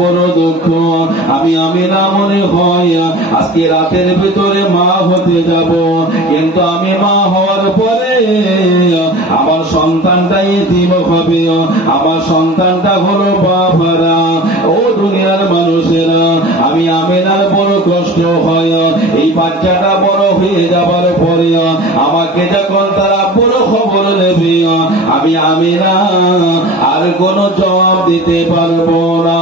বড় দুঃখ, আমি না মনে হয় আজকে রাতের ভিতরে মা হতে যাব, কিন্তু আমি মা হওয়ার পরে আমার সন্তানটা এতিম হবে, আমার সন্তানটা হলো বাবারা। ও দুনিয়ার মানুষেরা, আমি আমিনার বড় কষ্ট হয়, এই বাচ্চাটা বড় হয়ে যাবার পরে আমাকে যখন তারা বড় খবর নেবে, আমি আমিনা আর কোনো জবাব দিতে পারবো না।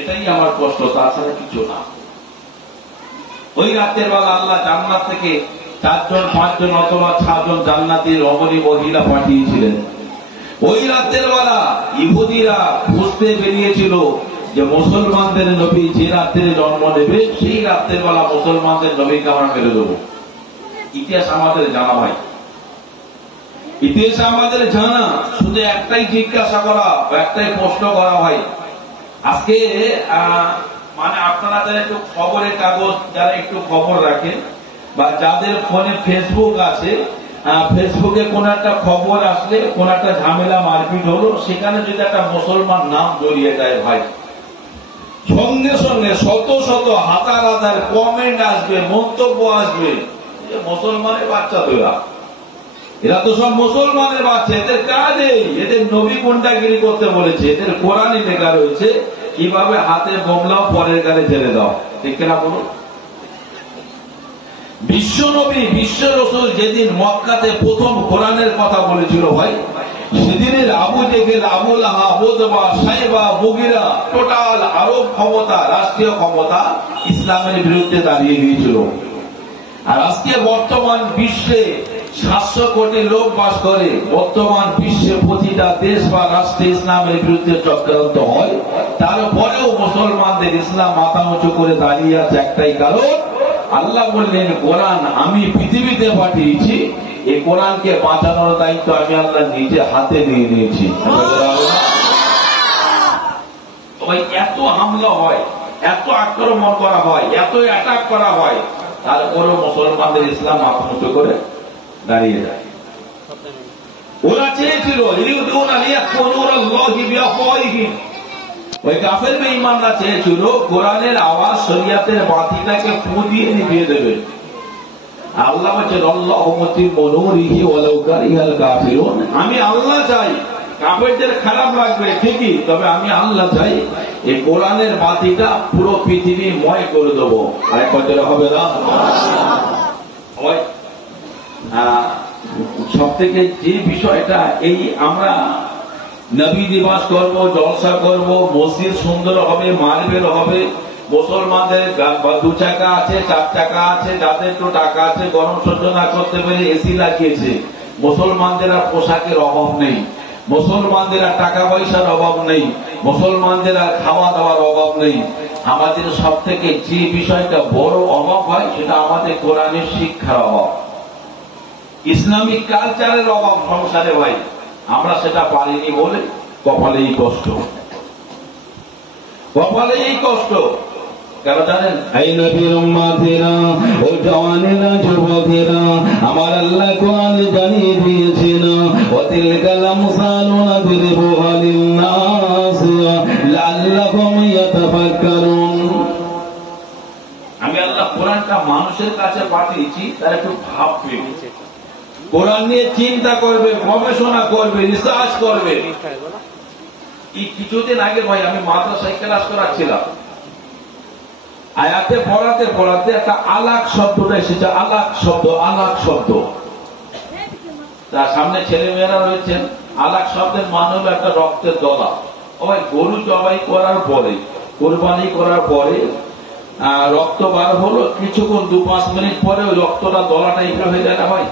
এটাই আমার কষ্ট, তাছাড়া কিছু না। ওই রাতের বেলা আল্লাহ জান্নাত থেকে 4 জন 5 জন অথবা 6 জন জান্নাতি রমণী মহিলা পাঠিয়েছিলেন। ওই রাতের বেলা ইহুদিরা বুঝতে বেরিয়েছিল যে মুসলমানদের নবী যে রাত্রে জন্ম নেবে, সেই রাতের বেলা মুসলমানদের নবীকে আমরা মেরে দেবো। ইতিহাস আমাদের জানা ভাই, ইতিহাস আমাদের জানা। শুধু একটাই জিজ্ঞাসা করা, একটাই প্রশ্ন করা হয়। আজকে মানে আপনারা যারা একটু খবরের কাগজ, যারা একটু খবর রাখেন, বা যাদের ফোনে ফেসবুক আছে, ফেসবুকে কোন একটা খবর আসলে, কোন একটা ঝামেলা মারপিট হলো, সেখানে যদি একটা মুসলমান নাম জড়িয়ে যায় ভাই, সঙ্গে সঙ্গে শত শত হাজার হাজার কমেন্ট আসবে, মন্তব্য আসবে, মুসলমানের বাচ্চা তোরা, এরা তো সব মুসলমানের বাচ্চা, এদের কাজ এই, এদের নবী গুন্ডাগিরি করতে বলেছে, এদের কোরআনে লেখা রয়েছে কিভাবে হাতে বোমলাও পরের গালে ছেড়ে দাও, ঠিক না বলুন? বিশ্ব নবী, বিশ্ব রসুল যেদিন মক্কাতে প্রথম কোরআনের কথা বলেছিল ভাই, সেদিনের আবু জেহেল, আবু লাহাব, উতবা, সাইবা, মুগিরা, টোটাল আরব ক্ষমতা, রাষ্ট্রীয় ক্ষমতা ইসলামের বিরুদ্ধে দাঁড়িয়ে গিয়েছিল। আর আজকে বর্তমান বিশ্বে 700 কোটি লোক বাস করে, বর্তমান বিশ্বে প্রতিটা দেশ বা রাষ্ট্রে ইসলামের বিরুদ্ধে চক্রান্ত হয়, তারপরেও মুসলমানদের ইসলাম মাথা উঁচু করে দাঁড়িয়ে আছে একটাই কারণ, আল্লাহ বললেন কোরআন আমি পৃথিবীতে পাঠিয়েছি, এই কোরআনকে বাঁচানোর দায়িত্ব আমি আল্লাহ নিজে হাতে নিয়ে নিয়েছি। এত হামলা হয়, এত আক্রমণ করা হয়, এত অ্যাটাক করা হয়, তারপরেও মুসলমানদের ইসলাম মাথা উঁচু করে দাঁড়িয়ে যায়। ওরা চেয়েছিল ওই কাফের বেঈমানরা চেয়েছিল কোরআনের আওয়াজ শরিয়াতের বাতিটাকে ফু দিয়ে নিভিয়ে দেবে। আল্লাহ বলছেন আল্লাহু মুতিম্মু নূরিহি ওয়ালাউ কারিহাল কাফিরুন, আমি আল্লাহ চাই, কাফেরদের খারাপ লাগবে ঠিকই, তবে আমি আল্লাহ চাই এই কোরআনের বাতিটা পুরো পৃথিবীময় করে দেবো। আরেক বছর হবে না? সব থেকে যে বিষয়টা, এই আমরা নবী দিবস করবো, জলসা করব, মসজিদ সুন্দর হবে, মার্বেল হবে, মুসলমানদের 2 চাকা আছে, 4 চাকা আছে, যাদের একটু টাকা আছে, গরম সহ্য না করতে পেরে এসি লাগিয়েছে, মুসলমানদের আর পোশাকের অভাব নেই, মুসলমানদের আর টাকা পয়সার অভাব নেই, মুসলমানদের আর খাওয়া দাওয়ার অভাব নেই। আমাদের সব থেকে যে বিষয়টা বড় অভাব হয়, সেটা আমাদের কোরআনের শিক্ষার অভাব, ইসলামিক কালচারের অভাব সংসারে ভাই। আমরা সেটা পারিনি বলে কপালেই কষ্ট, কপালেই কষ্ট। কেন জানেন? এই নবীর উম্মতেরা, ও জওয়ানেরা, যুবকেরা, আমার আল্লাহ কোরআনে জানিয়ে দিয়েছেন ওয়াতিলকাল আমসালু নাদরিবুহা লিন-নাস লাআল্লাহুম ইয়াতাফাক্কারুন। আমি আল্লাহ কোরআনটা মানুষের কাছে পাঠিয়েছি, তারা একটু ভাববে, কোরআন নিয়ে চিন্তা করবে, গবেষণা করবে, রিসার্চ করবে। এই কিছুদিন আগে ভাই আমি মাদ্রাসায় ক্লাস করাচ্ছিলাম, আয়াতে পড়াতে পড়াতে একটা আলাক শব্দটা এসেছে, আলাক শব্দ, আলাক শব্দ। তার সামনে ছেলে মেয়েরা রয়েছেন, আলাক শব্দের মানে হলো একটা রক্তের দলা। ওই গরু জবাই করার পরে, কোরবানি করার পরে রক্ত বার হলো, কিছুক্ষণ 2-5 মিনিট পরে ওই রক্তটা দলাটা এইভাবে হয়ে যায় না ভাই,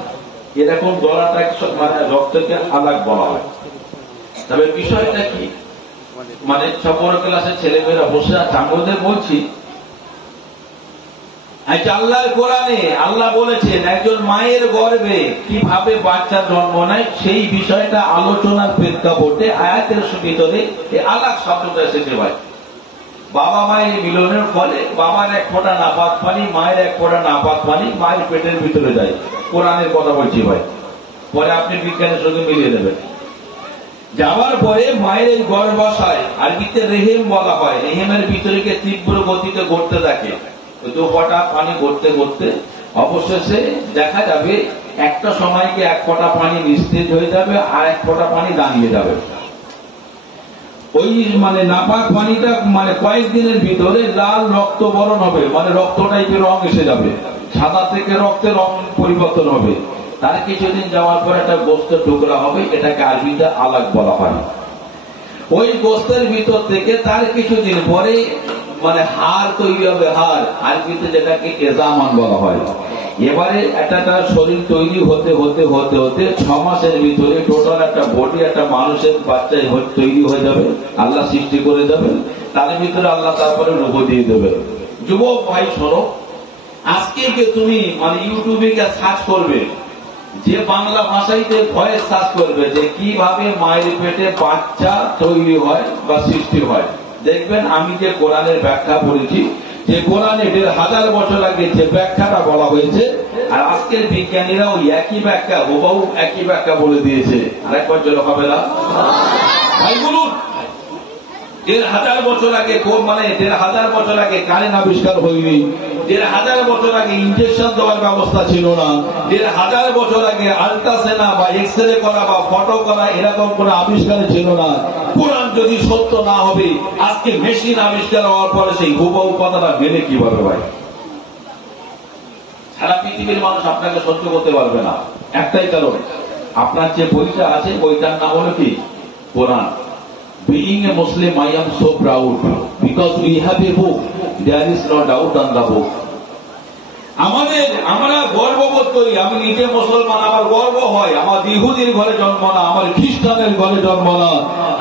এরকম দলাটা মানে রক্তকে আলাক বলা হয়। তবে বিষয়টা কি, মানে বড় ক্লাসের ছেলে মেয়েরা বসে আছে, আমি ওদের বলছি আল্লাহর কোরআনে আল্লাহ বলেছেন একজন মায়ের গর্ভে কিভাবে বাচ্চা জন্ম নেয়, সেই বিষয়টা আলোচনার প্রেক্ষাপটে আয়াতের ভিতরে এই আলাক শব্দটা এসেছে ভাই। বাবা মায়ের মিলনের ফলে বাবার 1 ফোঁটা নাপাক পানি, মায়ের 1 ফোঁটা নাপাক পানি মায়ের পেটের ভিতরে যায়। কোরআনের কথা বলছি ভাই, পরে আপনি বিজ্ঞানের সঙ্গে মিলিয়ে দেবেন। যাওয়ার পরে মায়ের এই গর্ভাশয় আরবিতে রেহেম বলা হয়, রেহেমের ভিতরে তীব্র গতিতে ঘটতে থাকে। দু ফোঁটা পানি ঘটতে ঘটতে অবশেষে দেখা যাবে একটা সময়কে এক ফোঁটা পানি নিস্তেজ হয়ে যাবে আর এক ফোঁটা পানি দাঁড়িয়ে যাবে। ওই নাপাক পানিটা কয়েকদিনের ভিতরে লাল রক্ত বরণ হবে, রক্ত টাইপের রং এসে যাবে, সাদা থেকে রক্তের রং পরিবর্তন হবে। তার কিছুদিন যাওয়ার পর একটা গোস্তের টুকরা হবে, এটাকে আরবিতে আলাগ বলা হয়। ওই গোস্তের ভিতর থেকে তার কিছুদিন পরে হাড় তৈরি হবে, হাড় আরবিতে যেটাকে এজামান বলা হয়। এবারে একটা শরীর তৈরি হতে হতে হতে হতে 6 মাসের ভিতরে টোটাল একটা বডি, একটা মানুষের বাচ্চা তৈরি হয়ে যাবে, আল্লাহ সৃষ্টি করে যাবে। তার ভিতরে আল্লাহ তারপরে রূপ দিয়ে দেবে। যুবক ভাই শোনো, আজকে তুমি ইউটিউবে সার্চ করবে, যে বাংলা ভাষাইতে ভয়েস সার্চ করবে যে কিভাবে মায়ের পেটে বাচ্চা তৈরি হয় বা সৃষ্টি হয়, দেখবেন আমি যে কোরআনের ব্যাখ্যা বলেছি, যে কোরআনে 1500 বছর আগে যে ব্যাখ্যাটা বলা হয়েছে, আর আজকের বিজ্ঞানীরা ওই একই ব্যাখ্যা, হুবহু একই ব্যাখ্যা বলে দিয়েছে। আরেকবার জোর হবে না ভাই বলুন। 1500 বছর আগে 1500 বছর আগে কারেন্ট আবিষ্কার হয়নি, 1500 বছর আগে ইনজেকশন দেওয়ার ব্যবস্থা ছিল না, 1500 বছর আগে আল্ট্রাসোনা বা এক্সরে করা বা ফটো করা এরকম কোন আবিষ্কার ছিল না। কোরআন যদি সত্য না হবে, আজকে মেশিন আবিষ্কার হওয়ার পরে সেই হুবহু কথাটা মেনে কিভাবে ভাই? সারা পৃথিবীর মানুষ আপনাকে সহ্য করতে পারবে না, একটাই কারণ, আপনার যে বইটা আছে বইটার নাম হলো কি? কোরআন। Being a Muslim, I am so proud because we have a book. There is no doubt on the book. আমরা গর্ববোধ করি, আমি নিজে মুসলমান, আমার গর্ব হয়। আমার ইহুদির ঘরে জন্ম না, আমার খ্রিস্টানের ঘরে জন্ম না,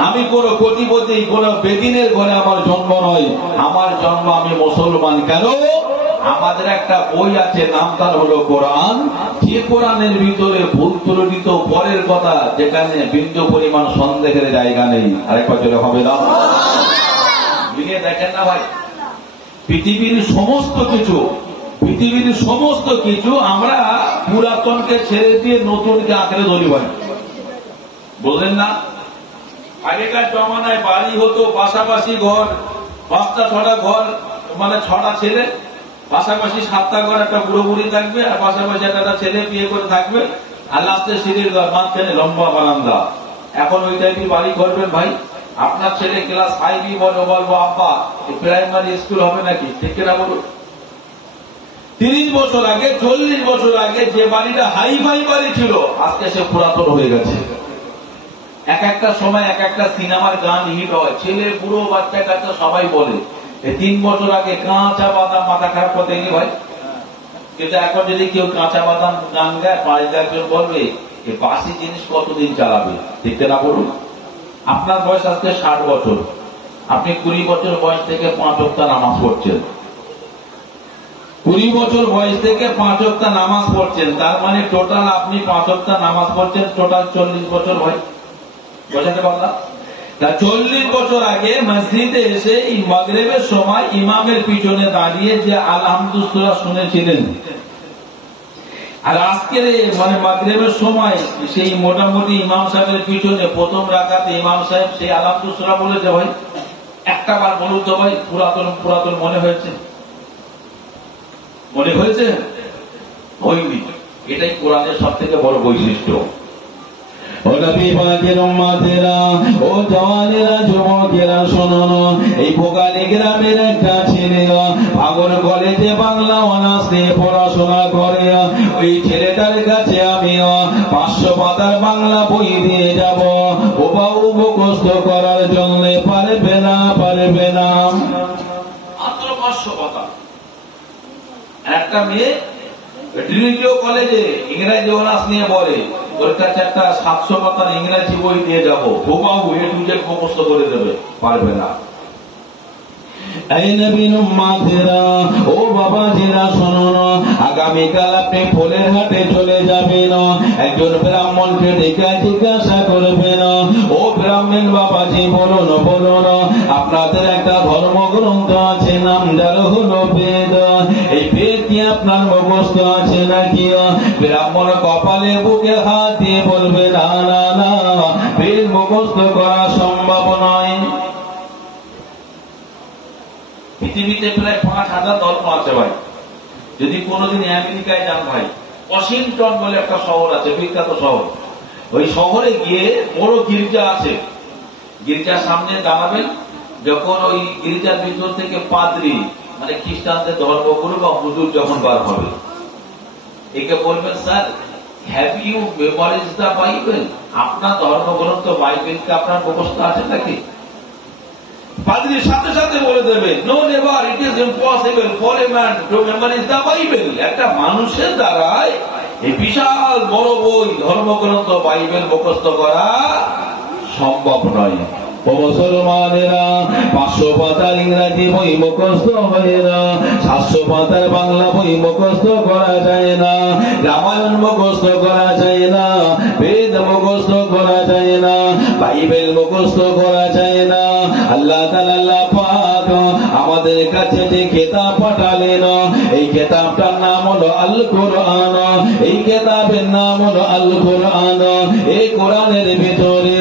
আমি কোন কোটিপতি কোন বেদিনের ঘরে আমার জন্ম নয়, আমার জন্ম, আমি মুসলমান। কেন? আমাদের একটা বই আছে, নাম তার হলো কোরআন। যে কোরআনের ভিতরে ভুল ত্রুটিত পরের কথা, যেখানে বিন্দু পরিমাণ সন্দেহের জায়গা নেই। আরেকবার জোরে হবে না? মিলিয়ে দেখেন না ভাই, পৃথিবীর সমস্ত কিছু আমরা পুরাতনকে ছেড়ে দিয়ে নতুনকে আঁকড়ে ধরি ভাই, বললেন না? আগেকার জমানায় বাড়ি হতো, পাশাপাশি ঘর, 5টা 6টা ঘর, 6টা ছেলে, পাশাপাশি 7টা ঘর, একটা বুড়ো বুড়ি থাকবে, আর পাশাপাশি একটা ছেলে বিয়ে করে থাকবে, আর লাস্টে সিঁড়ির ঘর, মাঝখানে লম্বা বারান্দা। এখন ওই টাইপের বাড়ি করবেন ভাই, আপনার ছেলে ক্লাস 5 বলবো আব্বা প্রাইমারি স্কুল হবে নাকি? ঠিক কিনা বলুন? 30 বছর আগে 40 বছর আগে যে বাড়িটা হাই ফাই বাড়ি ছিল, আজকে সে পুরাতন হয়ে গেছে। এক একটা সময় এক একটা সিনেমার গান হিট হয়, ছেলে বুড়ো বাচ্চা কাচ্চা সবাই বলে 3 বছর আগে কাঁচা বাদাম মাথা খারাপ করতে নি ভাই। কিন্তু এখন যদি কেউ কাঁচা বাদাম গান গায়, বাড়িতে একজন বলবে এই বাসি জিনিস কতদিন চালাবে? দেখতে না বলুন। আপনার বয়স আজকে 60 বছর, আপনি 20 বছর বয়স থেকে 5 ওয়াক্ত নামাজ পড়ছেন, 20 বছর বয়স থেকে 5 ওয়াক্ত নামাজ পড়ছেন, তার টোটাল আপনি 5 ওয়াক্ত নামাজ পড়ছেন, টোটাল 40 বছর হয়। বোঝাতে পারলাম? 40 বছর আগে মসজিদে এসে এই মাগরিবের সময় ইমামের পিছনে দাঁড়িয়ে যে আলহামদুলিল্লাহ সূরা শুনেছিলেন, আর আজকের মাগরিবের সময় সেই মোটামুটি ইমাম সাহেবের পিছনে প্রথম রাকাতে ইমাম সাহেব সেই আলহামদুলিল্লাহ সূরা বলেছে ভাই, একটা বার বলুন তো ভাই, পুরাতন মনে হয়েছে? হয়নি। এটাই কোরআনের সব থেকে বড় বৈশিষ্ট্য। ও নবী পাকের উম্মতেরা, ও জওয়ানেরা, যুবকেরা শুনুন, এই ভোগালী গ্রামের একটা ছেলে ভাগর কলেজে বাংলা অনার্স নিয়ে পড়াশোনা করে। ওই ছেলেটার কাছে আমি 500 পাতার বাংলা বই দিয়ে যাব, হুবহু মুখস্থ করার জন্য। পারবে না মাত্র 500 পাতা। একটা মেয়ে ডিগ্রিও কলেজে ইংরেজি অনার্স নিয়ে পড়ে, ওর কাছে একটা 700 পাতার ইংরেজি বই দিয়ে যাবো, হুবহু এ টু জেড মুখস্থ করে দেবে, পারবে না। এই নবীর উম্মতেরা, ও বাবাজিরা শুনুন, আগামীকাল আপনি ফুলের হাটে চলে যাবেন, একজন ব্রাহ্মণকে ডেকে জিজ্ঞাসা করবেন, ও ব্রাহ্মণ বাবাজি বলুন আপনাদের একটা ধর্মগ্রন্থ আছে, নাম যার হলো বেদ, এই বেদ কি আপনার মুখস্থ আছে নাকি? ব্রাহ্মণ কপালে বুকে হাত দিয়ে বলবে না, বেদ মুখস্থ করা সম্ভব নয়। পৃথিবীতে প্রায় 5,000 ধর্ম আছে ভাই। যদি কোনোদিন আমেরিকায় যান ভাই, ওয়াশিংটন বলে একটা শহর আছে, বিখ্যাত শহর, ওই শহরে গিয়ে বড় গির্জা আছে, গির্জার সামনে দাঁড়াবেন, যখন ওই গির্জার ভিতর থেকে পাদ্রী মানে খ্রিস্টানদের ধর্মগুরু বা হুজুর যখন বার হবে, একে বলবেন, sir have you memorize the Bible? আপনার ধর্মগ্রন্থ বাইবেলকে আপনার মুখস্থ আছে নাকি? পাদ্রী সাথে সাথে বলে দেবে, no never, it is impossible for a man to memorize the Bible. একটা মানুষের দ্বারাই এই বিশাল বড় বই ধর্মগ্রন্থ বাইবেল মুখস্থ করা সম্ভব নয়। ও মুসলমানেরা, 500 পাতার ইংরাজি বই মুখস্থ হয় না, 700 পাতার বাংলা বই মুখস্থ করা যায় না, রামায়ণ মুখস্থ করা যায় না, বেদ মুখস্থ করা যায় না, বাইবেল মুখস্থ করা যায় না। আল্লাহ তাআলা পাক আমাদের কাছে যে কিতাব পাঠালেন, এই কিতাবটার নাম হলো আল কোরআন। এই কিতাবের নাম হলো আল কোরআন। এই কোরআনের ভিতরে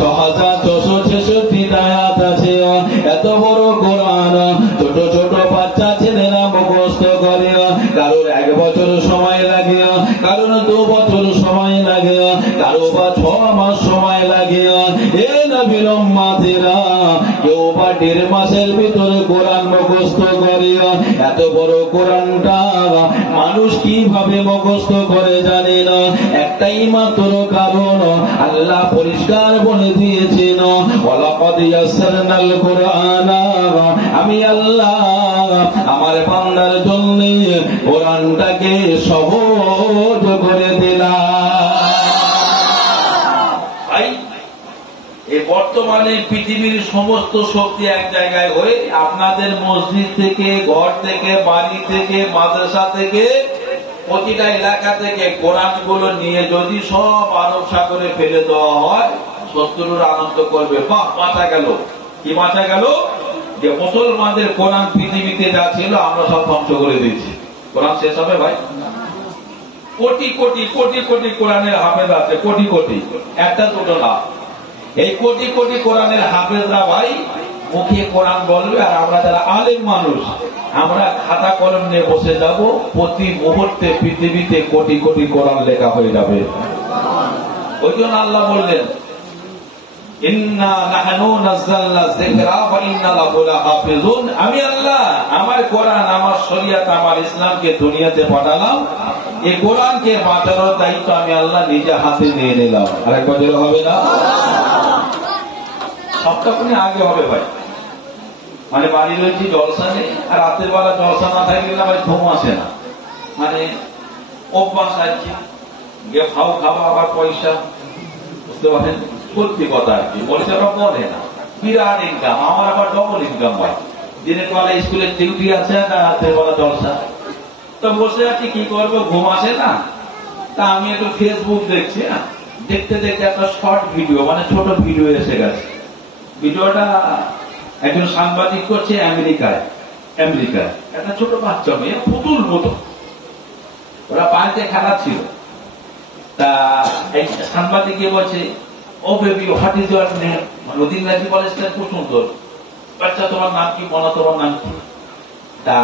6,466 আয়াত আছে। এত বড় কোরআন ছোট ছোট বাচ্চা ছেলেরা মুখস্থ করে। কারোর 1 বছর সময় লাগে, কারোর 2 বছর সময় লাগে, কারো বা 6 মাস সময় লাগে। এ নবীর উম্মতেরা, কেউ বা 1.5 মাসের ভিতরে কোরআন মুখস্থ করে। এত বড় কোরআনটা মানুষ কিভাবে মুখস্থ করে জানে না? একটাই মাত্র কারণ, আল্লাহ পরিষ্কার বলে দিয়েছেন, ওয়ালাকাদ ইয়াসসারনাল কুরআনা, আমি আল্লাহ আমার বান্দার জন্য কোরআনটাকে সহজ করে দিলাম। এই বর্তমানে পৃথিবীর সমস্ত শক্তি এক জায়গায় হয়ে আপনাদের মসজিদ থেকে, ঘর থেকে, বাড়ি থেকে, মাদ্রাসা থেকে, প্রতিটা এলাকা থেকে কোরআনগুলো নিয়ে যদি সব আরব সাগরে ফেলে দেওয়া হয়, শত্রুর আনন্দ করবে, বাহ বাঁচা গেল। কি বাঁচা গেল? যে মুসলমানদের কোরআন পৃথিবীতে যা ছিল আমরা সব ধ্বংস করে দিয়েছি। কোরআন শেষ হবে ভাই? কোটি কোটি কোটি কোটি কোরআনের হাফেজ আছে, কোটি কোটি, একটা দুটো না। এই কোটি কোটি কোরআনের হাফেজরা ভাই মুখে কোরআন বলবে, আর আমরা যারা আলেম মানুষ, আমরা খাতা কলম নিয়ে বসে যাব। প্রতি মুহূর্তে পৃথিবীতে কোটি কোটি কোরআন লেখা হয়ে যাবে। ওই জন্য আল্লাহ বললেন, ইন্না নাহনু নাযালনা যিকরা ওয়া ইন্না লাহু লাহাফিজুন। আমি আল্লাহ আমার কোরআন, আমার শরীয়ত, আমার ইসলামকে দুনিয়াতে পাঠালাম। এই কোরআনকে বাঁচানোর দায়িত্ব আমি আল্লাহ নিজে হাতে নিয়ে নিলাম। আরেকবার জোরে হবে না? সবটা কোন আগে হবে ভাই। মানে বাড়ি রয়েছি জলসা নেই, আর রাতের বেলা জলসা না থাকলে না ভাই ঘুম আসে না। মানে অভ্যাস আছে, গিয়ে খাও, খাওয়া, আবার পয়সা, বুঝতে পারেন? সত্যি কথা আর কি, পয়সাটা বলে না। বিরাট ইনকাম, আমার আবার ডবল ইনকাম ভাই। দিনের বেলা স্কুলের ডিউটি আছে, আর রাতের বেলা জলসা। তো বসে আছি, কি করবো, ঘুম আসে না। তা আমি একটু ফেসবুক দেখছি, না দেখতে দেখতে একটা শর্ট ভিডিও, মানে ছোট ভিডিও এসে গেছে। ভিডিওটা একজন সাংবাদিক করছে আমেরিকায়। একটা ছোট বাচ্চা মেয়ে, পুতুল মতো, ওরা বাড়িতে খেলা ছিল। তা এই সাংবাদিক বলছে, oh baby what is your name? মানে ইংরাজি বলে খুব সুন্দর। বাচ্চা, তোমার নাম কি? বলো তোমার নাম কি? তা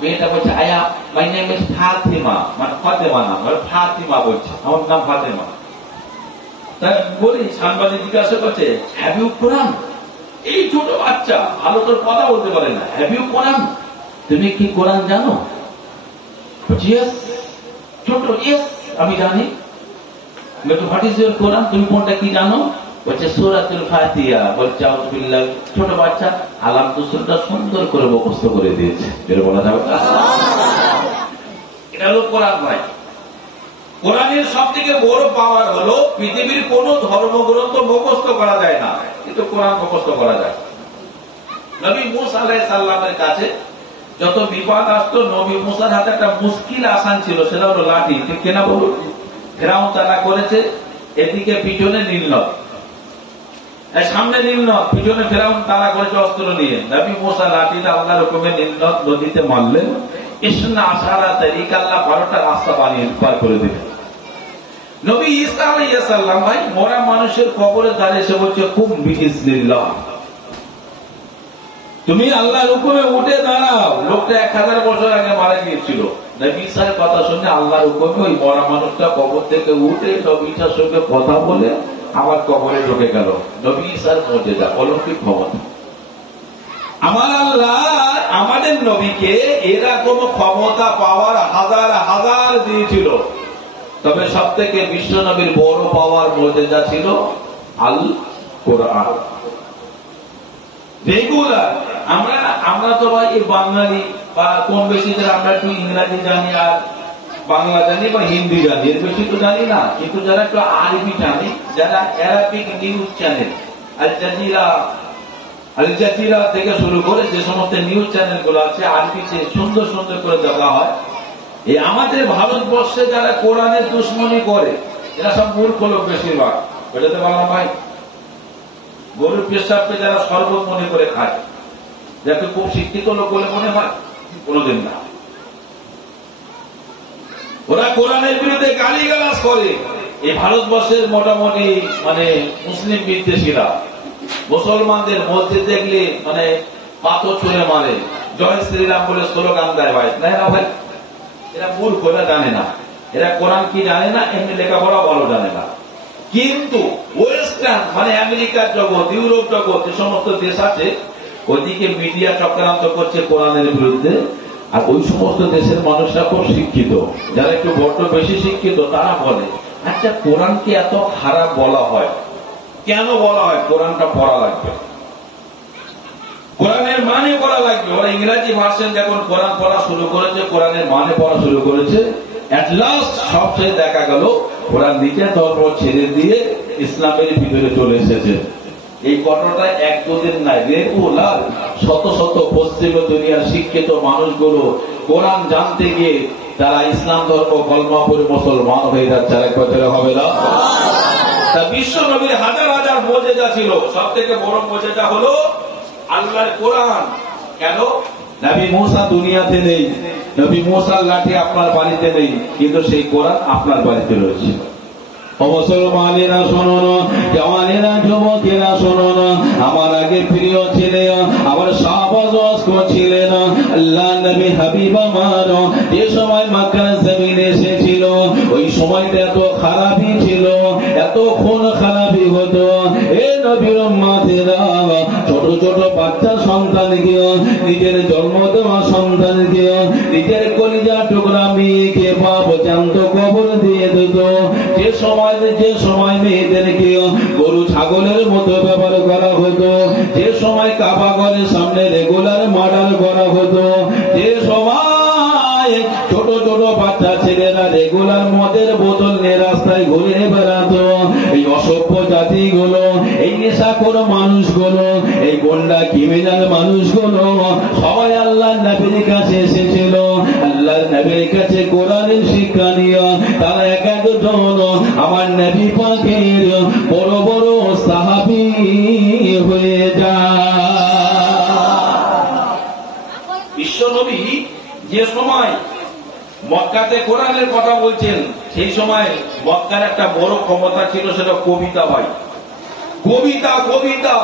মেয়েটা বলছে, আয়া মাই নেম ইজ ফাতিমা। মানে ফাতেমা নাম, ফাতিমা বলছে, আমার নাম ফাতেমা। তা বলি, সাংবাদিক জিজ্ঞাসা করছে, হ্যাভ ইউ কোরআন? এই ছোট বাচ্চা ভালো তোর কথা বলতে পারে না। হ্যাভ ইউ কোরআন? তুমি কি কোরআন জানো? ইয়েস। ছোট, ইয়েস আমি জানি। হোয়াট ইজ ইউর কোরআন? তুমি কোনটা কি জানো? বলছে সূরাতুল ফাতিহা। বলছে আউযু বিল্লাহ। ছোট বাচ্চা আলাম দুসুরটা সুন্দর করে মুখস্থ করে দিয়েছে। এর বলা যাবে না? এটা হলো কোরআন ভাই। কোরআনের সব থেকে বড় পাওয়ার হলো, পৃথিবীর কোন ধর্মগ্রন্থ মুখস্থ করা যায় না, কিন্তু কোরআন মুখস্থ করা যায়। নবী মুসা আলাইহিস সালামের কাছে যত বিপদ আসতো, নবী মুসার হাতে একটা মুশকিল আসান ছিল, সেটা হলো লাঠি। ঠিক কিনা বলুন? ফেরাউন তারা করেছে, এদিকে পিছনে নীলনদ, সামনে নীলনদ, পিছনে ফেরাউন তারা করেছে অস্ত্র নিয়ে। নবী মুসা লাঠিটা আল্লাহর হুকুমে নীলনদ নদীতে মারলেন। ইসনা আশারা তারিক, আল্লাহ 12টা রাস্তা বানিয়ে পার করে দিলেন। নবী ঈসা আলাইহিস সালাম ভাই মরা মানুষের কবরে দাঁড়িয়ে এসে বলছে কুম বিইজনিল্লাহ, তুমি আল্লাহর হুকুমে উঠে দাঁড়াও। লোকটা 1000 বছর আগে মারা গিয়েছিল। নবী ঈসার কথা শুনে আল্লাহর হুকুমে ওই মরা মানুষটা কবর থেকে উঠে নবী ঈসার সঙ্গে কথা বলে আবার কবরে ঢুকে গেল। নবী ঈসার মুজিজা, অলৌকিক ক্ষমতা। আমার আল্লাহ আমাদের নবীকে এরকম ক্ষমতা পাওয়ার হাজার হাজার দিয়েছিল, তবে সব থেকে বিশ্ব নবীর বড় পাওয়ার মুজিজা ছিল আল কোরআন। রেগুলার আমরা তো ভাই বাঙালি বা কম বেশি আমরা একটু ইংরাজি জানি আর বাংলা জানি বা হিন্দি জানি, এর বেশি তো জানি না। কিন্তু যারা একটু আরবি জানি, যারা Arabic news channel Al Jazeera থেকে শুরু করে যে সমস্ত নিউজ চ্যানেল গুলো আছে আরবিতে সুন্দর সুন্দর করে দেখা হয়, এই আমাদের ভারতবর্ষে যারা কোরআনের দুশ্মনী করে এরা সব মূর্খ লোক বেশিরভাগ। বুঝতে পারলাম ভাই? গরুর পেশাবকে যারা শরবত মনে করে খায়, যাকে খুব শিক্ষিত লোক বলে মনে হয়, কোনদিন না। ওরা কোরআনের বিরুদ্ধে গালিগালাজ করে। এই ভারতবর্ষের মোটামুটি মুসলিম বিদ্বেষীরা মুসলমানদের মসজিদ দেখলে পাথর ছুঁড়ে মারে, জয় শ্রীরাম বলে স্লোগান দেয়। ভাই না ভাই, এরা মূর্খ, এরা জানে না, এরা কোরআন কি জানে না, এমনি লেখাপড়া ভালো জানে না। কিন্তু ওয়েস্টার্ন আমেরিকার জগৎ, ইউরোপ জগৎ, যে সমস্ত দেশ আছে ওইদিকে মিডিয়া চক্রান্ত করছে কোরআনের বিরুদ্ধে। আর ওই সমস্ত দেশের মানুষরা খুব শিক্ষিত, যারা একটু বড্ড বেশি শিক্ষিত, তারা বলে আচ্ছা কোরআনকে এত খারাপ বলা হয় কেন? বলা হয় কোরআনটা পড়া লাগবে, কোরআনের মানে পড়া লাগবে। ওরা ইংরেজি ভার্সন যখন কোরআন পড়া শুরু করেছে, কোরআনের মানে পড়া শুরু করেছে, এট লাস্ট সবচেয়ে দেখা গেল ওরা নিজের ধর্ম ছেড়ে দিয়ে ইসলামের ভিতরে চলে এসেছে। এই ঘটনাটা এক দুদিন নাই, রেগুলার শত শত পশ্চিমা দুনিয়ার শিক্ষিত মানুষগুলো কোরআন জানতে গিয়ে তারা ইসলাম ধর্ম কলমা পড়ে মুসলমান হয়ে যাচ্ছে। আরেক বছরে হবে না? তা বিশ্ব নবীর হাজার হাজার মুজিজা ছিল, সব থেকে বড় মুজিজা হলো আল্লাহর কোরআন। কেন? নবী মুসা দুনিয়াতে নেই, নবী মুসার লাঠি আপনার বাড়িতে নেই, কিন্তু সেই কোরআন আপনার বাড়িতে রয়েছে। মুসলমানেরা শোনো না, জওয়ানেরা যুবকেরা শোনো না, আমার আগে প্রিয় ছিলেন, আমার শাহবাজ ছিলেন আল্লাহ নবী হাবিব আমার, যে সময় মক্কার জমিনে এসেছিল ওই সময়টা এত খারাপই ছিল, এত খুন খারাপি হতো। এ নবীর উম্মতেরা ছোট ছোট বাচ্চা সন্তানকে, নিজের জন্ম দেওয়া সন্তানকে, নিজের কলিজা টুকরা মেয়েকে বাপ জ্যান্ত কবর দিয়ে দিত। যে সময় মেয়েদেরকে গরু ছাগলের মতো ব্যবহার করা হতো, যে সময় কাবা ঘরের সামনে রেগুলার মার্ডার করা হতো, যে সময় ছোট ছোট বাচ্চা ছেলেরা রেগুলার মদের বোতল নিয়ে রাস্তায় ঘুরে বেড়াতো, এই অসভ্য জাতিগুলো, এই নেশাখোর মানুষগুলো, এই গুন্ডা ক্রিমিনাল মানুষগুলো সবাই আল্লাহর নবীর কাছে এসেছিল। আল্লাহর নবীর কাছে কোরআনের শিক্ষা নিয়ে তারা এক একজন আমার নবী পাকের বড় বড় সাহাবী হয়ে যায়। বিশ্ব নবী যে সময় মক্কাতে কোরআনের কথা বলছেন, সেই সময় মক্কার একটা বড় ক্ষমতা ছিল, সেটা কবিতা। ভাই কবিতা, কবিতা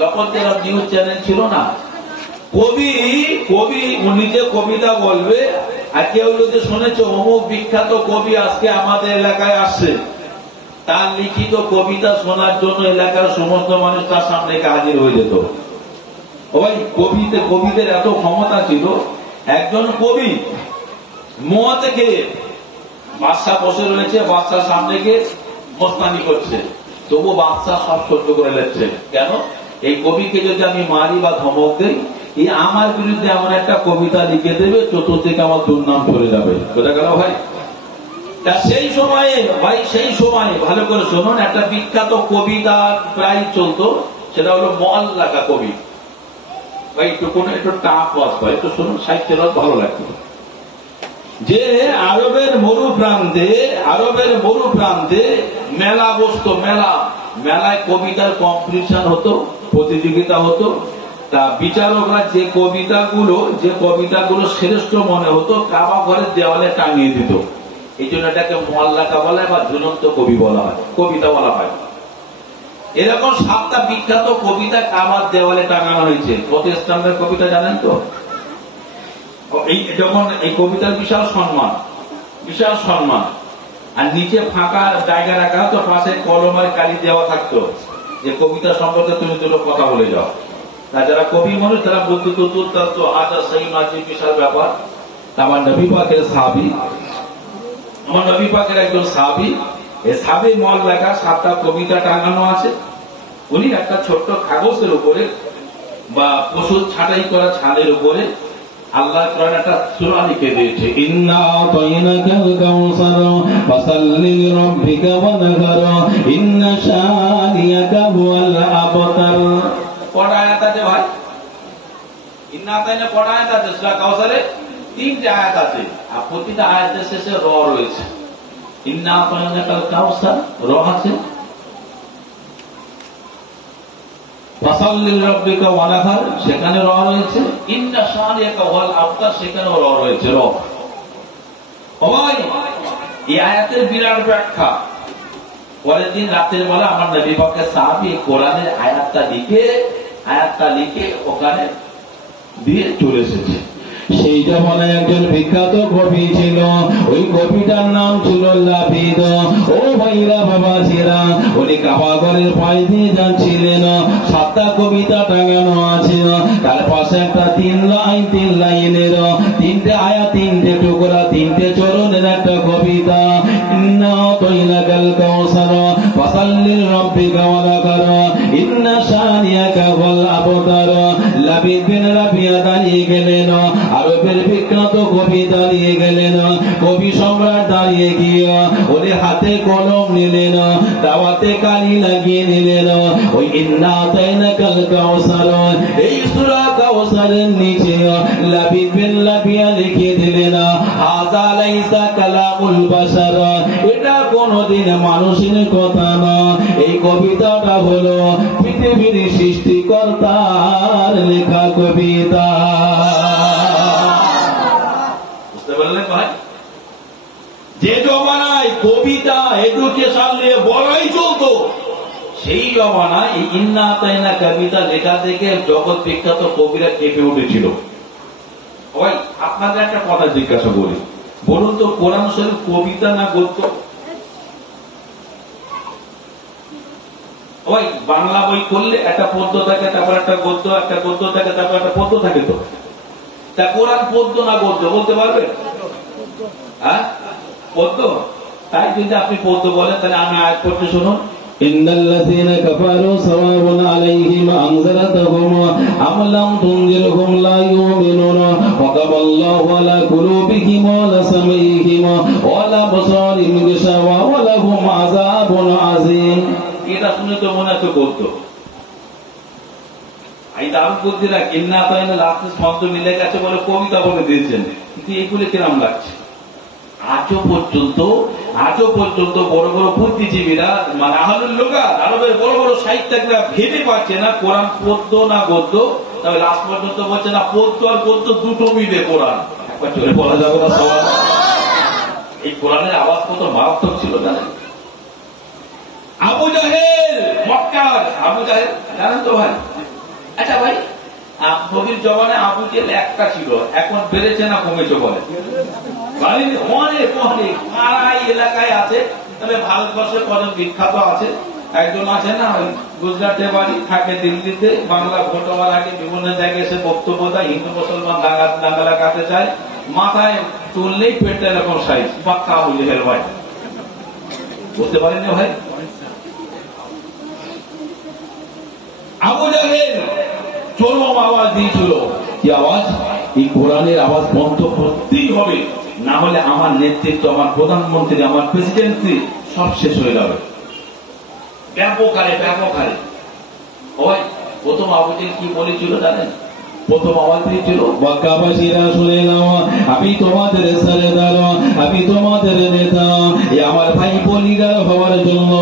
তখন যেরকম নিউজ চ্যানেল ছিল না, কবি নিজে কবিতা বলবে, আর কেউ যদি শুনেছে অমুক বিখ্যাত কবি আজকে আমাদের এলাকায় আসছে, তার লিখিত কবিতা শোনার জন্য এলাকার সমস্ত মানুষ তার সামনে হাজির হয়ে যেত। ওই কবিদের এত ক্ষমতা ছিল। একজন কবি মোয়া থেকে বাদশা বসে রয়েছে, বাদশার সামনে গিয়ে মস্তানি করছে, তবু বাদশা সব সহ্য করে নিচ্ছে। কেন? এই কবিকে যদি আমি মারি বা ধমক দেই, এই আমার বিরুদ্ধে এমন একটা কবিতা লিখে দেবে, চতুর্দিকে আমার দুর্নাম চলে যাবে। বোঝা গেল ভাই? তা সেই সময়ে ভালো করে শুনুন, একটা বিখ্যাত কবিতা প্রায় চলতো, সেটা হলো মুআল্লাকা কবি। ভাই একটু টাফ ওয়াজ হয়, একটু শুনুন, সাহিত্যের ভালো লাগতো। যে আরবের মরুপ্রান্তে মেলা বসতো, মেলায় কবিতার কম্পিটিশন হতো, প্রতিযোগিতা হতো। তা বিচারকরা যে কবিতাগুলো শ্রেষ্ঠ মনে হতো কাবা ঘরের দেওয়ালে টাঙিয়ে দিত। এই জন্য এটাকে মোয়াল্লাকা বলা হয় বা ঝুলন্ত কবি বলা হয়, কবিতা বলা হয়। এরকম 7টা বিখ্যাত কবিতা কাবার দেওয়ালে টাঙানো হয়েছে। কত স্ট্যান্ডার্ড কবিতা জানেন তো? যখন এই কবিতার বিশাল সম্মান, বিশাল সম্মান, আর নিচে ফাঁকা জায়গা রাখা হতো, পাশে কলমের কালি দেওয়া থাকতো যে কবিতা সম্পর্কে তুমি দুটো কথা বলে যাও। যারা কবি মানুষ তারা বলতো তো আচ্ছা সেই মাঝে বিশাল ব্যাপার। আমার নবী পাকের সাহাবী, আমার নবী পাকের একজন সাহাবী, এই সাহাবীর মল লেখা 7টা কবিতা টাঙানো আছে। উনি একটা ছোট্ট কাগজের উপরে বা পশুর ছাঁটাই করা ছাদের উপরে আল্লাহ কোরআন একটা সূরা লিখে দিয়েছে, ইন্না আতাইনাকাল কাউসার ফাসাল্লি লিরাব্বিকা ওয়ানহার ইন্না শানিয়াকা হুয়াল আবতার। কটা আয়াত আছে ভাই? ইন্না আতাইনা কটা আয়াত আছে? সূরা কাউসারে 3টে আয়াত আছে, আর প্রতিটা আয়াতের শেষে র রয়েছে। ইন্না আতাইনাকাল কাউসার র আছে, ফাসাল্লি লিরাব্বিকা ওয়ানহার সেখানে র রয়েছে, ইন্না শানিয়াকা হুয়াল আবতার সেখানেও র রয়েছে। র ভাই, এই আয়াতের বিরাট ব্যাখ্যা। পরের দিন রাতের বেলা আমার নবী পাকের সাহাবী কোরআনের আয়াতটা লিখে ওখানে দিয়ে চলে এসেছে। সেই জমানায় একজন বিখ্যাত কবি ছিল, ওই কবিটার নাম ছিল লাবিদ। ও ভাইরা বাবা ছিরা, উনি কাবাগরের পায়ে দিয়ে যাচ্ছিলেন, 7টা কবিতা টাঙানো আছে, তার পাশে একটা 3 লাইনের 3টে আয়াত, 3টে টুকরা, 3টে চরণের একটা কবিতা। ইন্না আতাইনাকাল কাউসার ফাসাল্লি লিরাব্বিকা ওয়ানহার ইন্না শানিয়াকা হুয়াল আবতার। লাবিদ বিন রাবিয়া দাঁড়িয়ে গেলেন, আরবের বিখ্যাত কবি দাঁড়িয়ে গেলেন, কবি সম্রাট দাঁড়িয়ে গিয়ে ওদের হাতে কলম নিলেন, দাওয়াতে কালি লাগিয়ে নিলেন। ওই ইন্না আতাইনাকাল কাউসার, এই সূরা কাউসারের নিচে লাবিদ বিন রাবিয়া লিখে দিলেন, হাযা লাইসা কালামুল বাশার, এটা কোনদিন মানুষের কথা না, এই কবিতাটা হলো পৃথিবীর সৃষ্টিকর্তার লেখা কবিতা। বুঝতে পারলেন ভাই? যে জমানায় কবিতা এডুকেশন নিয়ে বড়াই চলতো, সেই জমানায় এই ইন্না আতাইনা কবিতা লেখা থেকে জগৎ বিখ্যাত কবিরা কেঁপে উঠেছিল। ভাই, আপনাদের একটা কথা জিজ্ঞাসা করি, বলুন তো কোরআন শরীফ কবিতা না গদ্য? ওই বাংলা বই করলে একটা পদ্য থাকে, তারপর একটা গদ্য, একটা গদ্য থাকে, তারপর একটা পদ্য থাকে। তো তা কোরআন পদ্য না গদ্য বলতে পারবে? হ্যাঁ, পদ্য। তাই যদি আপনি পদ্য বলেন তাহলে আমি আয়াত পড়তে শুনুন। ইন্নাল্লাযীনা কাফারু সাওয়াউন আলাইহিম আনযারতাহুম আম লাম তুনযিরহুম লা ইউমিনুন ফাতাবাল্লাহু আলা কুলুবিহিম ওয়া লা সামিইহিম ওয়া লা আবসারিহিম গিশাওয়া ওয়া লাহুম আযাবুন আযীম। এটা শুনে তো মনে হচ্ছে গদ্য। এই দারুণ বুদ্ধিরা ইন্না আতাইনা লাস্টে শব্দ মিলে গেছে বলে কবিতা বলে দিয়েছেন, কিন্তু এইগুলো কিরম লাগছে? আজও পর্যন্ত বড় বড় বুদ্ধিজীবীরা, মানে আহলুল লুগাত, আরবের বড় বড় সাহিত্যিকরা ভেবে পাচ্ছে না কোরআন পদ্য না গদ্য। তবে লাস্ট পর্যন্ত বলছে না পদ্য আর গদ্য দুটো মিলে কোরআন। একবার চলে বলা যাবে না সবাই? এই কোরআনের আওয়াজ কত মারাত্মক ছিল জানেন? আবু জাহেল, মক্কার আবু জাহেল জানেন তো ভাই? আচ্ছা ভাই, নবীর জমানায় আবু জেহেল একটা ছিল, এখন বেড়েছে না কমেছে বলে? অনেক অনেক পাড়াই এলাকায় আছে। তবে ভারতবর্ষে কজন বিখ্যাত আছে, একজন আছে না গুজরাটে বাড়ি, থাকে দিল্লিতে, বাংলা ভোট হওয়ার আগে বিভিন্ন জায়গায় এসে বক্তব্য দেয়, হিন্দু মুসলমান দাঙ্গা কাটতে চায়, মাথায় তুললেই পেটটা এরকম সাইজ, পাক্কা আবু জেহেল ভাই। বুঝতে পারেন না ভাই? আবু জাহেল চরম আওয়াজ দিয়েছিল, কি আওয়াজ? এই কোরআনের আওয়াজ বন্ধ করতেই হবে, না হলে আমার নেতৃত্ব, আমার প্রধানমন্ত্রী, আমার প্রেসিডেন্সি সব শেষ হয়ে যাবে। ব্যাপক হারে ওই প্রথম আবু জাহেল কি বলেছিল জানেন? প্রথম আওয়াজ দিয়েছিল, মক্কাবাসীরা শুনে নাও, আমি তোমাদের সরদার, আমি তোমাদের নেতা। আমার ভাইপো লিডার হওয়ার জন্য,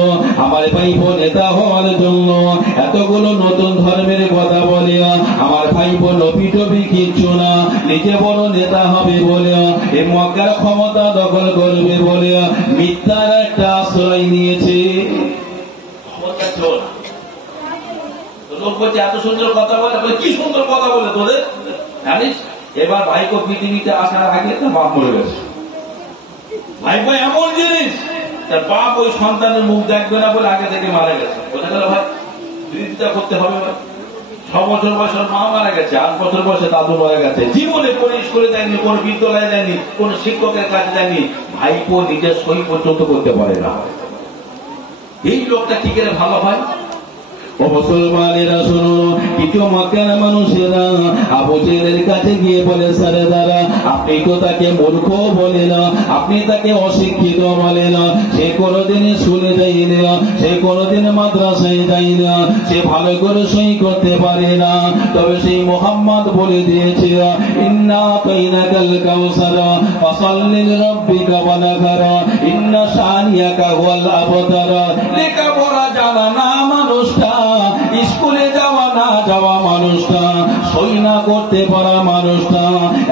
আমার ভাইপো নেতা হওয়ার জন্য এতগুলো নতুন ধর্মের কথা বলে আমার ভাইপো নবী টবি কিচ্ছু না, নিজে বড় নেতা হবে বলে, এই মক্কার ক্ষমতা দখল করবে বলে মিথ্যার একটা আশ্রয় নিয়েছে। লোক বলছে এত সুন্দর কথা বলে, কি সুন্দর কথা বলে তোদের জানিস। এবার ভাইকো পৃথিবীতে আসার আগে তার বাপ মরে গেছে। ভাইকো এমন জিনিস, তার বাপ ওই সন্তানের মুখ দেখবে না বলে আগে থেকে মারা গেছে। বোঝা গেল ভাই, বিরোধিতা করতে হবে ভাই। 6 বছর বয়সের মা মারা গেছে, 8 বছর বয়সে দাদু মারা গেছে। জীবনে কোন স্কুলে দেয়নি, কোন বিদ্যালয়ে দেয়নি, কোন শিক্ষকের কাছে দেয়নি। ভাইপো নিজের সই পর্যন্ত করতে পারে না। এই লোকটা কি করে ভালো হয়? ও মুসলমানেরা শুনো, কিছু মক্কার মানুষেরা আবু জেহেলের কাছে গিয়ে বলে, সারেদারা আপনি তো তাকে মূর্খ বলে না, আপনি তাকে অশিক্ষিত বলে না, সে কোনোদিন স্কুলে যাই না, সে কোনোদিন মাদ্রাসায় যাই না, সে ভালো করে সই করতে পারে না। তবে সেই মুহাম্মদ বলে দিয়েছে, ইন্না কাইনাকাল কাউসারা ফাসাল্লি লিরাব্বিকা ওয়ানহার ইন্না শানিয়াকা হুয়াল আবতার। লেখাপড়া জানা না মানুষটা, স্কুলে যাওয়া না যাওয়া মানুষটা, সই না করতে পারা মানুষটা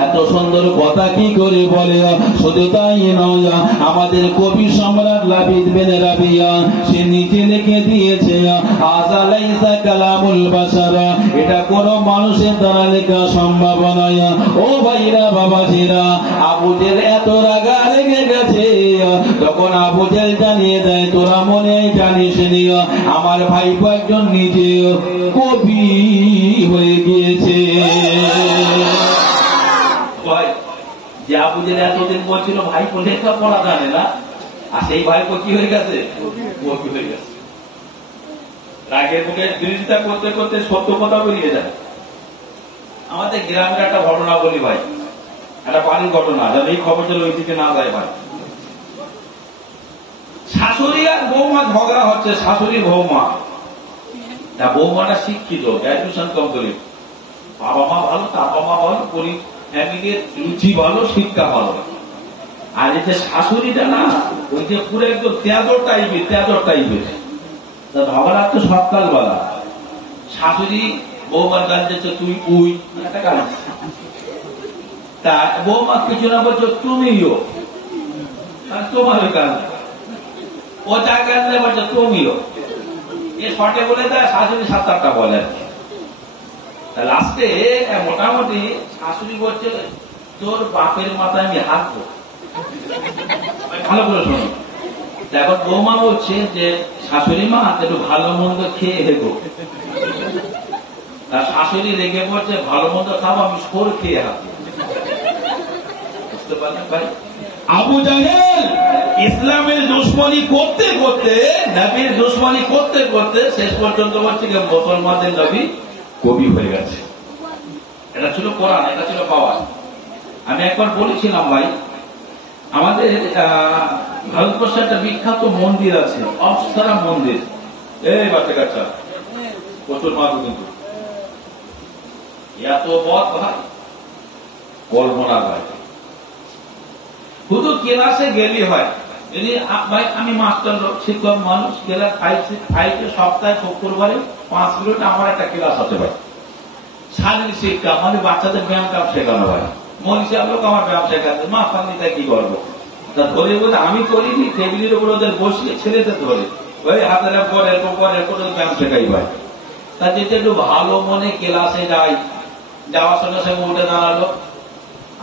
এত সুন্দর কথা কি করে বলে? শুধু তাই নয়, আমাদের কবি সম্রাট লাবিদ বিন রাবিয়া সে নিজে লিখে দিয়েছে, হাযা লাইসা কালামুল বাশারা, এটা কোন মানুষের দ্বারা লেখা সম্ভব নয়। ও ভাইরা বাবাজিরা, আবু জেহেল এত রাগা লেগে গেছে, তখন আবু জেহেল জানিয়ে দেয়, তোরা মনে জানিস নি আমার ভাইপো একজন নিজে কবি হয়ে গিয়েছে। যে আবু জেহেল এতদিন বলছিল ভাইপো লেখা পড়া জানে না, আর সেই ভাইপো কি হয়ে গেছে? কবি হয়ে গেছে। রাগের মুখে বিরোধিতা করতে করতে সত্য কথা বেরিয়ে যায়। আমাদের গ্রামের একটা ঘটনা বলি ভাই, একটা বাড়ির ঘটনা, যেন এই খবর যেন ওই দিকে না যায় ভাই। শাশুড়ি আর বৌমা ঝগড়া হচ্ছে, শাশুড়ি বৌমা। বৌমাটা শিক্ষিত, গ্র্যাজুয়েশন কমপ্লিট, বাবা মা ভালো, তার বাবা ভালো, ফ্যামিলির রুচি ভালো, শিক্ষা ভালো। আর এই যে শাশুড়িটা না, ওই যে পুরো একদম তেজর টাইপের। ঝগড়া তো সকালবেলা, শাশুড়ি বৌমার গান দিচ্ছে তুই উই, একটা গান। তা বৌমা কিছু না বলছো তুমিও, তোমার ওই গান। ও যা গান দেয় বলছো তুমিও, এ শর্টে বলে দেয়, শাশুড়ি 7-8টা বলে আর কি। লাস্টে মোটামুটি শাশুড়ি বলছে তোর বাপের মাথায় আমি হাঁটবো। ভালো করে শোনো, এখন বৌমা বলছে যে শাশুড়ি মা একটু ভালো মন্দ খেয়ে হেগো। তার শাশুড়ি রেগে বলছে ভালো মন্দ খাবো, আমি সোর খেয়ে হাঁটবো। বুঝতে পারলেন ভাই? আবু জাহেল ইসলামের দুশ্মনী করতে করতে, নবীর দুশ্মনী করতে করতে শেষ পর্যন্ত বলছে মুসলমানদের নবী কবি হয়ে গেছে। এটা ছিল কোরআন, এটা ছিল পাওয়ার। আমি একবার বলেছিলাম ভাই, আমাদের ভারতবর্ষে একটা বিখ্যাত মন্দির আছে, অপ্সরা মন্দির। এই বাচ্চা কাচ্চা প্রচুর মাদু, কিন্তু এত পথ ভাই কল্পনা ভাই। শুধু ক্লাসে গেলি হয়, যদি ভাই আমি মাস্টার লোক, শিক্ষক মানুষ, ক্লাস 5 সপ্তাহে শুক্রবারে 5 মিনিট আমার একটা ক্লাস আছে ভাই, শারীরিক শিক্ষা, মানে বাচ্চাদের ব্যায়াম কাপ শেখানো ভাই। মনীষা লোক আমার ব্যায়াম শেখাচ্ছে, মা ফান্দিটা কি করবো? তা ধরে বলে আমি করিনি, টেবিলের উপর ওদের বসিয়ে ছেলেদের ধরে ওই হাতের পরে ব্যায়াম শেখাই ভাই। তা যেতে একটু ভালো মনে ক্লাসে যাই, যাওয়ার সঙ্গে সঙ্গে উঠে দাঁড়ালো।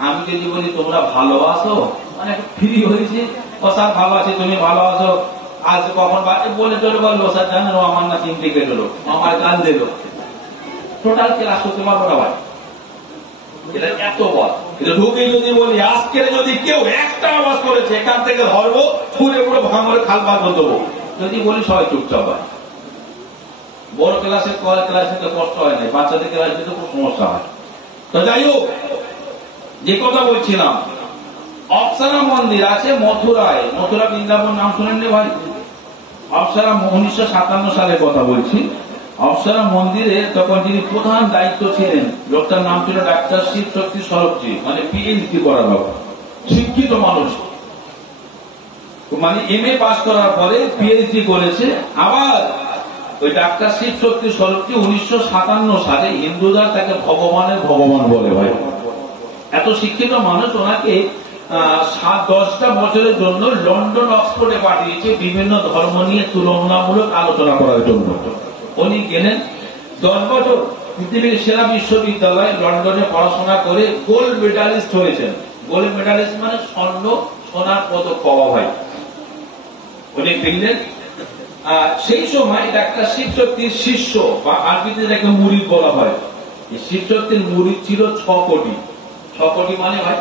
আমি যদি বলি তোমরা ভালোবাসো, মানে ফ্রি হয়েছে, ও স্যার ভালো আছে, তুমি ভালো আছো, আজ কখন বলে চলে বললো স্যার জানেন আমার না সিন্ডিকেট হলো, আমার গান দিল, টোটাল ক্লাস করতে পারবো না ভাই। এটা এত বল, এটা ঢুকে যদি বলি আজকে যদি কেউ একটা আওয়াজ করেছে এখান থেকে ধরবো, পুরো পুরো ভাঙরে খাল বার করে দেবো। যদি বলি সবাই চুপচাপ হয়। বড় ক্লাসে তো কষ্ট হয় না, বাচ্চাদের ক্লাসে তো খুব সমস্যা হয়। তো যাই হোক, যে কথা বলছিলাম, অপ্সরা মন্দির আছে মথুরায়, মথুরা বৃন্দাবন নাম শুনেননি ভাই? অপ্সরা 1957 সালের কথা বলছি। অপ্সরা মন্দিরে তখন যিনি প্রধান দায়িত্ব ছিলেন, লোকটার নাম ছিল ডাক্তার শিব শক্তি সরবজি, মানে পিএইচডি করার লোক, শিক্ষিত মানুষ, মানে MA পাস করার পরে পিএইচডি করেছে। আবার ওই ডাক্তার শিব শক্তি সরবজি 1957 সালে হিন্দুরা তাকে ভগবানের ভগবান বলে ভাই। এত শিক্ষিত মানুষ ওনাকে 7-10টা বছরের জন্য লন্ডন অক্সফোর্ডে পাঠিয়েছে বিভিন্ন ধর্ম নিয়ে তুলনামূলক আলোচনা করার জন্য। উনি গেলেন 10 বছর পৃথিবীর সেরা বিশ্ববিদ্যালয়ে লন্ডনে পড়াশোনা করে গোল্ড মেডালিস্ট হয়েছেন। গোল্ড মেডালিস্ট মানে সোনার পদক পাওয়া হয়। উনি ফিরলেন। সেই সময় একটা শিব শক্তির শিষ্য বা আরবিতে যাকে মুরিদ বলা হয়, শিব শক্তির মুরিদ ছিল 6 কোটি। 6 কোটি মানে ভাই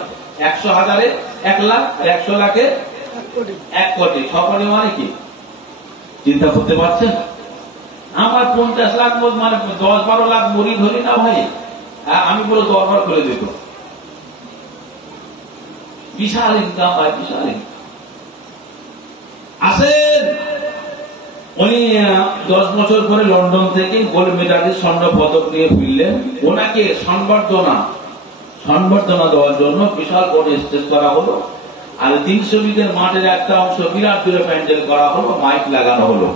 100,000-এ 1 লাখ, 100 লাখে 1 কোটি। 6 কোটি মানে কি চিন্তা করতে পারছেন? আমার 50 লাখ মানে 10-12 লাখ মুরিদ ধরি না ভাই, আমি পুরো দরবার করে দিত। বিশাল ইনকাম ভাই, বিশাল আসেন। উনি 10 বছর পরে লন্ডন থেকে গোল্ড মেডালিস্ট স্বর্ণ পদক নিয়ে ফিরলেন। ওনাকে সংবর্ধনা দেওয়ার জন্য বিশাল বড় স্টেজ করা হলো, আর 300 বিঘের মাঠের একটা অংশ বিরাট জোরে প্যান্ডেল করা হলো, মাইক লাগানো হলো।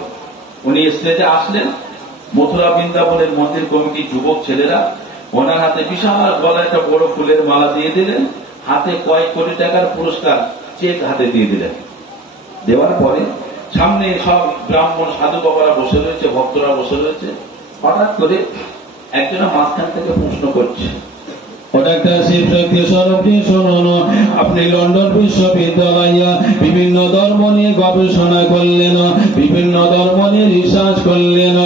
উনি স্টেজে আসলেন। মথুরা বৃন্দাবনের মন্দির কমিটির যুবক ছেলেরা ওনার হাতে বিশাল বড় একটা বড় ফুলের মালা দিয়ে দিলেন, হাতে কয়েক কোটি টাকার পুরস্কার চেক হাতে দিয়ে দিলেন। দেওয়ার পরে সামনে সব ব্রাহ্মণ সাধু বাবারা বসে রয়েছে, ভক্তরা বসে রয়েছে। হঠাৎ করে একজন মাঝখান থেকে প্রশ্ন করছে, আপনি লন্ডন বিশ্ববিদ্যালয়ে বিভিন্ন ধর্ম নিয়ে গবেষণা করলেন, বিভিন্ন ধর্ম নিয়ে রিসার্চ করলেন।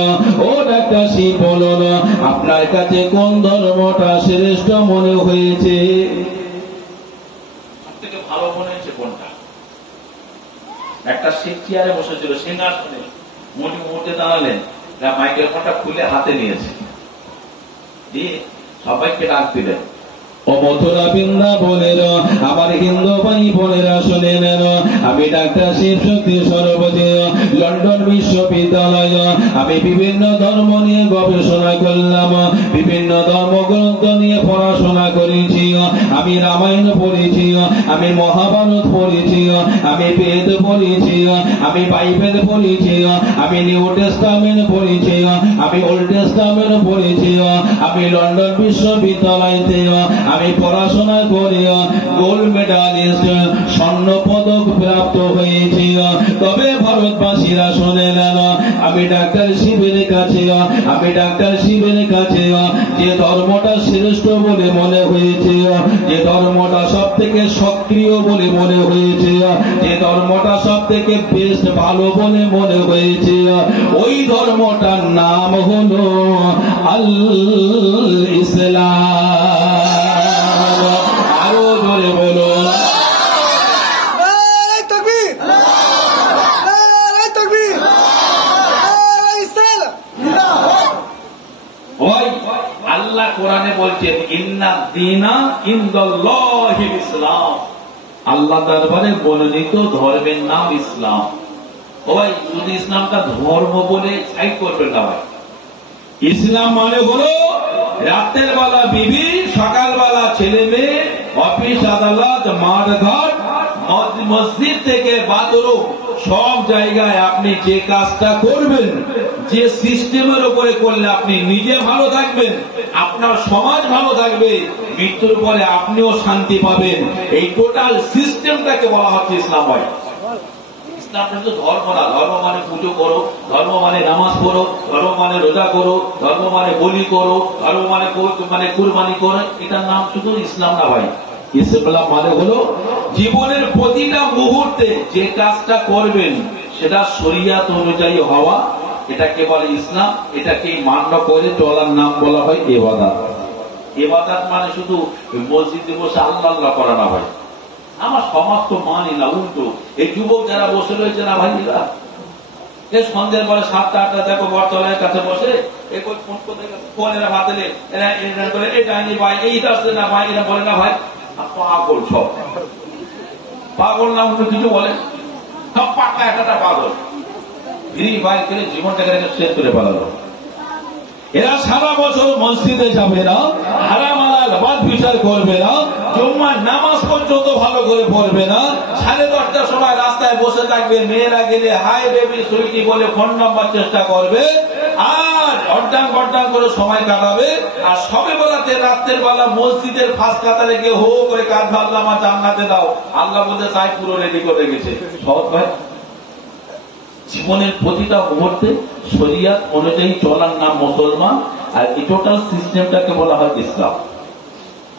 ও ডাক্তার শিব বলুন, আপনার কাছে কোন ধর্মটা শ্রেষ্ঠ মনে হয়েছে? সবথেকে ভালো মনে হয়েছে কোনটা? একটা শিব চেয়ারে বসেছিল, সিংহাসনে মুহূর্তে দাঁড়ালেন, মাইক্রোফোনটা খুলে হাতে নিয়েছে, দিয়ে সবাইকে ডাক দিলেন। ও মথুরা বৃন্দাবনের আমার হিন্দু ভাই বোনেরা শুনে নেন, আমি ডাক্তার শিব শক্তি সর্বজয় লন্ডন বিশ্ববিদ্যালয় আমি বিভিন্ন ধর্ম নিয়ে গবেষণা করলাম, বিভিন্ন ধর্মগ্রন্থ নিয়ে পড়াশোনা করেছি। আমি রামায়ণ পড়েছি, আমি মহাভারত পড়েছি, আমি বেদ পড়েছি, আমি বাইবেল পড়েছি, আমি নিউ টেস্টামেন্ট পড়েছি, আমি ওল্ড টেস্টামেন্ট পড়েছি। আমি লন্ডন বিশ্ববিদ্যালয়তে আমি পড়াশোনা করে গোল্ড মেডালিস্ট স্বর্ণ পদক প্রাপ্ত হয়েছি। তবে ভারতবাসীরা শুনে নেন, আমি ডাক্তার শিবের কাছে যে ধর্মটা শ্রেষ্ঠ বলে মনে হয়েছে, যে ধর্মটা সব থেকে সক্রিয় বলে মনে হয়েছে, যে ধর্মটা সব থেকে বেস্ট ভালো বলে মনে হয়েছে, ওই ধর্মটার নাম হলো আল ইসলাম। আরো জোরে বলো আল্লাহ কোরআনে বলছেন ইন্না দীনা ইনদাল্লাহিল ইসলাম, আল্লাহ দরবারে মনোনীত ধর্মের নাম ইসলাম। ভাই যদি ইসলামটা ধর্ম বলে সাইড করবেন না ভাই। ইসলাম মানে হলো রাতের বেলা বিবি, সকালবেলা ছেলে মেয়ে, অফিস আদালত, মাঠ ঘাট, মসজিদ থেকে বাথরুম, সব জায়গায় আপনি যে কাজটা করবেন, যে সিস্টেমের উপরে করলে আপনি নিজে ভালো থাকবেন, আপনার সমাজ ভালো থাকবে, মৃত্যুর পরে আপনিও শান্তি পাবেন, এই টোটাল সিস্টেমটাকে বলা হচ্ছে ইসলাম। হয় ইসলাম কিন্তু ধর্ম না। ধর্ম মানে পুজো করো, ধর্ম মানে নামাজ পড়ো, ধর্ম মানে রোজা করো, ধর্ম মানে বলি করো, ধর্ম মানে কুরবানি করো, এটার নাম শুধু ইসলাম না ভাই। ইসলাম মানে হলো জীবনের প্রতিটা মুহূর্তে যে কাজটা করবেন সেটা শরিয়াত অনুযায়ী হওয়া, এটাকে বলে ইসলাম। এটাকে মান্য করে চলার নাম বলা হয় ইবাদত। ইবাদত মানে শুধু মসজিদে বসে আল্লাহ আল্লাহ করা না ভাই। আমার সমাজ তো মানি না, উল্টো। এই যুবক যারা বসে রয়েছে না ভাই, সন্ধ্যের পরে 7টা-8টা দেখো বটতলার কাছে বসে ফোনের হাতে এটা আনি ভাই, এইটা আসলে না ভাই, এরা বলে না ভাই পাগল, সব পাগল না কিছু বলে, সব পাক্কা একটা পাগল। ভাই করে জীবনটাকে শেষ করে পালালো। এরা সারা বছর মসজিদে যাবে না, হারাম হালাল বাদ বিচার করবে না, জুম্মার নামাজ পর্যন্ত ভালো করে পড়বে না, 10:30টার সময় রাস্তায় বসে থাকবে, মেয়েরা গেলে হাই বেবি সুইটি বলে ফোন নাম্বার চেষ্টা করবে, আর অর্ধান গর্দান করে সময় কাটাবে। আর সবে বেলাতে রাত্রের বেলা মসজিদের ফাঁস কাতারে গিয়ে হো করে কাজ ভাবলাম আমার জান্নাতে দাও, আল্লাহ বলতে চাই পুরো রেডি করে গেছে। সহজ ভাই, জীবনের প্রতিটা মুহূর্তে শরিয়াত অনুযায়ী চলার নাম মুসলমান। আর এই টোটাল সিস্টেমটাকে বলা হয় ইসলাম।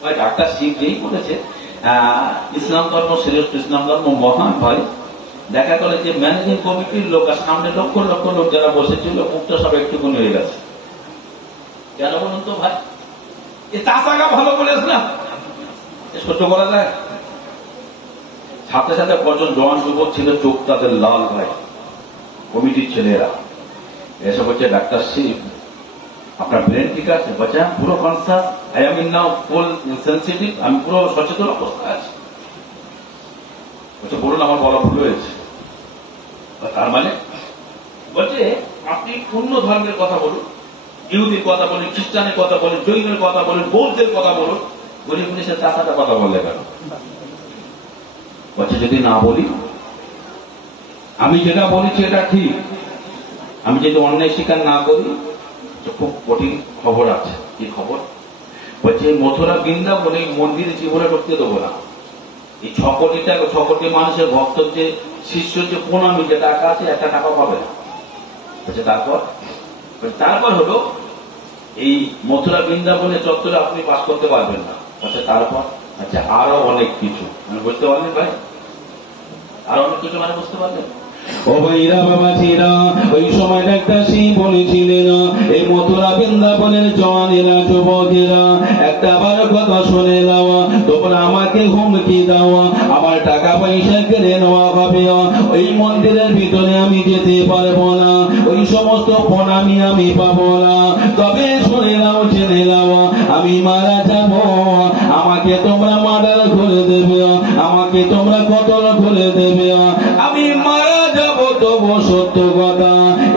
ভাই ডাক্তার শিব যেই বলেছে ইসলাম ধর্ম শ্রেষ্ঠ, ইসলাম ধর্ম মহান। ভাই দেখা গেল যে ম্যানেজিং কমিটির লোক আর সামনে লক্ষ লক্ষ লোক যারা বসেছিল মুখটা সব একটুকুনি হয়ে গেছে। কেন বলুন তো ভাই? এ চাষাগা ভালো বলেছ না, সহ্য করা যায়? সাথে সাথে কজন জওয়ান যুবক ছিল, চোখ তাদের লাল। ভাই কমিটির ছেলেরা এসে বলছে ডাক্তার শিব আপনার ব্রেন ঠিক আছে? বলছে পুরো conscious, I am in now full sensitive, আমি পুরো সচেতন অবস্থায় আছি। বলছে বলুন আমার বলা ভুল হয়েছে। তার মানে বলছে আপনি অন্য ধর্মের কথা বলুন, ইহুদির কথা বলুন, খ্রিস্টানের কথা বলুন, জৈনের কথা বলুন, বৌদ্ধের কথা বলুন, গরিব পুলিশের চাচাটা কথা বললে কেন? বলছে যদি না বলি, আমি যেটা বলেছি এটা ঠিক, আমি যদি অন্যায় স্বীকার না করি, খুব কঠিন খবর আছে। কি খবর? বলছে মথুরা বৃন্দাবনে মন্দিরে জীবনে ঢুকতে দেবো না। এই 6 কোটি মানুষের ভক্ত যে শিষ্য যে প্রণামী যে টাকা আছে, একটা টাকা পাবে না। বলছে তারপর হলো এই মথুরা বৃন্দাবনের চত্বরে আপনি বাস করতে পারবেন না। বলছে তারপর? আচ্ছা আরো অনেক কিছু। মানে বুঝতে পারলেন ভাই? আরো অনেক কিছু মানে বুঝতে পারলেন? ও ভাইরা বাবাজিরা, ওই সময় একটা শিব বলেছিলেন এই মথুরা বৃন্দাবনের জওয়ানেরা যুবকেরা একটা ভালো কথা শুনে নেওয়া, তোমরা আমাকে হুমকি দাও, আমার টাকা পয়সা কেড়ে নেওয়া হবে, ওই মন্দিরের ভিতরে আমি যেতে পারবো না, ওই সমস্ত প্রণামী আমি পাবো না। তবে শুনে নাও, জেনে নাও, আমি মারা যাব, আমাকে তোমরা মার্ডার করে দেবে, আমাকে তোমরা কতল করে দেবে, আমি মারা যাব। তবু সত্য কথা,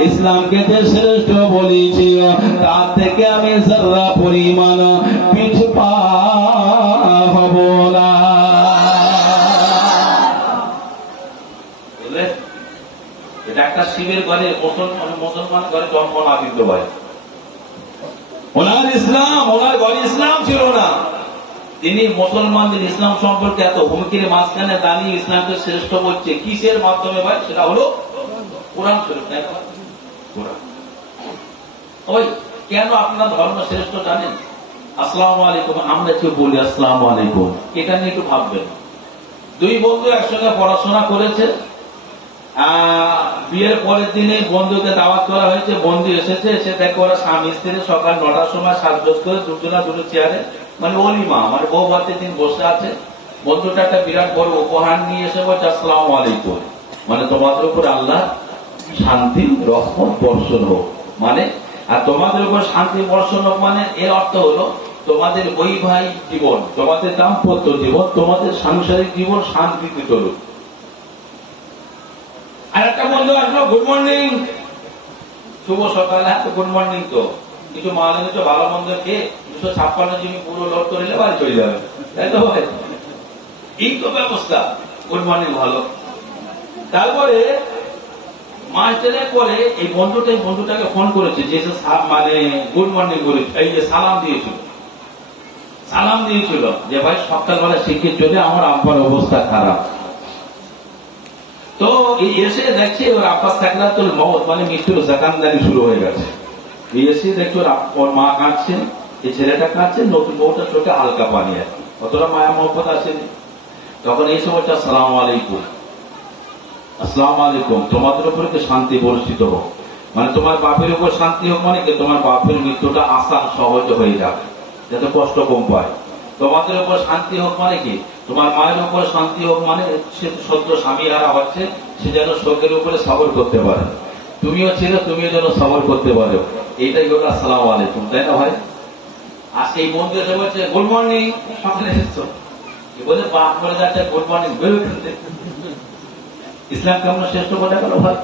ইসলামকে যে শ্রেষ্ঠ বলেছি তার থেকে আমি যারা পরিমাণ পিছপা হব না। এটা একটা শিবের ঘরে মুসলমান ঘরে জন্ম না, কিন্তু ভাই ওনার ইসলাম, ওনার ঘরে ইসলাম ছিল না। তিনি মুসলমানদের ইসলাম সম্পর্কে এত হুমকির মাঝখানে দাঁড়িয়ে ইসলামকে শ্রেষ্ঠ বলছে কিসের মাধ্যমে ভাই? সেটা হলো কোরআন শরীফ। ওই কেন আপনার ধর্ম শ্রেষ্ঠ জানেন? আসসালামু আলাইকুম আমরা কেউ বলি আসসালামু আলাইকুম, এটা নিয়ে একটু ভাববেন। দুই বন্ধু একসঙ্গে পড়াশোনা করেছে, বিয়ের পরের দিনে বন্ধুকে দাওয়াত করা হয়েছে, বন্ধু এসেছে, এসে দেখে ওরা স্বামী স্ত্রী সকাল 9টার সময় সাজগোজ করে দুটো চেয়ারে মানে অলিমা মানে বউ বাড়িতে দিন বসে আছে। বন্ধুটা একটা বিরাট বড় উপহার নিয়ে এসে বলছে আসসালামু আলাইকুম, মানে তোমাদের উপর আল্লাহ শান্তি রহমত বর্ষণ হোক, মানে আর তোমাদের উপর শান্তি বর্ষণ হোক মানে এর অর্থ হলো তোমাদের বৈবাহিক জীবন, তোমাদের দাম্পত্য জীবন, তোমাদের সাংসারিক জীবন শান্তিতে চলুক। আর একটা বন্ধু আসলো, গুড মর্নিং, শুভ সকালে। হ্যাঁ গুড মর্নিং, তো কিছু মাল এনেছো ভালো মন্দ খেয়ে 256 জিবি পুরো লোড করে নিলে বাড়ি চলে যাবে, তাই তো ভাই? এই তো ব্যবস্থা। গুড মর্নিং ভালো। তারপরে মাস্টারের পরে এই বন্ধুটাকে ফোন করেছে যে মানে গুড মর্নিং বলে এই যে সালাম দিয়েছিল যে ভাই সকালবেলা শিখে চলে আমার আব্বার অবস্থা খারাপ। তো এই এসে দেখছে ওর আব্বাস সাকরাতুল মউত মানে মৃত্যুর জাকানদারি শুরু হয়ে গেছে। এই এসে দেখছে ওর মা কাঁদছে, এই ছেলেটা কাঁদছে, নতুন বউটা চোখে হালকা পানি আর অতটা মায়া মহব্বত আসেনি। তখন এই সময় আসসালামু আলাইকুম, আসসালামু আলাইকুম, তোমাদের উপরে শান্তি বর্ষিত হোক, মানে তোমার বাপের উপর শান্তি হোক, মানে কি তোমার বাপের মৃত্যুটা আসান সহজ হয়ে যাবে, যাতে কষ্ট কম পায়। তোমাদের উপর শান্তি হোক মানে কি তোমার মায়ের উপর শান্তি হোক, মানে সে সদ্য স্বামী হারা হচ্ছে, সে যেন শোকের উপরে সবর করতে পারে। তুমিও ছিলে, তুমিও যেন সবর করতে পারো। এইটাই হলো আসসালামু আলাইকুম, তাই না ভাই? আর সেই বন্ধু এসে বলছে গুড মর্নিং, সকালে এসেছো, বলে বাপ বলে যাচ্ছে গুড মর্নিং, বেরো খেলতে। ইসলাম কেমন শ্রেষ্ঠ বোঝা গেল ভাই?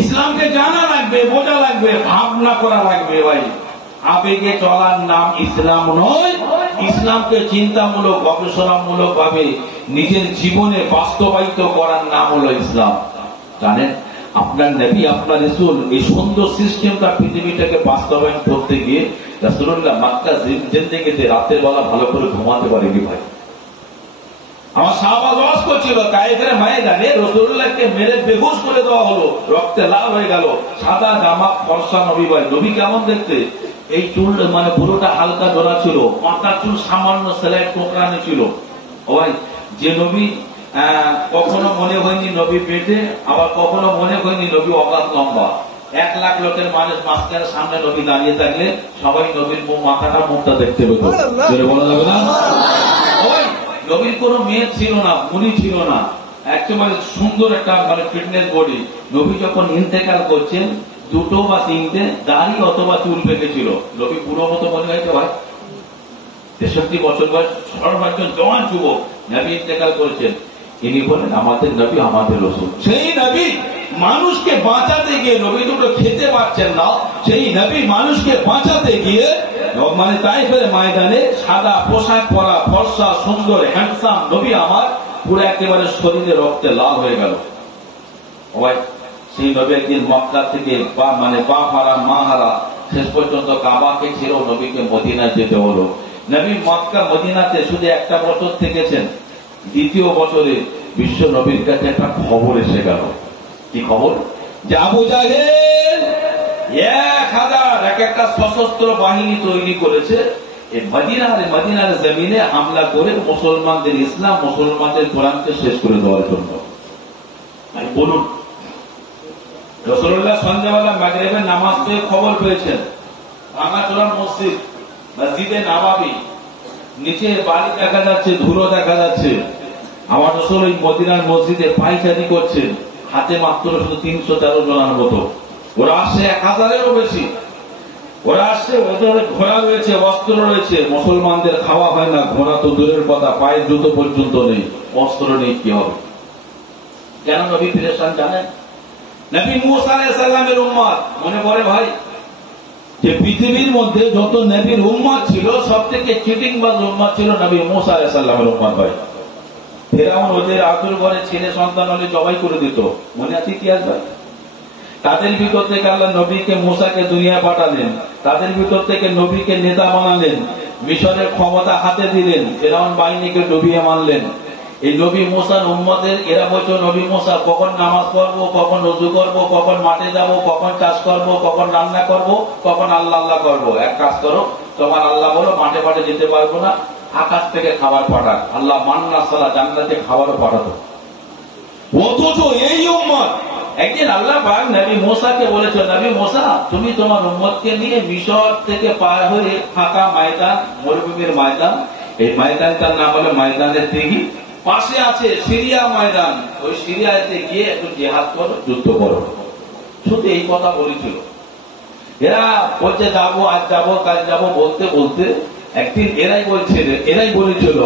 ইসলামকে জানা লাগবে, বোঝা লাগবে, ভাবনা করা লাগবে ভাই। আবেগে চলার নাম ইসলাম নয়। ইসলামকে চিন্তামূলক গবেষণামূলক ভাবে নিজের জীবনে বাস্তবায়িত করার নাম হলো ইসলাম। জানেন আপনার নবী আপনার রাসূল এই সুন্দর সিস্টেমটা পৃথিবীটাকে বাস্তবায়ন করতে গিয়ে রাসূলুল্লাহ মক্কা জিন্দেগিতে রাতের বেলা ভালো করে ঘুমাতে পারেনি ভাই। আমার সাহাবা লস করছিল তায়েফের ময়দানে রাসূলুল্লাহকে মেরে বেহুশ করে দেওয়া হলো, রক্তে লাল হয়ে গেল, সাদা জামা ফর্সা নবী ভাই। নবী কেমন দেখতে? এই চুল মানে পুরোটা হালকা জোড়া ছিল, মাথার চুল সামান্য সেলাই কোকড়ানো ছিল। ও ভাই, যে নবী কখনো মনে হয়নি নবী পেটে, আবার কখনো মনে হয়নি নবী অগাধ লম্বা। 1 লাখ লোকের মানুষ মাঝখানের সামনে নবী দাঁড়িয়ে থাকলে সবাই নবীর মুখটা দেখতে পেত। বলা যাবে না? ওই নবীর কোন মেয়ে ছিল না, মুনি ছিল না, একেবারে সুন্দর একটা মানে ফিটনেস বডি। নবী যখন ইন্তেকাল করছেন 2 বা 3টে দাড়ি অথবা চুল পেকেছিল। নবী পুরো মতো মনে হয়েছে ভাই, 63 বছর বয়স, সর্বাধিক জওয়ান যুবক, নবী ইন্তেকাল করেছেন। ইনি বলেন আমাদের নবী আমাদের রাসূল। সেই নবী মানুষকে বাঁচাতে গিয়ে, নবী দুটো খেতে পারছেন না, সেই নবী মানুষকে বাঁচাতে গিয়ে মানে তায়েফের ময়দানে সাদা পোশাক পরা, ফর্সা সুন্দর হ্যান্ডসাম নবী আমার পুরো একেবারে শরীরে রক্তে লাল হয়ে গেল। সেই নবী একদিন মক্কা থেকে পা হারা মা হারা শেষ পর্যন্ত কাবাকে ছেড়ে নবীকে মদিনায় যেতে হলো। নবী মক্কা মদিনাতে শুধু 1টা বছর থেকেছেন। 2য় বছরে বিশ্ব নবীর কাছে একটা খবর এসে গেল। কি খবর? যে আবু জাহেল 1000 একটা সশস্ত্র বাহিনী তৈরি করেছে এই মদিনার জমিনে হামলা করে মুসলমানদের ইসলাম, মুসলমানদের কোরআনকে শেষ করে দেওয়ার জন্য। বলুন, রাসূলুল্লাহ সন্ধ্যাবেলা মাগরিবের নামাজ থেকে খবর পেয়েছেন, ভাঙাচোরা মসজিদ, মসজিদে নববী, নিচে বালি দেখা যাচ্ছে, ধুলো দেখা যাচ্ছে। আমার রাসূল ওই মদিনার মসজিদে পায়চারি করছেন, হাতে মাত্র শুধু 313 জনের মতো। ওরা আসছে 1000-এরও বেশি। ওরা আসছে, ওদের ঘোড়া রয়েছে, অস্ত্র রয়েছে। মুসলমানদের খাওয়া হয় না, ঘোড়া তো দূরের কথা, পায়ের জুতো পর্যন্ত নেই, অস্ত্র নেই, কি হবে? কেন নবী পেরেশান জানেন? নবী মুসা আলাইহিস সালামের উম্মত। মনে পড়ে ভাই যে পৃথিবীর মধ্যে যত নবীর উম্মত ছিল সবথেকে চিটিংবাজ উম্মত ছিল নবী মুসা আলাইহিস সালামের উম্মত ভাই। ফেরাউন ওদের আতুর ঘরে ছেলে সন্তান হলে জবাই করে দিত, মনে আছে ইতিহাস ভাই? তাদের ভিতর থেকে আল্লাহ নবীকে মুসাকে দুনিয়া পাঠালেন, তাদের ভিতর থেকে নবীকে নেতা বানালেন, মিশরের ক্ষমতা হাতে দিলেন, ফেরাউন বাহিনীকে ডুবিয়ে মারলেন। এই নবী মুসার উম্মতের এরা বলছো নবী মুসা কখন নামাজ পড়বো, কখন ওযু করবো, কখন মাঠে যাবো, কখন চাষ করবো, কখন রান্না করবো, কখন আল্লাহ আল্লাহ করবো। এক কাজ করো, তোমার আল্লাহ বলো মাঠে মাঠে যেতে পারবো না, আকাশ থেকে খাবার পাঠান। আল্লাহ মান্না সালা জান্নাতে খাবারও পাঠাতো। অথচ এই উম্মত একদিন আল্লাহ পাক নবী মুসাকে বলেছে, নবী মুসা তুমি তোমার উম্মতকে নিয়ে মিশর থেকে পার হয়ে ফাঁকা ময়দান, মরুভূমির ময়দান, এই ময়দানটার নাম হলো ময়দানের তিঘি, পাশে আছে সিরিয়া ময়দান, ওই সিরিয়াতে গিয়ে একটু জিহাদ করো, যুদ্ধ করো। শুধু এই কথা বলেছিল। এরা বলছে যাবো, আজ যাবো, কাল যাবো বলতে বলতে একদিন এরাই বলেছিল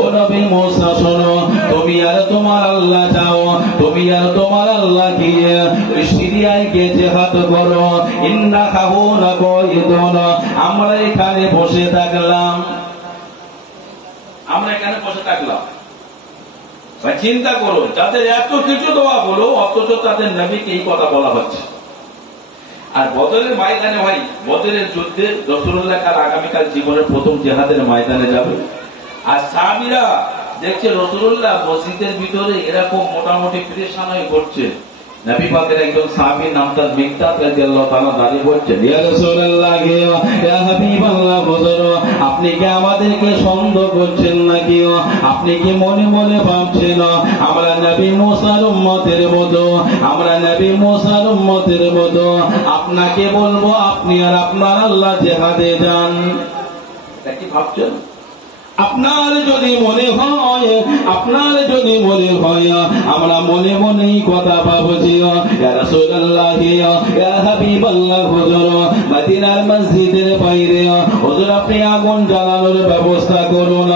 ও নবী মুসা শোনো, তুমি আর তোমার আল্লাহ যাও, তুমি আর তোমার আল্লাহ গিয়ে সিরিয়ায় গিয়ে জিহাদ করো। ইন্না কাউনা কাইদুন, আমরা এখানে বসে থাকলাম। চিন্তা করো, যাদের এত কিছু দেওয়া হলো অথচ তাদের নবীকে এই কথা বলা হচ্ছে। আর বদরের ময়দানে ভাই, বদরের যুদ্ধে রাসূলুল্লাহ কাল আগামীকাল জীবনের প্রথম জিহাদের ময়দানে যাবে। আর সাহাবীরা দেখছে রাসূলুল্লাহ মসজিদের ভিতরে এরকম মোটামুটি পেরেশান হয়ে ঘটছে। নবী পাকের একজন সাহাবীর নাম তার মিকদাদ রাদিয়াল্লাহু তাআলা দাঁড়িয়ে বলছেন, ইয়া রাসূলুল্লাহ, ইয়া হাবিবাল্লাহ, হুজুর আপনি কি আমাদেরকে সন্দেহ করছেন নাকি? আপনি কি মনে মনে ভাবছেন আমরা নবী মুসার উম্মতের মতো, আমরা নবী মুসার উম্মতের মতো আপনাকে বলবো আপনি আর আপনার আল্লাহ জিহাদে যান? এটা কি ভাবছেন? আপনার যদি মনে হয় আমরা মনে মনেই কথা ভাবছি, ইয়া রাসূলুল্লাহ, ইয়া হাবিবাল্লাহ, হুজুর মদিনার মসজিদের বাইরে হুজুর আপনি আগুন জ্বালানোর ব্যবস্থা করুন,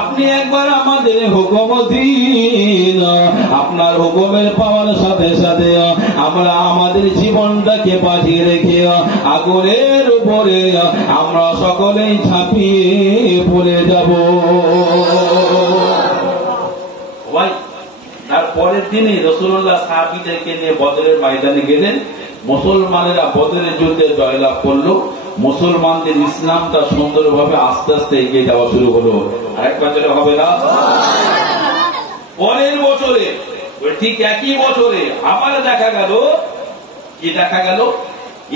আপনি একবার আমাদের হুকুম দিন। আপনার হুকুমের পাওয়ার সাথে সাথে আমরা আমাদের জীবনটাকে বাজি রেখে আগুনের উপরে আমরা সকলেই ঝাঁপিয়ে পড়ে যাব। ভাই তার পরের দিনই রাসূলুল্লাহ সাহাবীদেরকে নিয়ে বদরের ময়দানে গেলেন। মুসলমানেরা বদরের যুদ্ধে জয়লাভ করলো। মুসলমানদের ইসলামটা সুন্দরভাবে আস্তে আস্তে এগিয়ে যাওয়া শুরু হলো। আরেক বছরে হবে না, পরের বছরে ঠিক একই বছরে আবার দেখা গেল, কি দেখা গেল,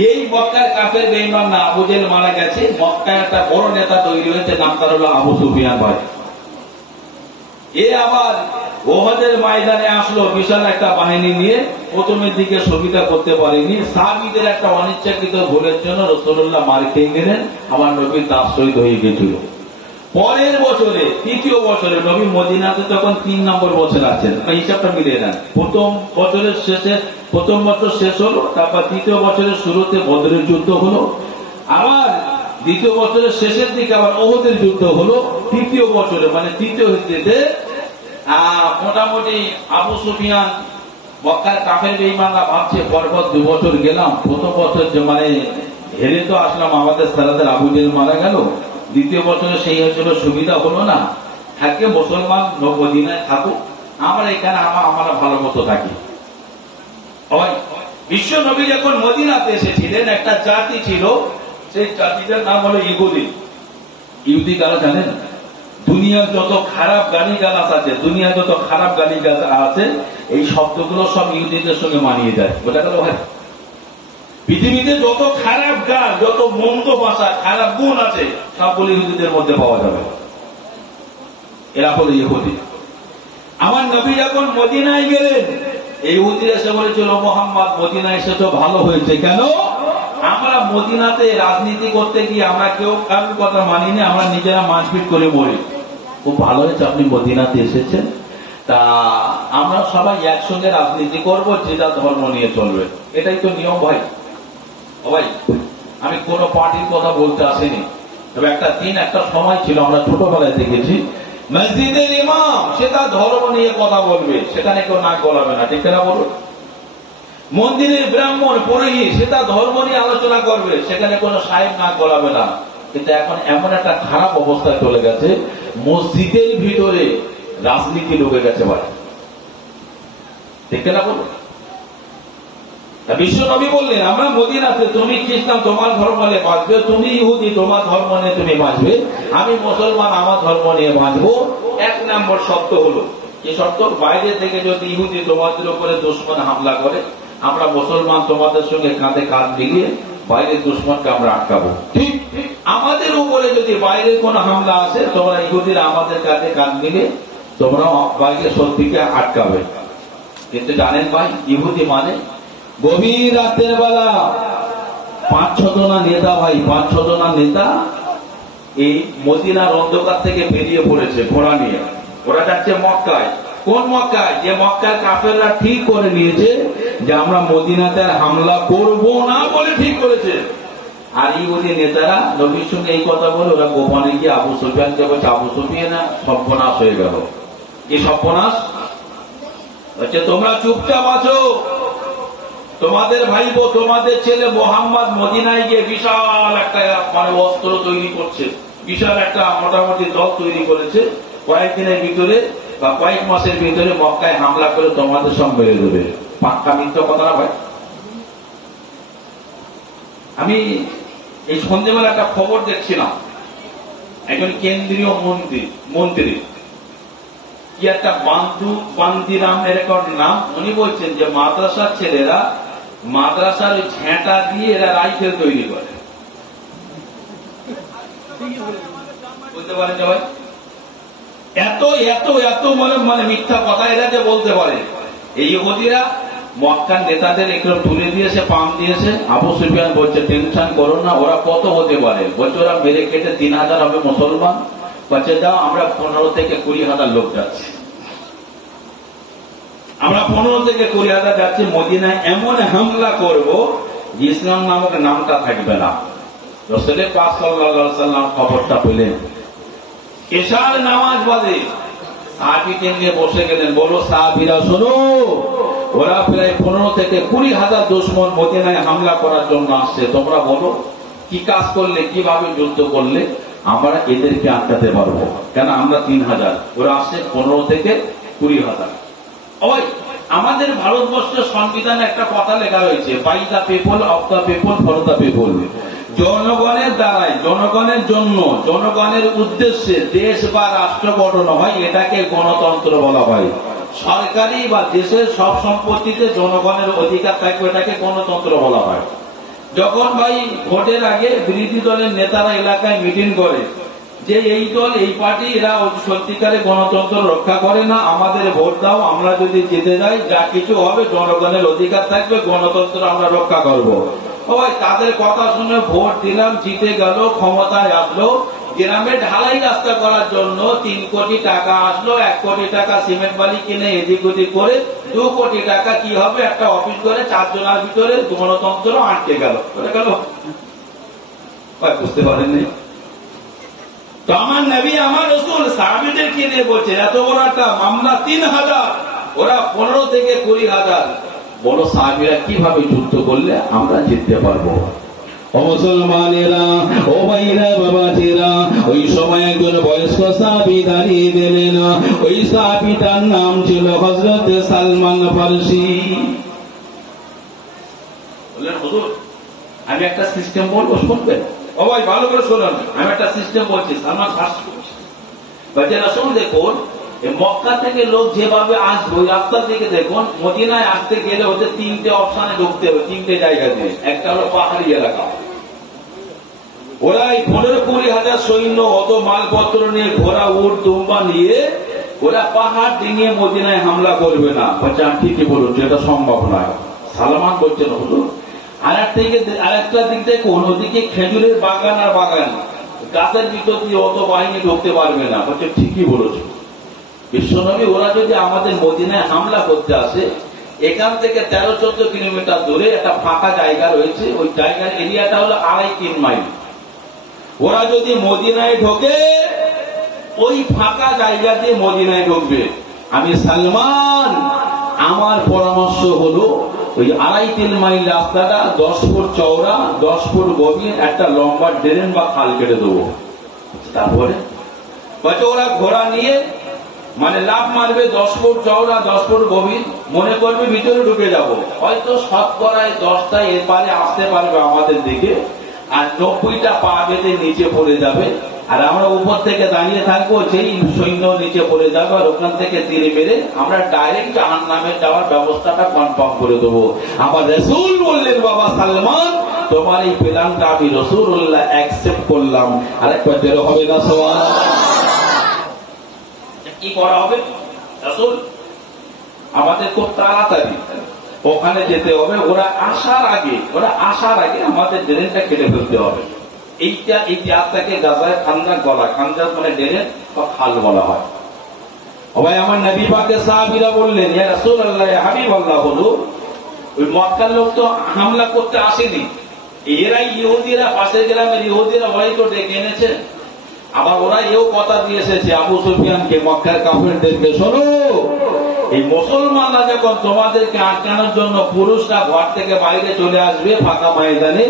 এই মক্কার কাফের বেঈমান না আবু জেহেল মারা গেছে। মক্কায় একটা বড় নেতা তৈরি হয়েছে, নাম তার হলো আবু সুফিয়ান ভাই। এ আবার ওহদের ময়দানে আসলো বিশাল একটা বাহিনী নিয়ে। প্রথমের দিকে সুবিধা করতে পারেনি, সাহাবীদের একটা অনিচ্ছাকৃত ভুলের জন্য রাসূলুল্লাহ মার খেয়ে গেলেন। আমার নবী তার শহীদ হয়ে গেছিল। পরের বছরে তৃতীয় বছরে নবী মদিনাতে তখন 3 নম্বর বছর আছেন, হিসাবটা মিলিয়ে নেন। প্রথম বছরের শেষে, প্রথম বছর শেষ হলো, তারপর তৃতীয় বছরের শুরুতে বদরের যুদ্ধ হলো, আবার দ্বিতীয় বছরের শেষের দিকে আবার ওহদের যুদ্ধ হলো। তৃতীয় বছরে মানে তৃতীয় হিজরিতে মোটামুটি আবু সুফিয়ান মক্কার কাফের বেঈমানরা ভাবছে পরপর 2 বছর গেলাম, প্রথম বছর মানে হেরে তো আসলাম, আমাদের সালাদের আবু জেহেল মারা গেল। দ্বিতীয় বছরে সেই হচ্ছিল সুবিধা হলো না, থাকে মুসলমান মদিনায় থাকুক, আমরা এখানে আমরা ভালো মতো থাকি। বিশ্ব নবী যখন মদিনাতে এসেছিলেন, একটা জাতি ছিল, সেই জাতিটার নাম হলো ইহুদি। ইহুদি কারা জানেন? দুনিয়ার যত খারাপ গালিগালাজ আছে, দুনিয়ার যত খারাপ গালিগালাজ আছে, এই শব্দগুলো সব ইহুদিদের সঙ্গে মানিয়ে যায়। বোঝা গেল ভাই? পৃথিবীতে যত খারাপ গাল, যত মন্দ ভাষা, খারাপ গুণ আছে, সবগুলো ইহুদিদের মধ্যে পাওয়া যাবে। এরা হলো ইহুদি। আমার নবী যখন মদিনায় গেলেন, ইহুদি এসে বলেছিল, মোহাম্মদ মদিনায় এসে তো ভালো হয়েছে। কেন? আমরা মদিনাতে রাজনীতি করতে গিয়ে আমরা কেউ কারোর কথা মানিনি, আমরা নিজেরা মারপিট করে মরি। খুব ভালো হয়েছে আপনি মদিনাতে এসেছেন, তা আমরা সবাই একসঙ্গে রাজনীতি করবো, যেটা ধর্ম নিয়ে চলবে, এটাই তো নিয়ম ভাই। ভাই আমি কোন পার্টির কথা বলতে আসিনি, তবে একটা দিন একটা সময় ছিল, আমরা ছোটবেলায় দেখেছি, মসজিদের ইমাম সেটা ধর্ম নিয়ে কথা বলবে, সেখানে কেউ নাক গলাবে না, ঠিক না বলুন? মন্দিরের ব্রাহ্মণ পুরোহিত সেটা ধর্ম নিয়ে আলোচনা করবে, সেখানে কোন সাহেব নাক গলাবে না। কিন্তু এখন এমন একটা খারাপ অবস্থায় চলে গেছে, মসজিদের ভিতরে রাজনীতি ঢুকে গেছে ভাই, ঠিক না বলুন? বিশ্ব নবী বললেন, আমরা মদিনাতে, তুমি খ্রিস্টান তোমার ধর্ম নিয়ে বাঁচবে, তুমি ইহুদি তোমার ধর্ম নিয়ে তুমি বাঁচবে, আমি মুসলমান আমার ধর্ম নিয়ে বাঁচবো। 1 নম্বর শর্ত হলো, এই শর্ত, বাইরে থেকে যদি ইহুদি তোমাদের উপরে দুশমন হামলা করে, আমরা মুসলমান তোমাদের সঙ্গে কাঁধে কাঁধ মিলিয়ে বাইরের দুশমনকে আমরা আটকাবো। ঠিক আমাদের উপরে যদি বাইরের কোন হামলা আসে, তোমরা ইহুদিরা আমাদের কাঁধে কাঁধ মিলিয়ে তোমরা বাইরের শক্তিকে আটকাবে। কিন্তু জানেন ভাই, ইহুদি মানে গভীর রাতের বেলা 5-6 জনা নেতা, ভাই 5-6 জনা নেতা এই মদিনার অন্ধকার থেকে বেরিয়ে পড়েছে ঘোড়া নিয়ে। ওরা যাচ্ছে মক্কায়। কোন মক্কায়? যে মক্কার কাফেররা ঠিক করে নিয়েছে যে আমরা মদিনাতে আর হামলা করব না বলে ঠিক করেছে। আর ইহুদি নেতারা নবীর সঙ্গে এই কথা বলে ওরা গোপনে গিয়ে আবু সুফিয়ানকে বলছে, আবু সুফিয়ান সর্বনাশ হয়ে গেল। কি সর্বনাশ হচ্ছে? তোমরা চুপচাপ আছো, তোমাদের ভাইবো, তোমাদের ছেলে মোহাম্মদ মদিনায় গিয়ে বিশাল একটা মানে অস্ত্র তৈরি করছে, বিশাল একটা মোটামুটি দল তৈরি করেছে, কয়েকদিনের ভিতরে বা কয়েক মাসের ভিতরে মক্কায় হামলা করে তোমাদের সব মেরে দেবে। পাক্কা মিথ্যা কথা না ভাই? আমি এই সন্ধ্যেবেলা একটা খবর দেখছিলাম, একজন কেন্দ্রীয় মন্ত্রী কি একটা বান্দিরাম এরকম নাম, উনি বলছেন যে মাদ্রাসার ছেলেরা মাদ্রাসার ওই ঝেঁটা দিয়ে এরা রাইফেল তৈরি করে। বলতে পারেন যে ভাই এত এত এত মানে মিথ্যা কথা এরা যে বলতে পারে। এই ইহুদিরা মক্কার নেতাদের একটু তুলে দিয়েছে, পাম দিয়েছে। আবু সুফিয়ান বলছে, টেনশন করো না, ওরা কত হতে পারে? বলছে ওরা মেরে কেটে 3000 হবে মুসলমান। বলছে যাও, আমরা 15 থেকে 20,000 লোক যাচ্ছি, আমরা 15 থেকে 20,000 যাচ্ছি মদিনায়, এমন হামলা করব যে ইসলাম নামক নামটা থাকবে না। রাসূল পাক সাল্লাল্লাহু আলাইহি ওয়াসাল্লাম খবরটা পেলেন, এশার নামাজ বাদে সাহাবীদের নিয়ে বসে গেলেন। বলো সাহাবীরা শোনো, ওরা প্রায় 15 থেকে 20,000 দুশমন মদিনায় হামলা করার জন্য আসছে। তোমরা বলো কি কাজ করলে, কিভাবে যুদ্ধ করলে আমরা এদেরকে আটকাতে পারবো? কেন আমরা 3000, ওরা আসছে 15 থেকে 20,000। ওই আমাদের ভারতবর্ষের সংবিধানে একটা কথা লেখা রয়েছে, by the people, of the people, for the people. জনগণের দ্বারাই, জনগণের জন্য, জনগণের উদ্দেশ্যে দেশ বা রাষ্ট্র গঠন হয়, এটাকে গণতন্ত্র বলা হয়। সরকারি বা দেশের সব সম্পত্তিতে জনগণের অধিকার থাকবে, এটাকে গণতন্ত্র বলা হয়। যখন ভাই ভোটের আগে বিরোধী দলের নেতারা এলাকায় মিটিং করে যে এই দল এই পার্টি এরা সত্যিকারে গণতন্ত্র রক্ষা করে না, আমাদের ভোট দাও, আমরা যদি জিতে যাই যা কিছু হবে জনগণের অধিকার থাকবে, গণতন্ত্র আমরা রক্ষা করব। ভাই তাদের কথা শুনে ভোট দিলাম, জিতে গেল, ক্ষমতায় আসলো, গ্রামে ঢালাই রাস্তা করার জন্য 3 কোটি টাকা আসলো, 1 কোটি টাকা সিমেন্ট বালি কিনে এদিক ওদিক করে 2 কোটি টাকা কি হবে, একটা অফিস করে 4 জনের ভিতরে গণতন্ত্র আটকে গেল। বুঝতে পারেননি তো আমার নবী আমার রাসূল সাহাবীদের কে নিয়ে বলছে এত বড় একটা মামলা, 3000, ওরা 15 থেকে 20,000। বলো সাহাবীরা কিভাবে যুদ্ধ করলে আমরা জিততে পারবো? ও মুসলমানেরা, ও ভাইরা, বাবাজিরা, ওই সময় একজন বয়স্ক সাহাবী দাঁড়িয়ে দিলেন। ওই সাহাবীটার নাম ছিল হযরত সালমান ফারসি। বললেন হুজুর আমি একটা সিস্টেম বলবো, শুনবেন? ও ভাই ভালো করে শুনুন, আমি একটা সিস্টেম বলছি। সালমান ফারসি বলছে রাসূল দেখুন মক্কা থেকে লোক যেভাবে আসবে ওই রাস্তা থেকে দেখুন মদিনায় আসতে গেলে ওদের 3টে অপশনে ঢুকতে হবে, 3টে জায়গা দিয়ে। একটা হলো পাহাড়ি এলাকা, ওরা এই 15-20,000 সৈন্য অত মালপত্র নিয়ে ঘোড়া উট দুম্বা নিয়ে ওরা পাহাড় ডিঙিয়ে মদিনায় হামলা করবে না। বলছে আমি ঠিকই বলুন, এটা সম্ভব নয়। সালমান বলছেন হলো আরেকটা দিক দেখুন, ওদিকে খেজুরের বাগান আর বাগান, গাছের ভিতর দিয়ে অত বাহিনী ঢুকতে পারবে না। বলছে ঠিকই বলেছে বিশ্বনবী, ওরা যদি আমাদের মদিনায় হামলা করতে আসে, এখান থেকে 13-14 কিলোমিটার দূরে একটা ফাঁকা জায়গা রয়েছে, ওই জায়গার এরিয়াটা হলো 2.5-3 মাইল। ওরা যদি মদিনায় ঢোকে ওই ফাঁকা জায়গা দিয়ে মদিনায় ঢুকবে। আমি সালমান, আমার পরামর্শ হলো ওই 2.5-3 মাইল রাস্তাটা 10 ফুট চওড়া, 10 ফুট গভীর একটা লম্বা ড্রেন বা খাল কেটে দেবো। তারপরে বলছে ওরা ঘোড়া নিয়ে মানে লাভ মারবে, 10 ফুট চওড়া, 10 ফুট গভীর, মনে করবে ভিতরে ঢুকে যাব। হয়তো 10টা এপারে আসতে পারবে আমাদের দিকে, আর 90টা পা বেঁধে নিচে পড়ে যাবে, আর আমরা উপর থেকে দাঁড়িয়ে থাকবো, সেই সৈন্য নিচে পড়ে যাবে, আর ওখান থেকে তীর মেরে আমরা ডাইরেক্ট জাহান্নামে যাওয়ার ব্যবস্থাটা কনফার্ম করে দেবো। আমার রাসূল বললেন বাবা সালমান, তোমার এই প্ল্যানটা আমি রাসূলুল্লাহ অ্যাকসেপ্ট করলাম। আরেকবার জোরে হবে না সুবহানাল্লাহ? কি করা হবে? রাসূল আমাদের খুব তাড়াতাড়ি ওখানে যেতে হবে, ওরা আসার আগে আমাদের ড্রেনটা কেটে ফেলতে হবে। এই জাতটাকে গাজায় খান্দাক বলা, খান্দাক মানে ড্রেন বা খাল বলা হয়। ভাই আমার নবী পাকের সাহাবীরা বললেন ইয়া রাসূলুল্লাহ, ইয়া হাবিবাল্লাহ, হলো ওই মক্কার লোক তো হামলা করতে আসেনি, এরাই ইহুদিরা, পাশের গ্রামের ইহুদিরা হয়তো ডেকে এনেছে। আবার ওরা এও কথা দিয়ে এসেছে আবু সুফিয়ানকে, মক্কার কাফেরদেরকে, শোনো এই মুসলমানরা যখন তোমাদেরকে আটকানোর জন্য পুরুষরা ঘর থেকে বাইরে চলে আসবে ফাঁকা ময়দানে,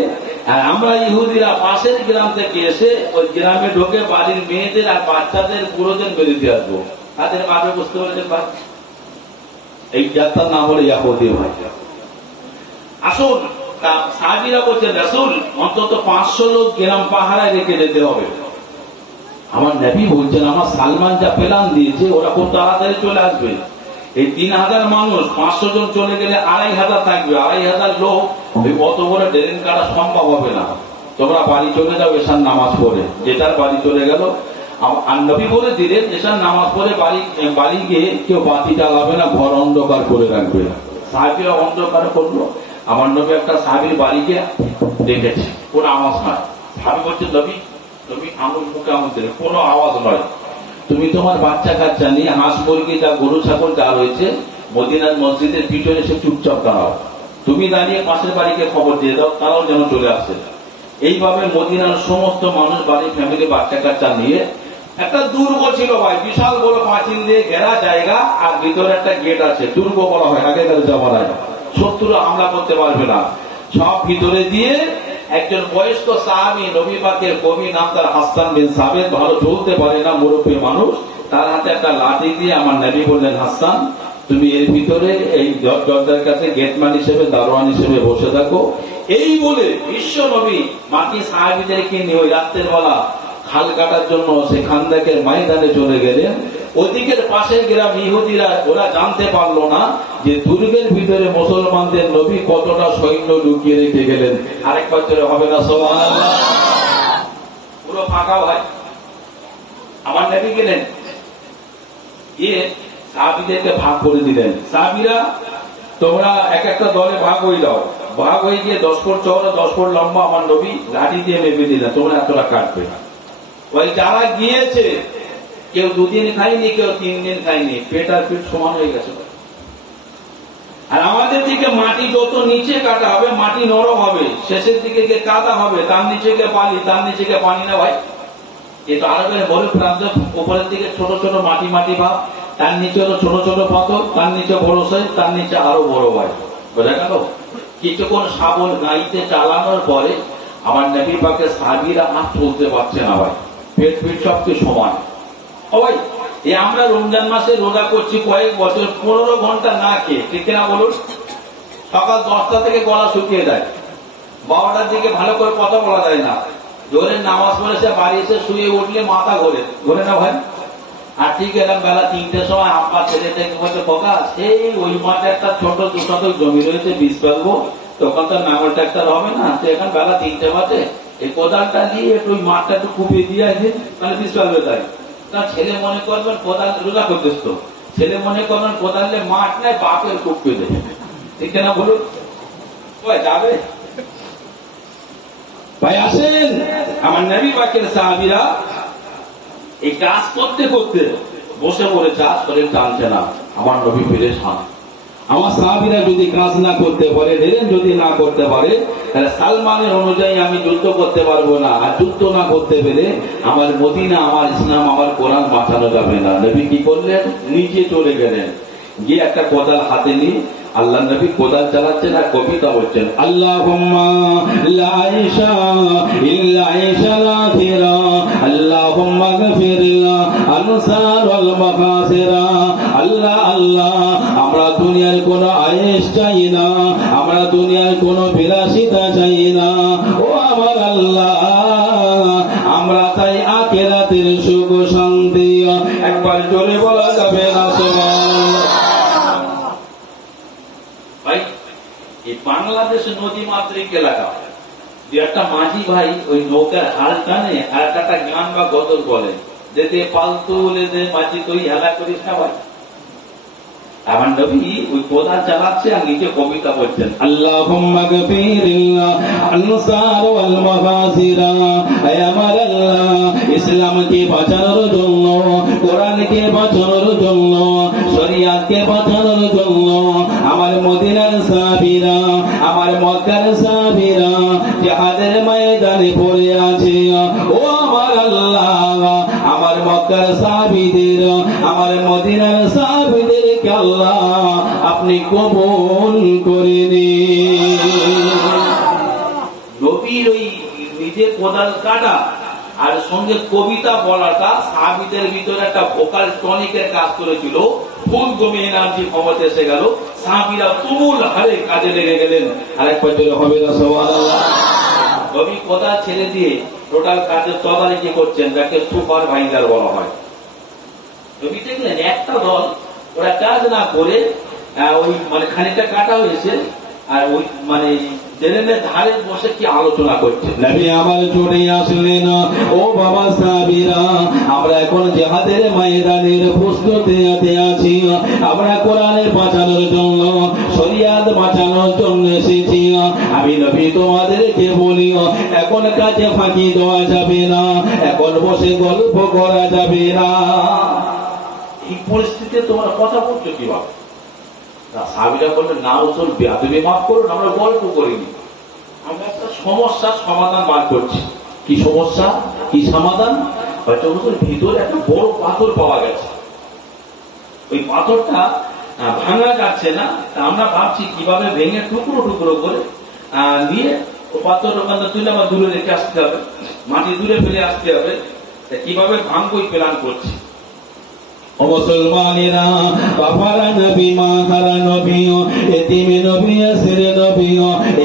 আর আমরা ইহুদিরা পাশের গ্রাম থেকে এসে ওই গ্রামে ঢোকে বাড়ির মেয়েদের আর বাচ্চাদের বুড়োদের মেরে দিয়ে আসবো। তাদের মাঝে বুঝতে পেরেছেন ভাই, এই যাত্রার নাম হলো ইয়াহুদি। ভাই আসুন, সাহাবীরা বলছেন রাসূল অন্তত 500 লোক গ্রাম পাহারায় রেখে যেতে হবে। আমার নবী বলছেন আমার সালমান যা প্ল্যান দিয়েছে ওরা খুব তাড়াতাড়ি চলে আসবে। এই 3000 মানুষ, 500 জন চলে গেলে 2500 থাকবে, 2500 লোক অত বড় ড্রেন কাটা সম্ভব হবে না। তোমরা বাড়ি চলে যাও এশার নামাজ পড়ে, যেটার বাড়ি চলে গেল। আর নবী বলে দিলেন এশার নামাজ পড়ে বাড়ি গিয়ে কেউ বাতি জ্বালাবে না, ঘর অন্ধকার করে রাখবে। সাহাবীরা অন্ধকার করলো। আমার নবী একটা সাহাবীর বাড়িকে ডেকেছে, কোন আওয়াজ নয়। সাহাবী বলছে নবী তুমি আঙুল মুখে আঙুল দেবে, কোনো আওয়াজ নয়। তুমি তোমার বাচ্চা কাচ্চা নিয়ে হাঁস মুরগি যা গরু ছাগল যা রয়েছে মদিনার মসজিদের পিছনে এসে চুপচাপ দাঁড়াও। তুমি দাঁড়িয়ে পাশের বাড়িকে খবর দিয়ে দাও, তারাও যেন চলে আসে। এইভাবে মদিনার সমস্ত মানুষ বাড়ি ফ্যামিলি বাচ্চা কাচ্চা নিয়ে, একটা দুর্গ ছিল ভাই, বিশাল বড় পাঁচিল দিয়ে ঘেরা জায়গা, আর ভিতরে একটা গেট আছে, দুর্গ বলা হয় আগেকার জামানায়। শত্রু হামলা করতে পারবে না। সব ভিতরে দিয়ে একজন বয়স্ক সাহাবী, নবী পাকের কবি, নাম তার হাসান বিন সাবিত, ভালো চলতে পারে না, মুরব্বী মানুষ, তার হাতে একটা লাঠি দিয়ে আমার নবী বললেন, হাসান তুমি এর ভিতরে এই দরজার কাছে গেটম্যান হিসেবে, দারোয়ান হিসেবে বসে থাকো। এই বলে বিশ্ব নবী বাকি সাহাবীদেরকে নিয়ে ওই রাত্রের বেলা খাল কাটার জন্য সে খান্দাকের ময়দানে চলে গেলেন। ওদিকের পাশের গ্রাম ইহুদিরা ওরা জানতে পারলো না যে দুর্গের ভিতরে মুসলমানদের নবী কতটা সৈন্য লুকিয়ে রেখে গেলেন। আরেকবার ধরে হবে না সুবহানাল্লাহ? পুরো ফাঁকা হয়। আমার নবী গেলেন, গিয়ে সাহাবীদেরকে ভাগ করে দিলেন। সাহাবীরা তোমরা এক একটা দলে ভাগ হয়ে যাও। ভাগ হয়ে গিয়ে 10 ফুট চওড়া 10 ফুট লম্বা আমার নবী লাঠি দিয়ে মেপে দিলেন, তোমরা এতটা কাটবে। ওই যারা গিয়েছে কেউ 2 দিন খায়নি, কেউ 3 দিন খায়নি, পেট আর পেট সমান হয়ে গেছে। আর আমাদের দিকে মাটি যত নিচে কাটা হবে মাটি নরম হবে, শেষের দিকে গিয়ে কাদা হবে, তার নিচে গিয়ে বালি, তার নিচে গিয়ে পানি না ভাই। কিন্তু আরবের বড় প্রান্ত উপরের দিকে ছোট ছোট মাটি মাটি ভাব, তার নিচে হলো ছোট ছোট পাথর, তার নিচে বড় সাইজ, তার নিচে আরো বড় ভাই। বোঝা গেল? কিছুক্ষণ শাবল গাইতে চালানোর পরে আমার নবী পাকের সাহাবীরা আর চলতে পারছে না ভাই, পেট পেট সবচেয়ে সমান। ও ভাই, এই আমরা রমজান মাসে রোজা করছি কয়েক বছর, 15 ঘন্টা না খেয়ে, ঠিক না বলুন? সকাল 10টা থেকে গলা শুকিয়ে যায়, 12টার দিকে ভালো করে কথা বলা যায় না, জোরের নামাজ পড়ে সে বাড়ি এসে শুয়ে উঠলে মাথা ঘোরে না ভাই। আর ঠিক এরকম বেলা 3টের সময় আব্বা ছেলে থেকে বলতে, বোকা সেই ওই মাঠে একটা ছোট 2 শতক জমি রয়েছে, বীজ ফেলবো, তখন তো নাঙল ট্রাক্টর হবে না, তো এখন বেলা 3টে বাজে, এই কোদালটা দিয়ে একটু ওই মাঠটা একটু কুপিয়ে দিয়ে আসে, মানে বীজ ফেলবে। তাই না? ছেলে মনে করবেন কোদাল, রোজা করতেছ তো, ছেলে মনে করবেন কোদালে মাঠ নেয়, বাপের কুপিয়ে দেবে, ঠিক না বলুন? যাবে ভাই? আসেন, আমার নবী পাকের সাহাবীরা এই কাজ করতে করতে বসে পড়েছে, শরীর টানছে না, আমার নবী পেরেশান। আমার সাহাবীরা যদি কাজ না করতে পারে, যদি না করতে পারে, তাহলে সালমানের অনুযায়ী আমি যুদ্ধ করতে পারবো না। আর যুদ্ধ না করতে পেরে আমার মদিনা, আমার ইসলাম, আমার কোরআন বাঁচানো যাবে না। নবী কি করলেন? নিচে চলে গেলেন, গিয়ে একটা কোদাল হাতে নিয়ে আল্লাহ নবী কোদাল চালাচ্ছেন আর কবিতা বলছেন, আল্লাহুম্মা লা ইশা ইল্লা ইশাল আখিরা, আল্লাহুম্মা গফিরনা আনসার ওয়াল মাকাসিরা। আল্লাহ আল্লাহ, আমরা দুনিয়ার কোন আয়েশ চাই না, আমরা দুনিয়ার কোন বিলাসিতা চাই না। ও আমার আল্লাহ, আমরা তাই আখিরাতের সুখ শান্তি। একবার জোরে বলা যাবে না সুবহানাল্লাহ? ভাই, এই বাংলাদেশের নদী মাতৃক এলাকা, যে একটা মাঝি ভাই ওই নৌকার হাল টানে আর একটা গান বা গজল বলে, যেতে পালতু লেদে মাঝি তুই হেলা করিস না ভাই। আমার নবী ওই কোদাল চালাচ্ছে আর নিচে কবিতা বলছেন, আল্লাহুম্মা গফিরিল্লাহ আনসার ওয়াল মাগাসিরা। হে আমার আল্লাহ, ইসলামকে বাঁচানোর জন্য, কোরআনকে বাঁচানোর জন্য, শরিয়াতকে বাঁচানোর জন্য আমার মদিনার সাহাবীরা, আমার মক্কার সাহাবীরা জিহাদের ময়দানে পড়ে আছে। ও আমার আল্লাহ, আমার মক্কার সাহাবীদের, আমার মদিনার সাহাবীদেরকে আল্লাহ আপনি কবুল করে নিন। নবীর ওই নিজের কোদাল কাটা আর সঙ্গে কবিতা বলাটা সাহাবীদের ভিতরে একটা ভোকাল টনিকের কাজ করেছিল। ফুল কমে এনার্জি ক্ষমতা এসে গেল, সাহাবীরা তুমুল হারে কাজে লেগে গেলেন। আরেকবার জোরে হবে না সুবহানাল্লাহ? নবী কোদাল ছেড়ে দিয়ে টোটাল কাজের তদারকি করছেন, যাকে সুপারভাইজার বলা হয়। নবী দেখলেন একটা দল ওরা কাজ না করে ওই মানে খানিকটা কাটা হয়েছে আর ওই মানে ড্রেনের ধারে বসে কি আলোচনা করছে। নবী আমার চলে আসলেন, ও বাবা সাহাবীরা, আমরা এখন জিহাদের ময়দানের প্রস্তুতিতে আছি, আমরা কোরআনের বাঁচানোর জন্য, শরিয়াত বাঁচানোর জন্য এসেছি। আমি নবী তোমাদেরকে বলি, এখন কাজে ফাঁকি দেওয়া যাবে না, এখন বসে গল্প করা যাবে না। এই পরিস্থিতিতে তোমরা কথা বলছো কিভাবে? সাহাবীরা বললেন, না ওসল বেয়াদবি মাফ করুন, আমরা গল্প করিনি, আমরা একটা সমস্যার সমাধান বার করছি। কি সমস্যা, কি সমাধান? ভিতরে একটা বড় পাথর পাওয়া গেছে, ওই পাথরটা ভাঙা যাচ্ছে না, আমরা ভাবছি কিভাবে ভেঙে টুকরো টুকরো করে নিয়ে পাথর ওখানে তুলে আমার দূরে রেখে আসতে হবে, মাটি দূরে ফেলে আসতে হবে, কিভাবে ভাঙবো প্ল্যান করছি। ও মুসলমানেরা, বাবারা নবী, মাহারা নবী, এতিমে নবী, আসিরে নবী,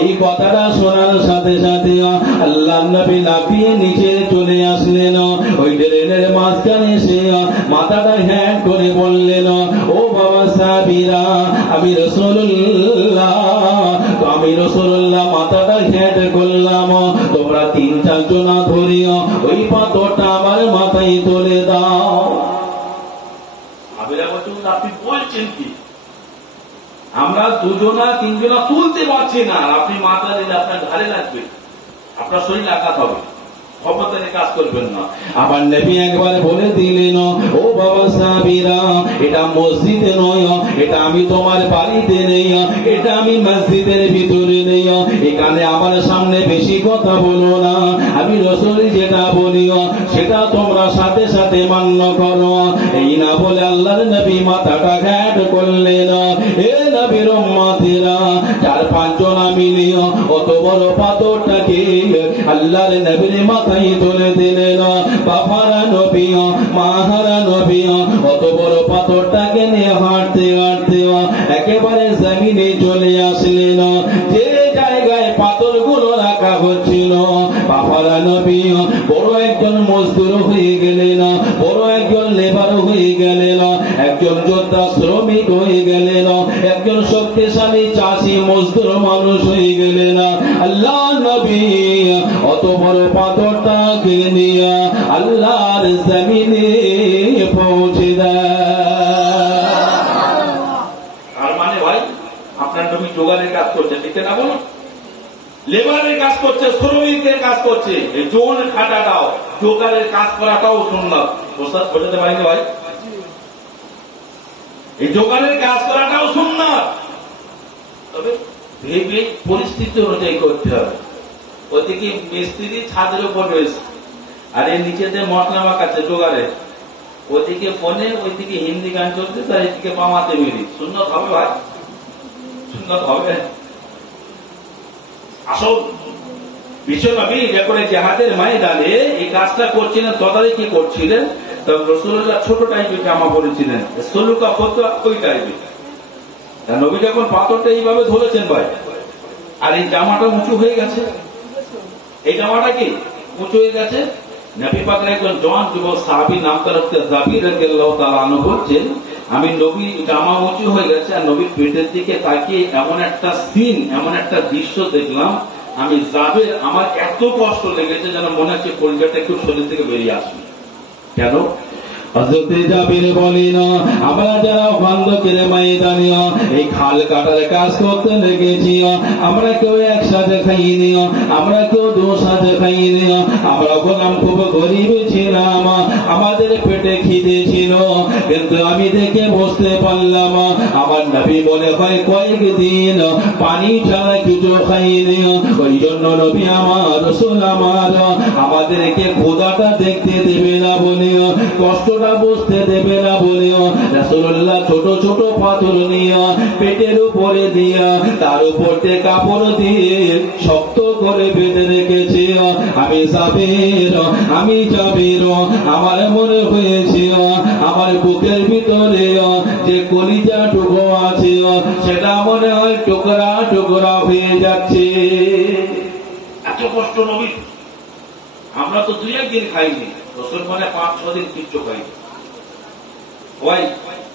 এই কথাটা শোনার সাথে সাথে আল্লাহ নবী লাফিয়ে নিচে চলে আসলেন। ওই ড্রেনের মাঝখানে এসে মাথাটা হ্যাঁ করে বললেন, ও বাবা সাহাবীরা, আমি রাসূলুল্লাহ, তো আমি রাসূলুল্লাহ মাথাটা হ্যাঁ করলাম, তোমরা 3-4 জনা ধরে ওই পাথরটা আমার মাথায় তুলে দাও। আপনি বলছেন কি? আমরা 2-3 জনা তুলতে পারছি না, আপনি মাথা দিলে আপনার ঘাড়ে লাগবে, আপনার শরীর আঘাত হবে, ক্ষমতায় কাজ করবেন না। আবার নবী একবার বলে দিলেন, ও বাবা সাহাবীরা, এটা মসজিদে নয়, এটা আমি তোমার বাড়িতে নেই, এটা আমি মসজিদের ভিতরে নেই, এখানে আমার সামনে বেশি কথা বলো না, আমি রাসূল যেটা বলি সেটা তোমরা সাথে সাথে মান্য করো। এই না বলে আল্লাহর নবী মাথাটা ঘাট করলেন। এ নবীর উম্মতেরা, 4-5 জনা মিলে অত বড় পাথরটাকে আল্লাহর নবীর মাথায় তুলে দিলেন। বাবারা নবী, মাহারা নবী, অত বড় পাথরটাকে নিয়ে হাঁটতে হাঁটতে একেবারে জমিনে চলে আসলেন। যে জায়গায় পাথরগুলো রাখা হচ্ছিল, বাবারা নবী বড় একজন মজদুর হয়ে গেলেন, বড় একজন লেবার হয়ে গেলেন, একজন যোদ্ধা শ্রমিক হয়ে গেলেন, একজন শক্তিশালী চাষী মজদুর মানুষ হয়ে গেলেন। আল্লাহ নবী অত বড় পাথরটাকে নিয়ে আল্লাহর জমিনে পৌঁছে দেয়। আর মানে ভাই, আপনার নবী জোগাড়ের কাজ করছে, ঠিক না? বলুন, লেবারের কাজ করছে, শ্রমিকের কাজ করছে, এই জোন খাটাটাও, জোগাড়ের কাজ করাটাও সুন্নাত। প্রস্তাব বোঝাতে পারিনি ভাই? এই জোগাড়ের কাজ করাটাও সুন্নাত, তবে ভেবে পরিস্থিতি অনুযায়ী করতে হবে। ওইদিকে মিস্ত্রি ছাদের উপর রয়েছে, আর এর নিচেতে মশলা মাখাচ্ছে জোগাড়ে, ওইদিকে ফোনে, ওইদিকে হিন্দি গান চলছে, তার এদিকে পামাতে মিলি। সুন্নাত হবে ভাই? সুন্নাত হবে? আসল বিষয় নবী যখন জিহাদের ময়দানে এই কাজটা করছিলেন, তদারকি করছিলেন, তখন রাসূলুল্লাহ ছোট টাইপের জামা পরেছিলেন, সলুকা ফতোয়া ওই টাইপের। নবী যখন পাথরটা এইভাবে ধরেছেন ভাই, আর এই জামাটা উঁচু হয়ে গেছে, এই জামাটা কি উঁচু হয়ে গেছে। নবী পাকের একজন জওয়ান যুবক সাহাবী, নাম তার হচ্ছে জাবির রাদিয়াল্লাহু তাআলা আনহু, বলছেন, আমি নবী জামা উঁচু হয়ে গেছে আর নবীর পেটের দিকে তাকিয়ে এমন একটা সিন, এমন একটা দৃশ্য দেখলাম, আমি জাবের, আমার এত কষ্ট লেগেছে যেন মনে হচ্ছে কলিজাটা একটু শরীর থেকে বেরিয়ে আসবে। কেন? হযরতে জাবির বলেন, আমরা যারা খন্দকের ময়দানে এই খাল কাটার কাজ করতে লেগেছি, আমরা কেউ একসাথে খাইনি, আমরা কেউ 2 সাথে খাইনি, আমরা বললাম খুব গরিব ছিলাম, আমাদের পেটে খিদে ছিল, কিন্তু আমি দেখে বুঝতে পারলাম আমার নবী মনে হয় কয়েকদিন পানি ছাড়া কিছু খাইনি। ওই জন্য নবী আমার, রাসূল আমার, আমাদেরকে ক্ষুধাটা দেখতে দেবে না বলে, কষ্টটা বুঝতে দেবে না বলে রাসূলুল্লাহ ছোট ছোট পাথর নিয়ে পেটের উপরে দিয়া, তার উপরে কাপড় দিয়ে শক্ত করে বেঁধে রেখেছে। আমি জাবির, আমার মনে হয়েছে আমার বুকের ভিতরে যে কলিজাটুকু আছে সেটা মনে হয় টুকরা টুকরা হয়ে যাচ্ছে। এত কষ্ট নবী। আমরা তো 2-1 দিন খাইনি, রাসূল মানে 5-6 দিন কিচ্ছু খাইনি। ওই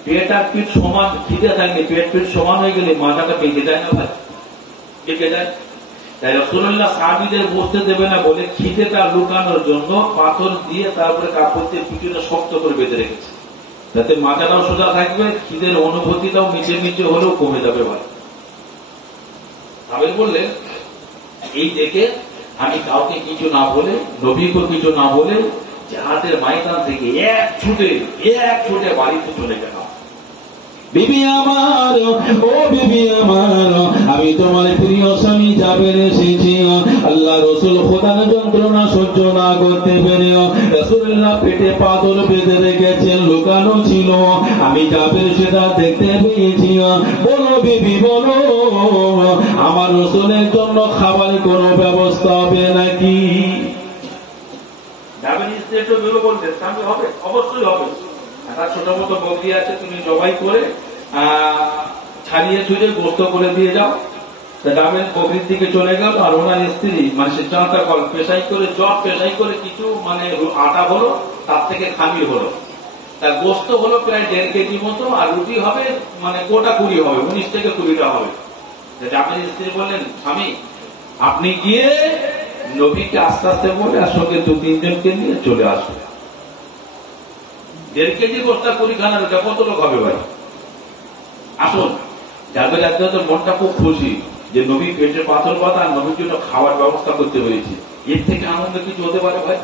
পেট আর পিঠ সমান, খিদে থাকলে পেট পিঠ সমান হয়ে গেলে মাথাটা পেকে যায় না ভাই? পেকে যায়। তাই রাসূলুল্লাহ সাহাবীদের বসতে দেবে না বলে খিদেটা লুকানোর জন্য পাথর দিয়ে তারপরে কাপড় দিয়ে পিঠটা শক্ত করে বেঁধে রেখেছে, যাতে মাথাটাও সোজা থাকবে, খিদের অনুভূতিটাও নিচে নিচে হলেও কমে যাবে ভাই। সাহাবী বললেন, এই দেখে আমি কাউকে কিছু না বলে, নবীকে কিছু না বলে, জিহাদের ময়দান থেকে এক ছুটে বাড়িতে চলে গেলাম। বিবি আমার, ও বিবি আমার, আমি তোমার প্রিয় স্বামী জাবের এসেছি। আল্লাহ রাসূল খোদার যন্ত্রণা সহ্য না করতে পেরে রাসূলুল্লাহ পেটে পাথর বেঁধে রেখেছেন, লুকানো ছিল, আমি জাবের সেটা দেখতে পেয়েছি। বলো বিবি বলো, আমার রাসূলের জন্য খাবার কোনো ব্যবস্থা হবে নাকি? জাবের স্ত্রী একটু ভেবে বলতেন, স্বামী হবে, অবশ্যই হবে, একটা ছোট মতো বকরি আছে, তুমি জবাই করে ছাড়িয়ে ছুড়ে গোস্ত করে দিয়ে যাও। ডাবের বকরির দিকে চলে গেল, আর ওনার স্ত্রী মানে সে চাঁদা কল পেশাই করে জব পেশাই করে কিছু মানে আটা হলো, তার থেকে খামির হলো, তার গোস্ত হলো প্রায় 1.5 কেজি মতো, আর রুটি হবে মানে গোটা 20 হবে, 19 থেকে 20টা হবে। ডাবের স্ত্রী বললেন, স্বামী আপনি গিয়ে নবীকে আস্তে আস্তে বলে আর সঙ্গে 2-3 জনকে নিয়ে চলে আসবে। 1.5 কেজি গোস্তা 20 খানার, ওটা কত লোক হবে ভাই? আসুন, যাদের একদম তো মনটা খুব খুশি যে নবী পেটে পাথর বাঁধা আর নবীর জন্য খাওয়ার ব্যবস্থা করতে হয়েছে, এর থেকে আনন্দ কিছু হতে পারে ভাই?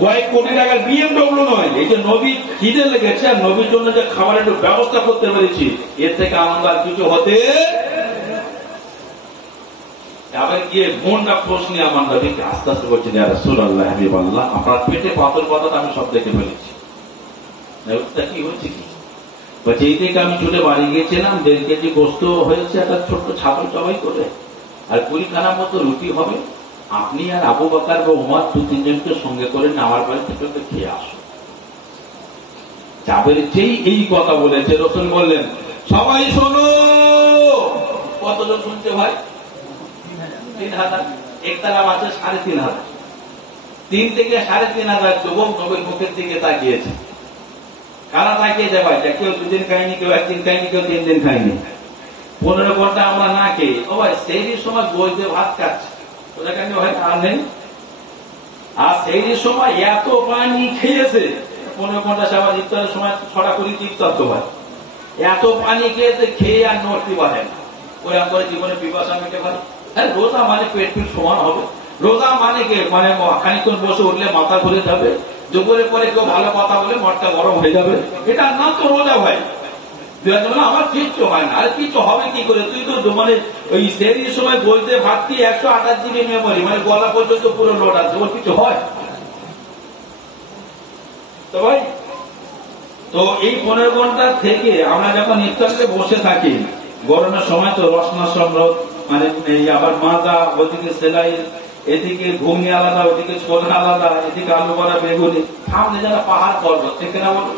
কয়েক কোটি টাকার BMW নয়, এই যে নবী খিদে লেগেছে আর নবীর জন্য যে খাবারের একটু ব্যবস্থা করতে পেরেছি, এর থেকে আনন্দ আর কিছু হতে। আবার গিয়ে মনটা খোঁজ নিয়ে আমার নবীকে আস্তে আস্তে বলছেন, ইয়া রাসূলুল্লাহ, হাবিবাল্লাহ, আপনার পেটে পাথর বাঁধা আমি সব দেখে ফেলেছি। কি হয়েছে কি বলছে, এই থেকে আমি চলে বাড়ি গিয়েছিলাম, 1.5 কেজি গোস্ত হয়েছে, একটা ছোট্ট ছাগল জবাই করে, আর 20 খানার মতো রুটি হবে, আপনি আর আবু বকর বা উমর 2-3 জনকে সঙ্গে করে আমার বাড়ি থেকে খেয়ে আসুন। জাবের যেই এই কথা বলেছে, রাসূল বললেন, সবাই শোনো। কতজন শুনছে ভাই? 3000। একতলাপ আছে 3500। 3 থেকে 3500 যুবক নবীর মুখের দিকে তাকিয়েছে। কারা তাকিয়েছে ভাই? কেউ 2 দিন খায়নি, কেউ 1 দিন খায়নি, কেউ 3 দিন খায়নি। 15 ঘন্টা আমরা না খেয়ে, ও ভাই সেই সময় বই দিয়ে ভাত খাচ্ছে, ওটা কেন ভাই আর নেই? আর সেই সময় এত পানি খেয়েছে, 15 ঘন্টা সবার ইফতারের সময় ছড়া করি ইফতার তো ভাই, এত পানি খেয়েছে, খেয়ে আর নড়তে পারে না। ওই করে জীবনে পিপাসা মেটে পারে? হ্যাঁ, রোজা মানে পেট পিট সমান হবে। রোজা মানে কে মানে খানিকক্ষণ বসে উঠলে মাথা ঘুরে যাবে, দুপুরের পরে কেউ ভালো কথা বলে মনটা গরম হয়ে যাবে, এটা নাম তো রোজা ভাই। আমার কিচ্ছু হয় না, আর কিছু হবে কি করে? তুই তো মানে ওই সেই সময় বলতে ভাবছি 128 GB মেমোরি, মানে গলা পর্যন্ত পুরো লোড আছে, ওর কিছু হয় তো ভাই? তো এই 15 ঘন্টা থেকে আমরা যখন ইফতারে বসে থাকি, গরমের সময় তো রসনা সংগ্রহ মানে আবার মাজা, ওদিকে সেলাই, এদিকে ঘুগনি আলাদা, ওদিকে ছোলা আলাদা, এদিকে আলু বড়া, বেগুনি, সামনে যারা পাহাড় পর্বত, ঠিক না বলো?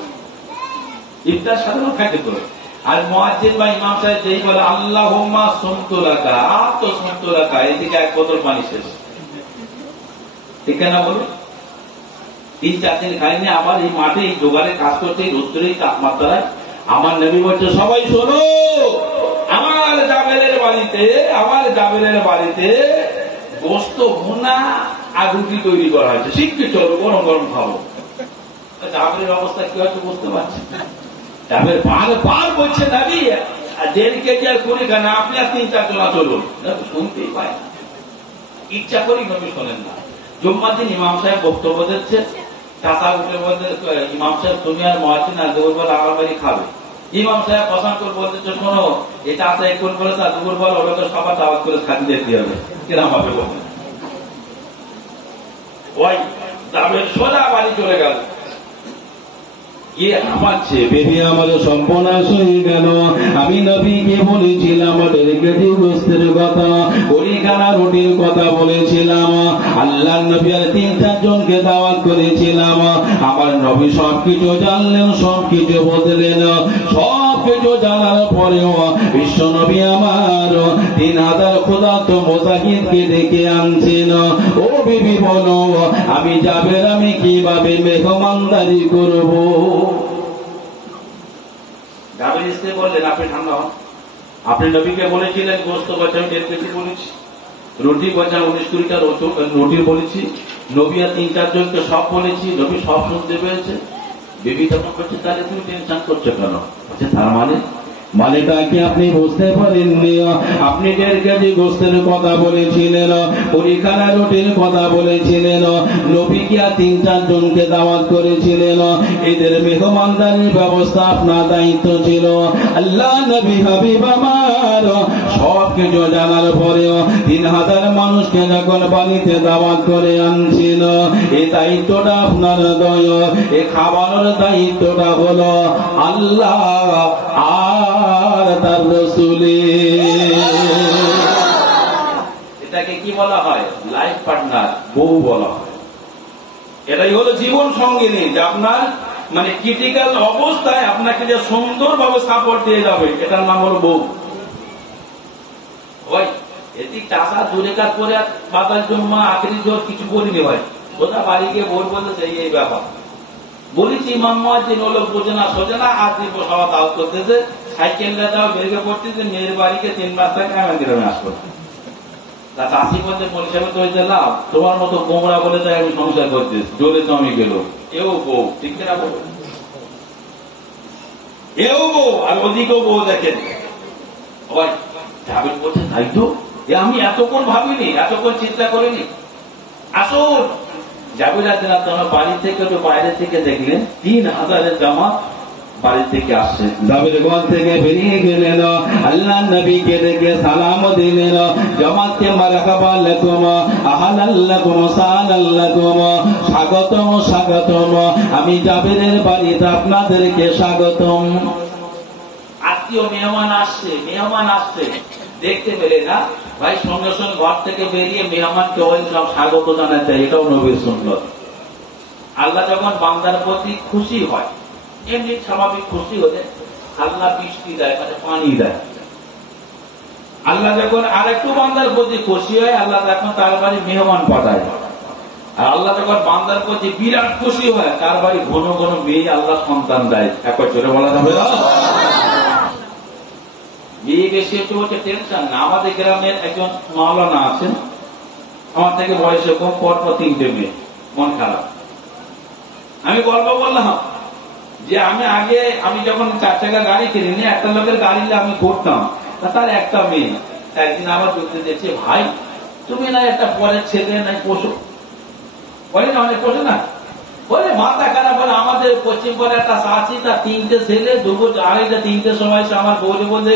ইফতার সাধারণ খাইতে করে। আর মুয়াজ্জিন বা ইমাম সাহেব যেই বলে আল্লাহুম্মা সুমতুলাকা, আর তো সুমতুলাকা, এদিকে 1 বোতল পানি শেষ, ঠিক না বলো? 3-4 দিন খাইনি, আবার এই মাঠে এই জোগাড়ে কাজ করতে, এই রোদ্দুরেই তাপমাত্রায় আমার নবী বলছে, সবাই শোনো, আমার জাবেরের বাড়িতে গোস্ত ভুনা আর রুটি তৈরি করা হয়েছে, শিখতে চলো, গরম গরম খাবো। জাবেরের অবস্থা কি হচ্ছে বুঝতে পারছি? জাবের বারবার বলছে, দাবি 1.5 কেজি আর 20 খানা, আপনি আর 3-4 জনা চলুন। শুনতেই পায় না, ইচ্ছা করি নবী শোনেন না। জুম্মার দিন ইমাম সাহেব বক্তব্য দিচ্ছে, চাষা উঠে বলতে, ইমাম সাহেব তুমি আর মুয়াজ্জিন আর দুপুর বেলা আমার বাড়ি খাবে। ইমাম সাহেব পছন্দ করে বলতেছে, শোনো, এটা আসা এখন বলেছে, আর দুপুর বেলা ওরা তো সবার দাওয়াত করে খাতে দিতে হবে, কিরম হবে বলুন? ওই যাবে সোজা বাড়ি চলে গেল, আমাদের সর্বনাশ হয়ে গেল। আমি নবীকে বলেছিলাম 1.5 কেজি গোস্তের কথা, 20 খানা রুটির কথা বলেছিলাম, আল্লাহ নবী আর 3-4 জনকে দাওয়াত করেছিলাম। আমার নবী সবকিছু জানলেন, সবকিছু বদলেন, সবকিছু জানার পরেও বিশ্ব নবী আমার 3000 খোদাত মুজাহিদকে ডেকে আনছেন। ও বিবি বলো, আমি জাবের আমি কিভাবে মেহমানদারি করব? জাবের স্ত্রী বললেন, আপনি ঠান্ডা হন, আপনি নবীকে বলেছিলেন গোস্ত বছর 1.5 কেজি বলেছি, রুটি বছর 19-20টা রুটি বলেছি, নবী আর 3-4 জনকে সব বলেছি, নবী সব শুনতে পেয়েছে। বিবি তখন করছে, তাহলে তুমি টেনশন করছো কেন? তার মানেটা কি আপনি বুঝতে পারেননি? আপনি 1.5 কেজি গোস্তের কথা বলেছিলেন, 20 খানা রুটির কথা বলেছিলেন, নবী কি আর 3-4 জনকে দাওয়াত করেছিলেন, এদের মেহমানদারির ব্যবস্থা আপনার দায়িত্ব ছিল। আল্লাহ নবী হাবিব আমার সবকিছু জানার পরেও 3000 মানুষকে যখন বাড়িতে দাওয়াত করে আনছিল, এই দায়িত্বটা আপনার দয়, এই খাবারের দায়িত্বটা হলো আল্লাহ আর তার রাসূলের। এটাকে কি বলা হয়? লাইফ পার্টনার, বউ বলা হয়। এটাই হলো জীবন সঙ্গিনী, যে আপনার মানে ক্রিটিক্যাল অবস্থায় আপনাকে যে সুন্দরভাবে সাপোর্ট দিয়ে যাবে, এটার নাম হলো বউ। ভাই এটি টাকা দূরে কাজ করে বাতার জন্য আখেরি জোর কিছু বলিনি ভাই, ওটা বাড়ি গিয়ে বই বলতে এই ব্যাপার বলেছি। ইমাম মুয়াজ্জিন হলো বোঝে না সোজে না, আর দিব সভা দাওয়াত করতেছে, সাইকেল দাও বেরিয়ে পড়তেছে, মেয়ের বাড়িকে 3 মাস থেকে আমার গ্রামে আসবো। তা চাষি বলছে পরিষেবা তো হয়েছে লাভ, তোমার মতো গোমরা বলে তাই আমি সংসার করতেছি, জোরে জমি গেল। এও বউ, ঠিক কিনা বলো? এও বউ, আর ওদিকেও বউ দেখেন। ভাই জাবের বলছে তাই তো, আমি এতক্ষণ ভাবিনি, এতক্ষণ চিন্তা করিনি। আসুন জাবের রাদিয়াল্লাহু বাড়ি থেকে তো বাইরে থেকে দেখলেন 3000 জামাত বাড়ি থেকে আসছে। জাবের ঘর থেকে বেরিয়ে গেলেন, আল্লাহ নবীকে দেখে সালাম দিলেন, জামাতকে মারহাবা লাকুম আহলাল লাকুম সালাল লাকুম, স্বাগতম স্বাগতম, আমি জাবেরের বাড়িতে আপনাদেরকে স্বাগতম। আত্মীয় মেহমান আসছে, মেহমান আসছে দেখতে পেলে না ভাই, সঙ্গে সঙ্গে ঘর থেকে বেরিয়ে মেহমানকে ওয়েলকাম স্বাগত জানাতে, এটাও নবীর সুন্নাত। আল্লাহ যখন বান্দার প্রতি খুশি হয়, এমনি স্বাভাবিক খুশি হলে আল্লাহ বৃষ্টি দেয়, মানে পানি দেয়। আল্লাহ যখন আরেকটু বান্দার প্রতি খুশি হয়, আল্লাহ তখন তার বাড়ি মেহমান পাঠায়। আর আল্লাহ যখন বান্দার প্রতি বিরাট খুশি হয়, তার বাড়ি ঘন ঘন মেয়ে আল্লাহ সন্তান দেয়। একবার চলে বলা যাবে না, বিয়ে বেশি একটু হচ্ছে টেনশন না। আমাদের গ্রামের একজন মাওলানা আছেন, আমার থেকে বয়সে কম, পরপর 3টে মেয়ে, মন খারাপ। আমি গল্প বললাম যে আমি যখন 4 চাকা গাড়ি কিনিনি, একটা লোকের গাড়ি আমি করতাম, তার একটা মেয়ে একদিন আমার বলতে দিয়েছে, ভাই তুমি না একটা পরের ছেলে নাই পোষো, বলে না অনেক পোষো না, বলে মাথা খারাপ। বলে আমাদের পশ্চিম পরে একটা চাষি, তার 3টে ছেলে, 2-2:30-3টের সময় সে আমার বৌদি বলতে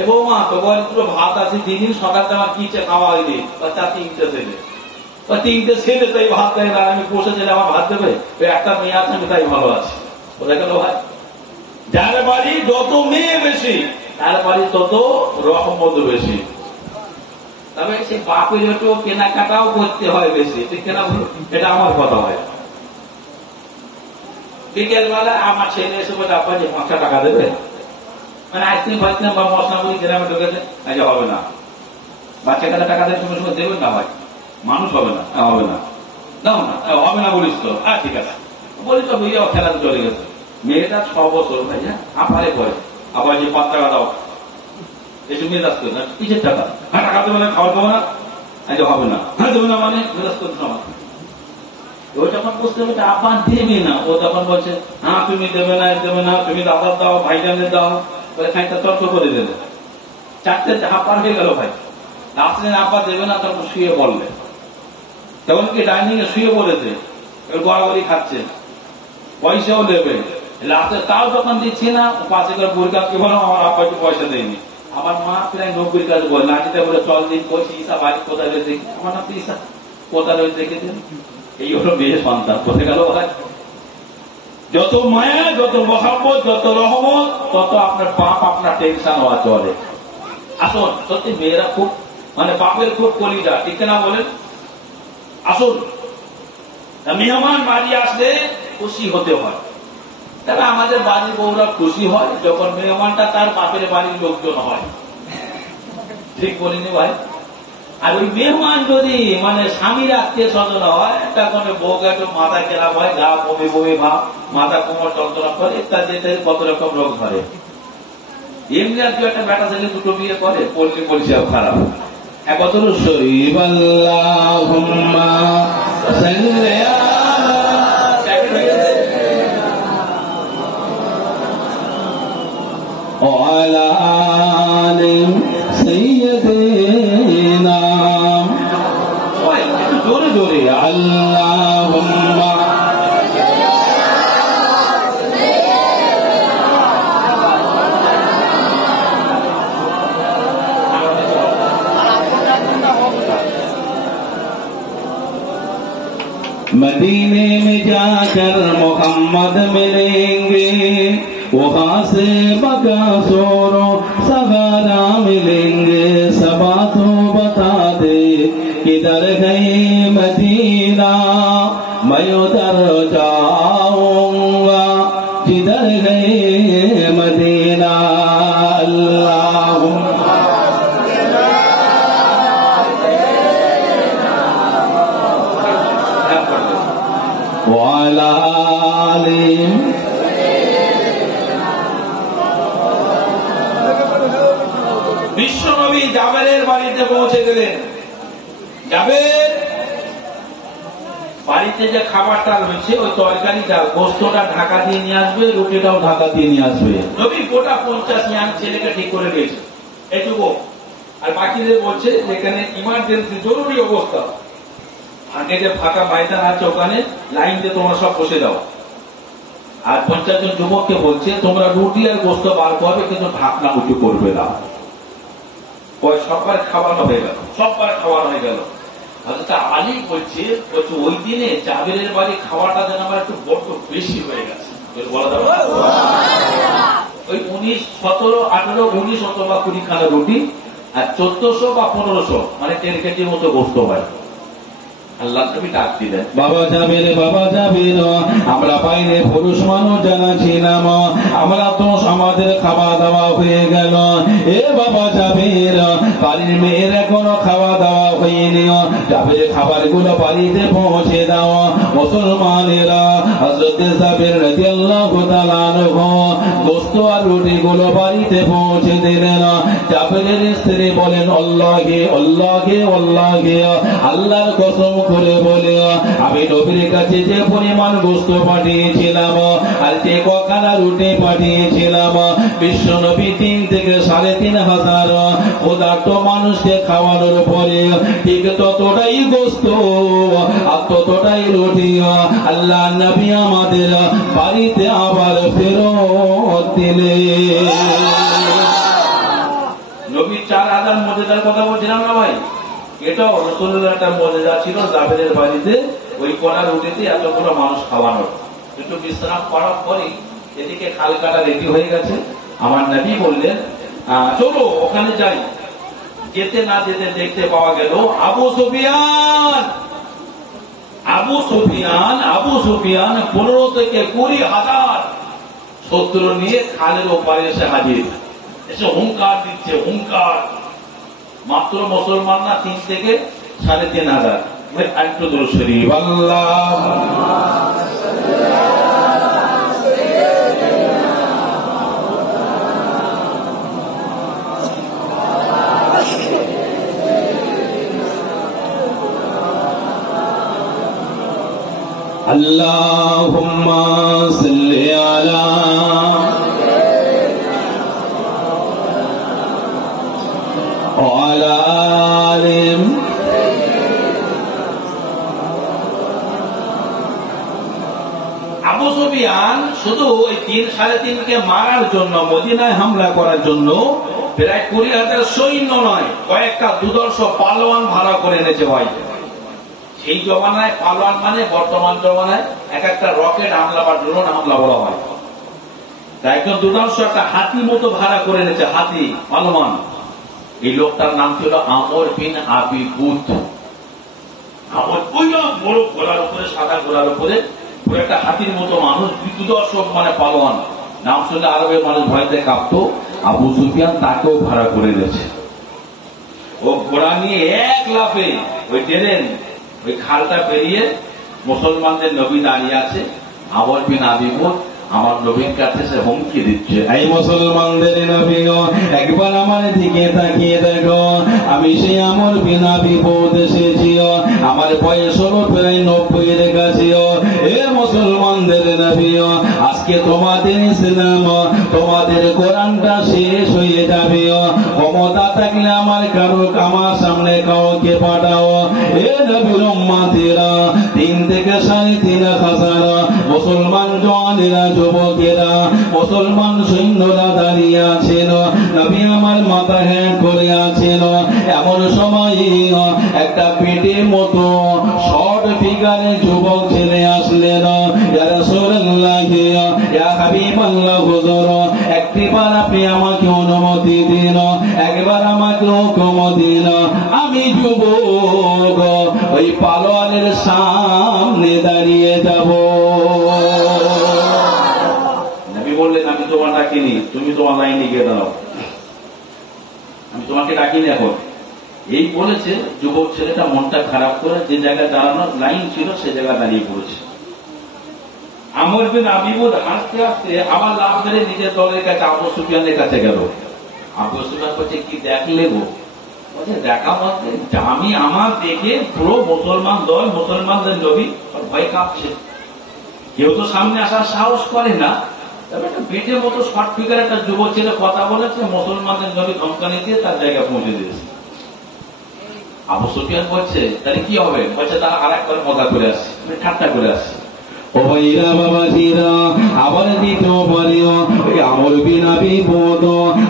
এ বৌমা তো বল পুরো ভাত আছে, 3 দিন সকালতে আমার কিচে খাওয়া হয়নি, তার 3টে ছেলে, 3টে ছেলে তাই ভাত দেয় না, আমি পোষে ছেলে আমার ভাত দেবে, একটা মেয়ে আছে, আমি তাই ভালো আছি। বলে গেল ভাই, যার বাড়ি যত মেয়ে বেশি, তার বাড়ি তত রহমত বেশি। তবে সে বাপের একটু কেনাকাটাও করতে হয় বেশি, ঠিক কেনা বলো, এটা আমার কথা হয়। বিকেলবেলা আমার ছেলে এসে বলে, আপা যে 5 টাকা দেবে, মানে আইসক্রিম ফাইসক্রিম বা মশলা মুড়ি গ্রামে ঢুকেছে, হবে না, বাচ্চাটা টাকা দেওয়ার সঙ্গে সঙ্গে দেবেন না ভাই, মানুষ হবে না, হবে না, দাও না, হবে না বলিস তো, ঠিক আছে বলি তো, বুঝে খেলাতে চলে গেছে। মেয়েটা 6 বছর ভাই, হ্যাঁ আপারে পরে, আবার যে 5 টাকা দাও, এসব মেয়ে দাস করে না, কিসের টাকা, টাকা দেবে না, খাওয়া দেবো না, হবে না, দেবে না, মানে মেজাজ করতে না। ও যখন বুঝতে হবে আপা দেবে না, ও তখন বলছে হ্যাঁ তুমি দেবে না, তুমি দাদার দাও, ভাইজানের দাও, বলে খাইটা তর্ক করে দেবে। 4টে হাঁপার হয়ে গেল ভাই, রাত্রে আপা দেবে না, তখন শুয়ে বলবে, তখন কি ডাইনিং এ শুয়ে পড়েছে, গড়াগড়ি খাচ্ছে, পয়সাও দেবে রাতে, তাও যখন দিচ্ছি না, পাশে করে বুড়কাকে বলো আমার আপা একটু পয়সা দেয়নি। আমার মা প্রায় 90 কাছে বলে, নাচিতে বলে চল দিন করছি, ঈসা বাড়ি কোথায় রয়েছে, আমার নাম তো ঈসা, কোথায় রয়েছে দেখেছেন। এই হলো মেয়ে সন্তান, বলে গেল ভাই, যত মায়া, যত মহাব্বত, যত রহমত, তত আপনার বাপ আপনার টেনশন হওয়া চলে। আসুন সত্যি মেয়েরা খুব, মানে বাপের খুব কলিজা, ঠিক না বলেন। আসুন মেহমান বাড়ি আসলে খুশি হতে হয়, তবে আমাদের বাড়ির বউরা খুশি হয় যখন মেহমানটা তার বাপের বাড়ির লোকজন হয়, ঠিক বলিনি ভাই। আর ওই মেহমান যদি মানে স্বামীর আত্মীয় স্বজন হয়, একটা কোনো বউকে একটু মাথা কেনা হয়, গা বমি বমি ভাব, মাথা কোমর যন্ত্রণা করে, ইত্যাদি ইত্যাদি কত রকম রোগ ধরে। এমনি আর কি একটা বেটা ছেলে 2টো বিয়ে করে, পল্লী পরিষেবা খারাপ। একত্র শরীফ আল্লাহুম্মা সাল্লি আলা আলি সাইয়্যিদিনা, জোরে জোরে আল্লাহুম্মা मदीने में जाकर मोहम्मद मिलेंगे, वहाँ से बकासोरो सगारा मिलेंगे, सबा तो बता दे किधर गए मदीना, मैं उधर जाऊंगा, وعلى آله বিশ্বনবী জাবেরের বাড়িতে পৌঁছে গেলেন। জাবের বাড়িতে যে খাবারটা রয়েছে ওই তরকারিটা গোস্তটা ঢাকা দিয়ে নিয়ে আসবে, রুটিটাও ঢাকা দিয়ে নিয়ে আসবে। নবী গোটা 50 ইয়াং ছেলেকে ঠিক করে দিয়েছে এইটুকু, আর বাকিদের বলছে যেখানে ইমার্জেন্সি জরুরি অবস্থা, আগে যে ফাঁকা ময়দান আছে ওখানে লাইন দিয়ে তোমরা সব বসে যাও। আর 50 জন যুবককে বলছে তোমরা রুটি আর গোস্ত বার করবে, কিন্তু ঢাকনা উঁচু করবে না। ওই সববার খাওয়ানো হয়ে গেল, সববার খাওয়ানো হয়ে গেল। হযরত আলী বলছে ওই দিনে জাবেরের বাড়ি খাওয়াটা যেন আমার একটু বড্ড বেশি হয়ে গেছে। ওই 19, 17, 18, 19 অথবা 20 খানা রুটি আর 1400 বা 1500 মানে 10 কেজির মতো গোস্ত হয়। আল্লাহ নবী ডাক দিলেন, বাবা যাবে রে, বাবা যাবে না, আমরা বাইরে পুরুষ মানুষ জানা ছিলাম, আমরা তো আমাদের খাওয়া দাওয়া হয়ে গেল। এ বাবা যাবে না, বাড়ির মেয়ের এখনো খাওয়া দাওয়া হয়নি, যাবে খাবার গুলো বাড়িতে পৌঁছে দাও। মুসলমানেরা হযরত জাবের রাদিয়াল্লাহু তাআলা আনহু গোস্ত আর রুটি গুলো বাড়িতে পৌঁছে দিলেন। জাবেরের স্ত্রী বলেন, আল্লাহে আল্লাহে আল্লাহে, আল্লাহর কসম করে বলে আমি নবীর কাছে যে পরিমাণ গোস্ত পাঠিয়েছিলাম আর যে কখানা রুটি পাঠিয়েছিলাম, বিশ্ব নবী 3 থেকে 3,500 ক্ষুধার্ত মানুষকে খাওয়ানোর পরে ঠিক ততটাই গোস্ত আর ততটাই রুটি আল্লাহ নবী আমাদের বাড়িতে আবার ফেরত দিলে। নবী 4000 মর্যাদার কথা বলছিলাম না ভাই, এটাও রাসূলুল্লাহর একটা মর্যাদা ছিল। জাবেরের বাড়িতে ওই কড়া রুটিতে এতগুলো মানুষ খাওয়ানোর। একটু বিশ্রাম করার পরে এদিকে খাল কাটা রেডি হয়ে গেছে। আমার নবী বললেন চলো ওখানে যাই। যেতে না যেতে দেখতে পাওয়া গেল আবু সুফিয়ান 15 থেকে 20,000 শত্রু নিয়ে খালের ওপারে এসে হাজির, এসে হুঙ্কার দিচ্ছে, হুঙ্কার। মাত্র মুসলমান না 3 থেকে 3,500। একটু দরুদ শরীফ আল্লাহুম্মা সাল্লি আলা ওয়ালা আলিম। আবু সুফিয়ান শুধু ওই 3-3.5 কে মারার জন্য, মদিনায় হামলা করার জন্য প্রায় 20,000 সৈন্য নয়, কয়েকটা দুর্ধর্ষ পালোয়ান ভাড়া করে এনেছে ভাই। সেই জমানায় পালোয়ান মানে বর্তমান জমানায় এক একটা রকেট হামলা বা ড্রোন হামলা বলা হয়। তাই একজন দুর্ধর্ষ একটা হাতি মতো ভাড়া করে এনেছে, হাতি পালোয়ান। এই লোকটার নাম ছিল আমর বিন আবি বুত। আমর ওই বড় ঘোড়ার উপরে, সাদা ঘোড়ার উপরে পুরো একটা হাতির মতো মানুষ, দুর্ধর্ষক মানে পালোয়ান। নাম শুনলে আরবের মানুষ ভয়তে কাঁপতো। আবু সুফিয়ান তাকেও ভাড়া করে এনেছে। ও ঘোড়া নিয়ে এক লাফে ওই ট্রেন ওই খালটা পেরিয়ে মুসলমানদের নবী দাঁড়িয়ে আছে। আমর বিন আবি বুত আমার নবীর কাছে সে হুমকি দিচ্ছে, এই মুসলমানদের নবী একবার আমার দিকে তাকিয়ে দেখো, আমি সেই আমর বিন আবি বুত এসেছি, আমার বয়স হলো প্রায় 90-এর কাছে। এ মুসলমানদের নবী, আজকে তোমাদের ইসলাম, তোমাদের কোরআনটা শেষ হয়ে যাবে। ক্ষমতা থাকলে আমার সামনে কাউকে পাঠাও। এ নবীর উম্মতেরা 3 থেকে 3,500 মুসলমান জওয়ানেরা, যুবকেরা, মুসলমান সৈন্যরা দাঁড়িয়ে আছেন। নবী আমার মাথা হ্যাঁ করে আছেন। এমন সময় একটা পেটের মতো শর্ট ফিগারে যুবক ছেলে আসলেন। ইয়া রাসূলুল্লাহ, ইয়া হাবিবাল্লাহ, হুজুর একবার আপনি আমাকে অনুমতি দিন, একবার আমাকে হুকুম দিন, আমি যুবক ওই পালোয়ানের সামনে দাঁড়িয়ে যাব। নবী বললেন, আমি তোমার ডাকিনি, তুমি তোমার লাইনে গিয়ে দাঁড়াও, আমি তোমাকে ডাকিনি এখন। এই বলেছে যুবক ছেলেটা মনটা খারাপ করে যে জায়গায় দাঁড়ানোর লাইন ছিল সে জায়গায় দাঁড়িয়ে পড়েছে। আমর বিন আবি উদ হাসতে হাসতে আবার লাভ মেরে নিজের দলের কাছে আবু সুফিয়ানের কাছে গেল। আবু সুফিয়ান বলছে, কি দেখলে গো? বলছে, দেখা মধ্যে আমি আমার দেখে পুরো মুসলমান দল, মুসলমানদের নবী ভয় কাঁপছে, কেউ তো সামনে আসার সাহস করে না। তবে একটা বেটের মতো শর্ট ফিগার একটা যুব ছেলে কথা বলেছে, মুসলমানদের নবী ধমকানি দিয়ে তার জায়গায় পৌঁছে দিয়েছে। আবু সুফিয়ান বলছে, তাহলে কি হবে? বলছে, তারা আর একবার মজা করে আসছে, ঠাট্টা করে আসছে। ও ভাইরা বাবাজিরা, আবার দ্বিতীয় বারেও আমর বিন আবি উদ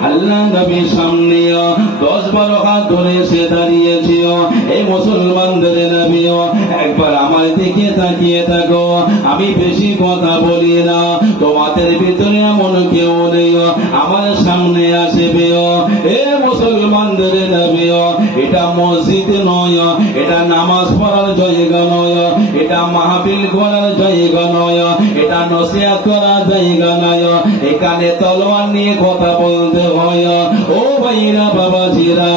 আল্লাহ নবীর সামনে 10-12 হাত ধরে সে দাঁড়িয়েছে। এই মুসলমানদের নবীও একবার আমার দিকে তাকিয়ে থাকো, আমি বেশি কথা বলি না, তোমাদের ভিতরে এমন কেউ নেই আমার সামনে আসবে। এ মুসলমানদের নবীও, এটা মসজিদ নয়, এটা নামাজ পড়ার জায়গা নয়, এটা মাহফিল করার জায়গা নয়, এটা নসিহত করার জায়গা নয়, এখানে তলোয়ার নিয়ে কথা বলতে হয়। ও ভাইরা বাবাজিরা,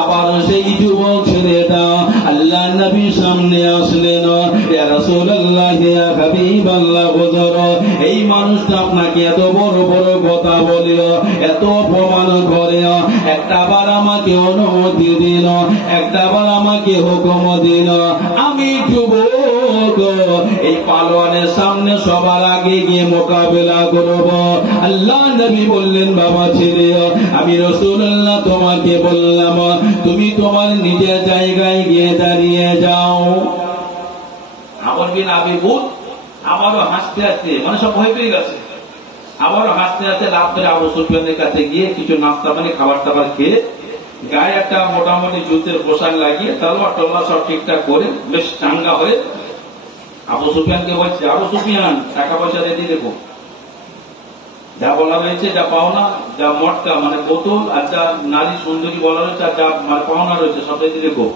আবার সেই যুবক ছেলেটা আল্লাহ নবীর সামনে আসলেন। ইয়া রাসূলুল্লাহ, ইয়া হাবিবাল্লাহ, হুজুর, এই মানুষটা আপনাকে এত বড় বড় কথা বলে, এত অপমান করে, একটাবার আমাকে অনুমতি দিন, একটাবার আমাকে হুকুম দিন, আমি যুবক এই পালোয়ানের সামনে সবার আগে গিয়ে মোকাবেলা করব। আল্লাহ নবী বললেন, বাবা ছেলে, আমি রাসূলুল্লাহ তোমাকে বললাম, তুমি তোমার নিজের জায়গায় গিয়ে দাঁড়িয়ে যাও। আমর বিন আবি উদ আবারও হাসতে হাসতে, মানে সব ভয় পেয়ে গেছে, আবারও হাসতে হাসতে লাভ করে আবু সুফিয়ানের কাছে গিয়ে কিছু নাস্তা পানি খাবার টাবার খেয়ে গায়ে একটা মোটামুটি যুদ্ধের পোশাক লাগিয়ে তলোয়ার টলোয়ার সব ঠিকঠাক করে বেশ চাঙ্গা হয়ে আবু সুফিয়ানকে বলছে, আবু সুফিয়ান, টাকা পয়সা রেডি দেখো, যা বলা হয়েছে, যা পাওনা, যা মটকা মানে বোতল, আর যা নারী সুন্দরী বলা হয়েছে, আর যা মানে পাওনা রয়েছে সব রেডি দেখো,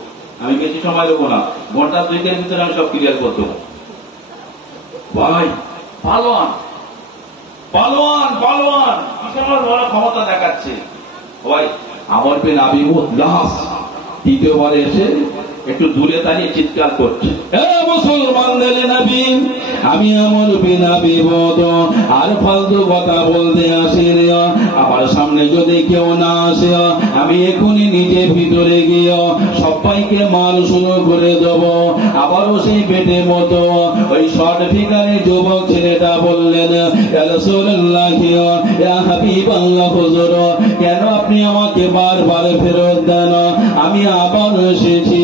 আমি বেশি সময় দেবো না, ঘন্টা 2-3 ভিতরে আমি সব ক্লিয়ার করতে দেবো। ভাই পালোয়ান, পালোয়ান, পালোয়ান, বিশাল বড় ক্ষমতা দেখাচ্ছে। ভাই আমর বিন আবি উদ লাস দ্বিতীয়বারে এসে একটু দূরে দাঁড়িয়ে চিৎকার করছে, মুসলমানদের নবী, আমি আমর বিন আবি উদ আর ফালতু কথা বলতে আসিনি, আমার সামনে যদি কেউ না আসে আমি এখনই নিজে ভিতরে গিয়ে সবাইকে মাল শুরু করে দেব। আবারও সেই পেটের মতো ওই শর্ট ফিগারে যুবক ছেলেটা বললেন, ইয়া রাসূলুল্লাহ, ইয়া হাবিবাল্লাহ, হুজুর, কেন আপনি আমাকে বারবার ফেরত দেন? আমি আবার এসেছি,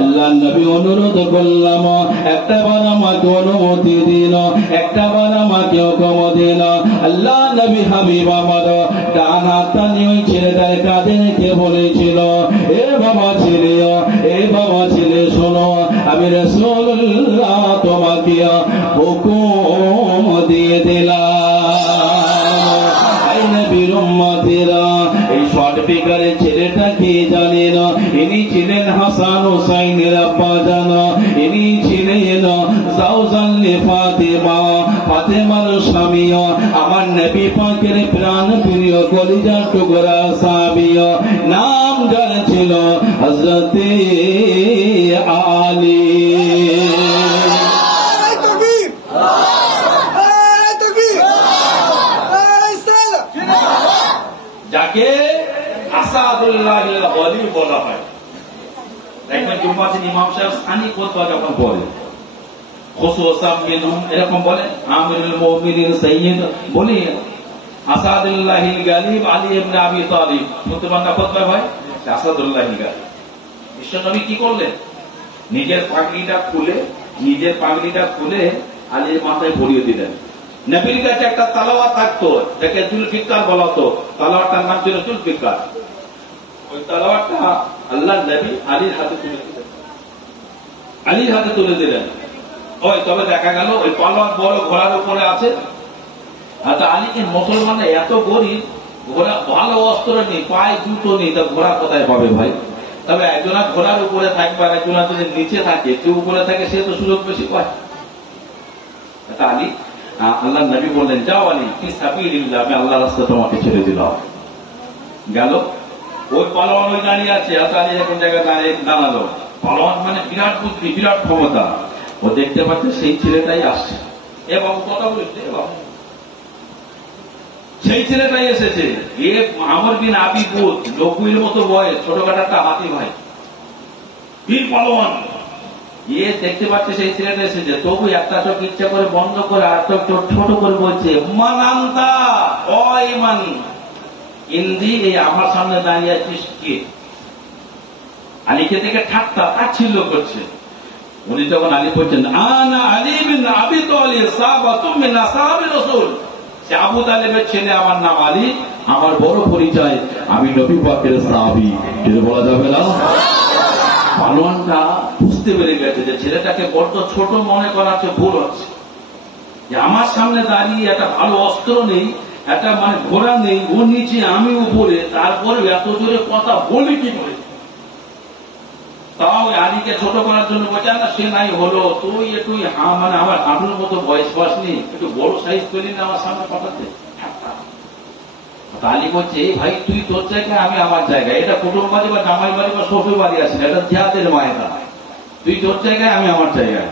আল্লাহ নবী অনুরোধ করলাম, একটাবার আমাকে অনুমতি দিন, একটাবার আমাকে হুকুম দিন। আল্লাহ নবী হাবিব আমার ডান হাতটা নিয়ে ওই ছেলেটার কাঁধে রেখে বলেছিল, এ বাবা ছেলে, এ বাবা ছেলে, শোনো, আমি রাসূলুল্লাহ তোমাকে হুকুম দিয়ে দিলাম। এই নবীর উম্মতেরা, এই শর্ট ফিগারের ছেলেটা কি জানেন? ইনি ছিলেন হাসান হুসাইনের আব্বা জান, ইনি ছিলেন জাওজাল ফাতেমা, ফাতেমার স্বামী, আমার নবী পাকের প্রাণ প্রিয় কলিজার টুকরা সাহাবী, নাম যার ছিল হযরতে আলী। যাকে আসাদুল্লাহিল ওয়ালি বলা হয়। দেখবেন জুম্মাতে ইমাম সাহেব স্থানীয় খুতবা যখন বলে, খুসুসাম মিনহুম এরকম বলে, আমিরুল মুমিনিন সাইয়্যিদ বলি আসাদুল্লাহিল গালিব আলী ইবনে আবি তালিব, খুতবাটা খুতবা হয় আসাদুল্লাহিল গালিব। বিশ্বনবী কি করলেন? নিজের পাগড়িটা খুলে আলীর মাথায় পরিয়ে দিলেন। নবীর কাছে একটা তালাওয়াত থাকতো, যাকে জুলফিকার বলা হতো, তালাওয়াতটার নাম ছিল জুলফিকার। ওই তালাওয়াতটা আল্লাহ নবী আলীর হাতে তুলে দিলেন। ওই তবে দেখা গেল ওই পালোয়ান বড় ঘোড়ার উপরে আছে, আর আলীকে মুসলমানরা এত গরিব, ঘোড়া ভালো অস্ত্র নেই, পায়ে জুতো নেই, তা ঘোড়া কোথায় পাবে ভাই? তবে একজনা ঘোড়ার উপরে থাকবে আর একজনা যদি নিচে থাকে, কেউ উপরে থাকে, সে তো সুযোগ বেশি পায়। আলী, আল্লাহ নবী বললেন, যাও আলী, ফি সাবিলিল্লাহ, আমি আল্লাহর রাস্তায় তোমাকে ছেড়ে দিলাম। গেল, ওই পালোয়ান ওই দাঁড়িয়ে আছে, আলী এখন জায়গায় দাঁড়ালো। পালোয়ান মানে বিরাট বুদ্ধি, বিরাট ক্ষমতা। ও দেখতে পাচ্ছে সেই ছেলেটাই আসছে, এ বাবু কথা বলেছে, বাবু সেই ছেলেটাই এসেছে। এ আমর বিন আবি বুদ, 90-এর মতো বয়স, ছোটখাটো একটা হাতি ভাই, বীর পালোয়ান। এ দেখতে পাচ্ছে সেই ছেলেটা এসেছে, তবু একটা চোখ ইচ্ছা করে বন্ধ করে আর চোখ ছোট করে বলছে, মানান্তা অমান ইন্দি, এই আমার সামনে দাঁড়িয়ে আছিস কে? আলীকে থেকে ঠাট্টা তাচ্ছিল্য করছে। উনি তখন আলী বলছেন, আনা আলী বিন আবি তালিব সাহাবাতুম মিন আসহাবির রাসূল, সে আবু তালেবের ছেলে, আমার নাম আলী, আমার বড় পরিচয়, আমি নবী পাকের সাহাবী। এটা বলা যাবে না? পালোয়ানটা বুঝতে পেরে গেছে যে ছেলেটাকে বড্ড ছোট মনে করা হচ্ছে, ভুল হচ্ছে। যে আমার সামনে দাঁড়িয়ে একটা ভালো অস্ত্র নেই, একটা মানে ঘোড়া নেই, ওর নিচে আমি উপরে, তারপরে এত জোরে কথা বলি কি করে? তাও আলীকে ছোট করার জন্য বলছে, না সে নাই হলো, তুই একটু মানে আমার হাঁটুর মতো বয়স পাসনি, একটু বড় সাইজ পেলি না আমার সামনে পাঠাতে। আলী বলছে, ভাই তুই তোর জায়গায়, আমি আমার জায়গায়, এটা কুটুম বাড়ি বা জামাই বাড়ি বা শ্বশুর বাড়ি আছে, এটা জিহাদের ময়দান, তুই তোর জায়গায়, আমি আমার জায়গায়।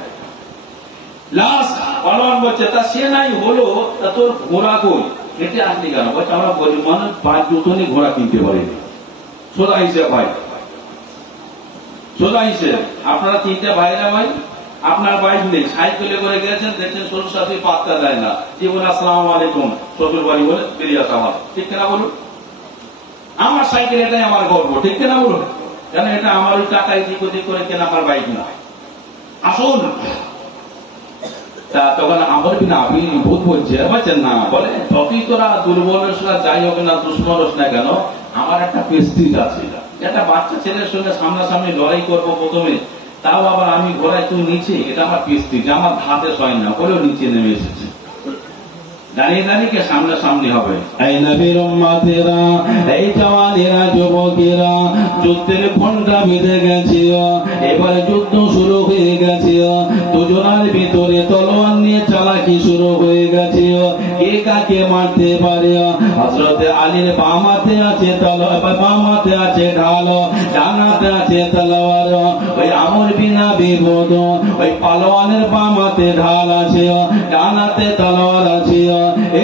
লাস্ট পালোয়ান বলছে, তা সে নাই হলো, তা তোর ঘোড়া কই, হেঁটে আসলি কেন? বলছে, আমরা গরিব মানুষ, 5 জুতো নিয়ে ঘোড়া কিনতে পারিনি। সোজা হিসেবে ভাই, সোজা হিসেবে। আপনারা 3টে ভাইরা ভাই, আপনার বাইক নেই, সাইকেলে করে গেছেন, দেখছেন শ্বশুর শাশুড়ি পাত্তা দেয় না, জীবন আসসালামু আলাইকুম শ্বশুর বাড়ি বলে বেরিয়ে আসা হয়, ঠিক কিনা বলুন? আমার সাইকেল, এটাই আমার গর্ব, ঠিক কিনা বলুন? কেন এটা আমার ওই টাকায় দিক ওদিক করে কেনা আমার বাইক না। আসুন, তা তখন আমর বিন আবি বুদ বলছে, বলছেন না, বলে যতই তোরা দুর্বল না যাই হোক না, দুশ্মন হোস না কেন, আমার একটা প্রেস্টিজ আছে, একটা বাচ্চা ছেলের সঙ্গে সামনাসামনি লড়াই করবো প্রথমে, তাও আবার আমি ঘোড়ায় তুই নিচে, এটা আমার প্রেস্টিজ, আমার হাতে সয় না, বলেও নিচে নেমে এসেছে। দাঁড়িয়ে দাঁড়িয়ে সামনাসামনি হবে। এই নবীর উম্মতেরা, এই জওয়ানেরা, যুবকেরা, যুদ্ধের ঘন্টা বেঁধে গেছে, এবারে যুদ্ধ শুরু হয়ে গেছে, দুজনের ভিতরে তলোয়ার নিয়ে চালাকি শুরু হয়ে গেছে, কে কাকে মারতে পারে। হযরতে আলীর বাম হাতে আছে তলোয়ার, বাম হাতে আছে ঢাল, ডান হাতে আছে তলোয়ার। ওই আমর বিন আবি বুদ, ওই পালোয়ানের বাম হাতে ঢাল আছে, ডান হাতে তলোয়ার আছে।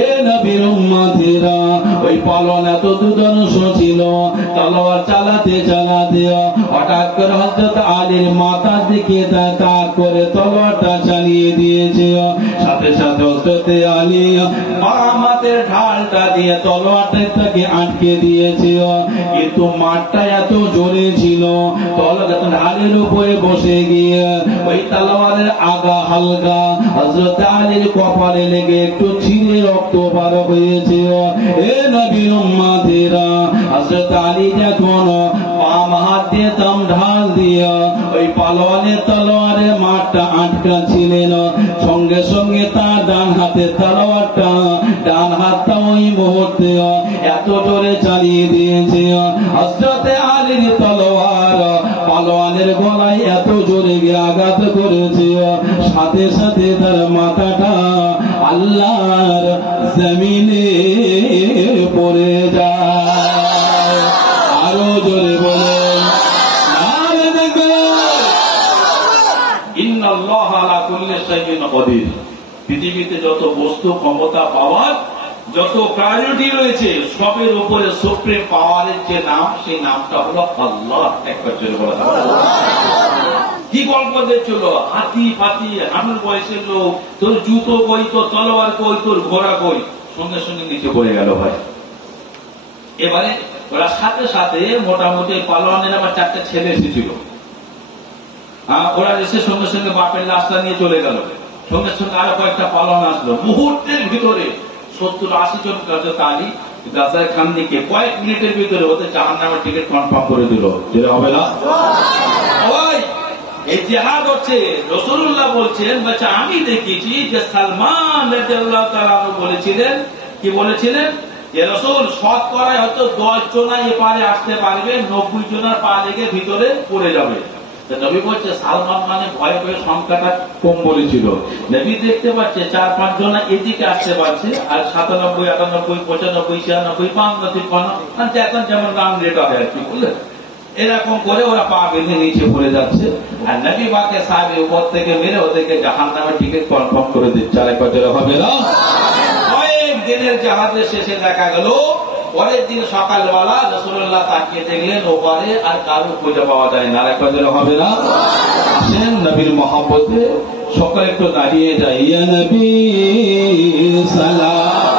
এ নবীর উম্মতেরা, ওই পালোয়ান এত দুর্ধর্ষ ছিল, তলোয়ার চালাতে চালাতে হঠাৎ করে হযরত আলীর মাথার দিকে তাক করে তলোয়ারটা চালিয়ে দিয়েছে। সাথে সাথে হযরত আলী বাম হাতের ঢালটা দিয়ে তলোয়ারটাকে আটকে দিয়েছে, কিন্তু মারটা এত জোরে ছিল, তলোয়ার ঢালের উপরে বসে গিয়ে ওই তলোয়ারের আগা হালকা হযরত আলীর কপালে লেগে একটু ছিঁড়ে রক্ত বার হয়েছে। এ নবীর উম্মতেরা, হযরত আলী যখন বাম হাত দিয়ে দম ঢাল দিয়ে ওই পালোয়ানের তলোয়ারের মারটা আটকা ছিলেন, সঙ্গে সঙ্গে তার ডান হাতে তলোয়ারটা, ডান হাতটা ওই মুহূর্তে এত জোরে চালিয়ে দিয়েছে, হযরত আলীর তলোয়ার পালোয়ানের গলায় এত জোরে গিয়ে আঘাত করেছে, সাথে সাথে তার মাথাটা আল্লাহর জমিনে পড়ে যায়। আরো জোরে বলেন, ইন্নাল্লাহা আলা কুল্লি শাইইন কাদির। পৃথিবীতে যত বস্তু ক্ষমতা পাওয়ার, যত প্রায়োরিটি রয়েছে, সবের উপরে সুপ্রিম পাওয়ারের যে নাম, সেই নামটা হলো আল্লাহ। একবার জোরে বলা যাবে? কি গল্প দেখছিল, হাতি ফাতি, হাঁটুর বয়সের লোক, তোর জুতো কই, তোর তলোয়ার কই, তোর ঘোড়া কই, সঙ্গে সঙ্গে নিচে পড়ে গেল ভাই। এবারে ওরা সাথে সাথে মোটামুটি পালোয়ানের আবার 4টে ছেলে এসেছিল, ওরা এসে সঙ্গে সঙ্গে বাপের লাশটা নিয়ে চলে গেল, সঙ্গে সঙ্গে আরো কয়েকটা পালোয়ান আসলো, মুহূর্তের ভিতরে 70-80 জন কাজী গাজায় খান দিকে কয়েক মিনিটের ভিতরে ওদের জাহান্নামের টিকিট কনফার্ম করে দিল। যেটা হবে না, এই জিহাদ হচ্ছে। রাসূলুল্লাহ বলছেন, আমি দেখেছি যে সালমান রাদিয়াল্লাহু তাআলা বলেছিলেন, কি বলেছিলেন, যে রাসূল শতকরায় হয়তো 10 জন এপারে আসতে পারবে, 90 জনের পা লেগে ভিতরে পড়ে যাবে। নবী বলছে সালমান মানে ভয়ে ভয়ে সংখ্যাটা কম বলেছিল। নবী দেখতে পাচ্ছে 4-5 জন এদিকে আসতে পারছে, আর 97, 98, 95, 96, 57, 52, 53, এখন যেমন নাম রেট হয় আর কি, বুঝলেন। এরকম করে ওরা পা বেঁধে নিচে পড়ে যাচ্ছে, আর নবী পাকের সাহাবী উপর থেকে মেরে ওদেরকে জাহান্নামের টিকিট কনফার্ম করে দিচ্ছে। আরেকবার জোরে হবে না? কয়েক দিনের জাহাজের শেষে দেখা গেল পরের দিন সকালবেলা রাসূলুল্লাহ তাকিয়ে দেখলেন ওপারে আর কারো খুঁজে পাওয়া যায় না। আরেকবার জোরে হবে না? আসেন নবীর মহব্বতে সকলে একটু দাঁড়িয়ে যায়। ইয়া নবী সালাম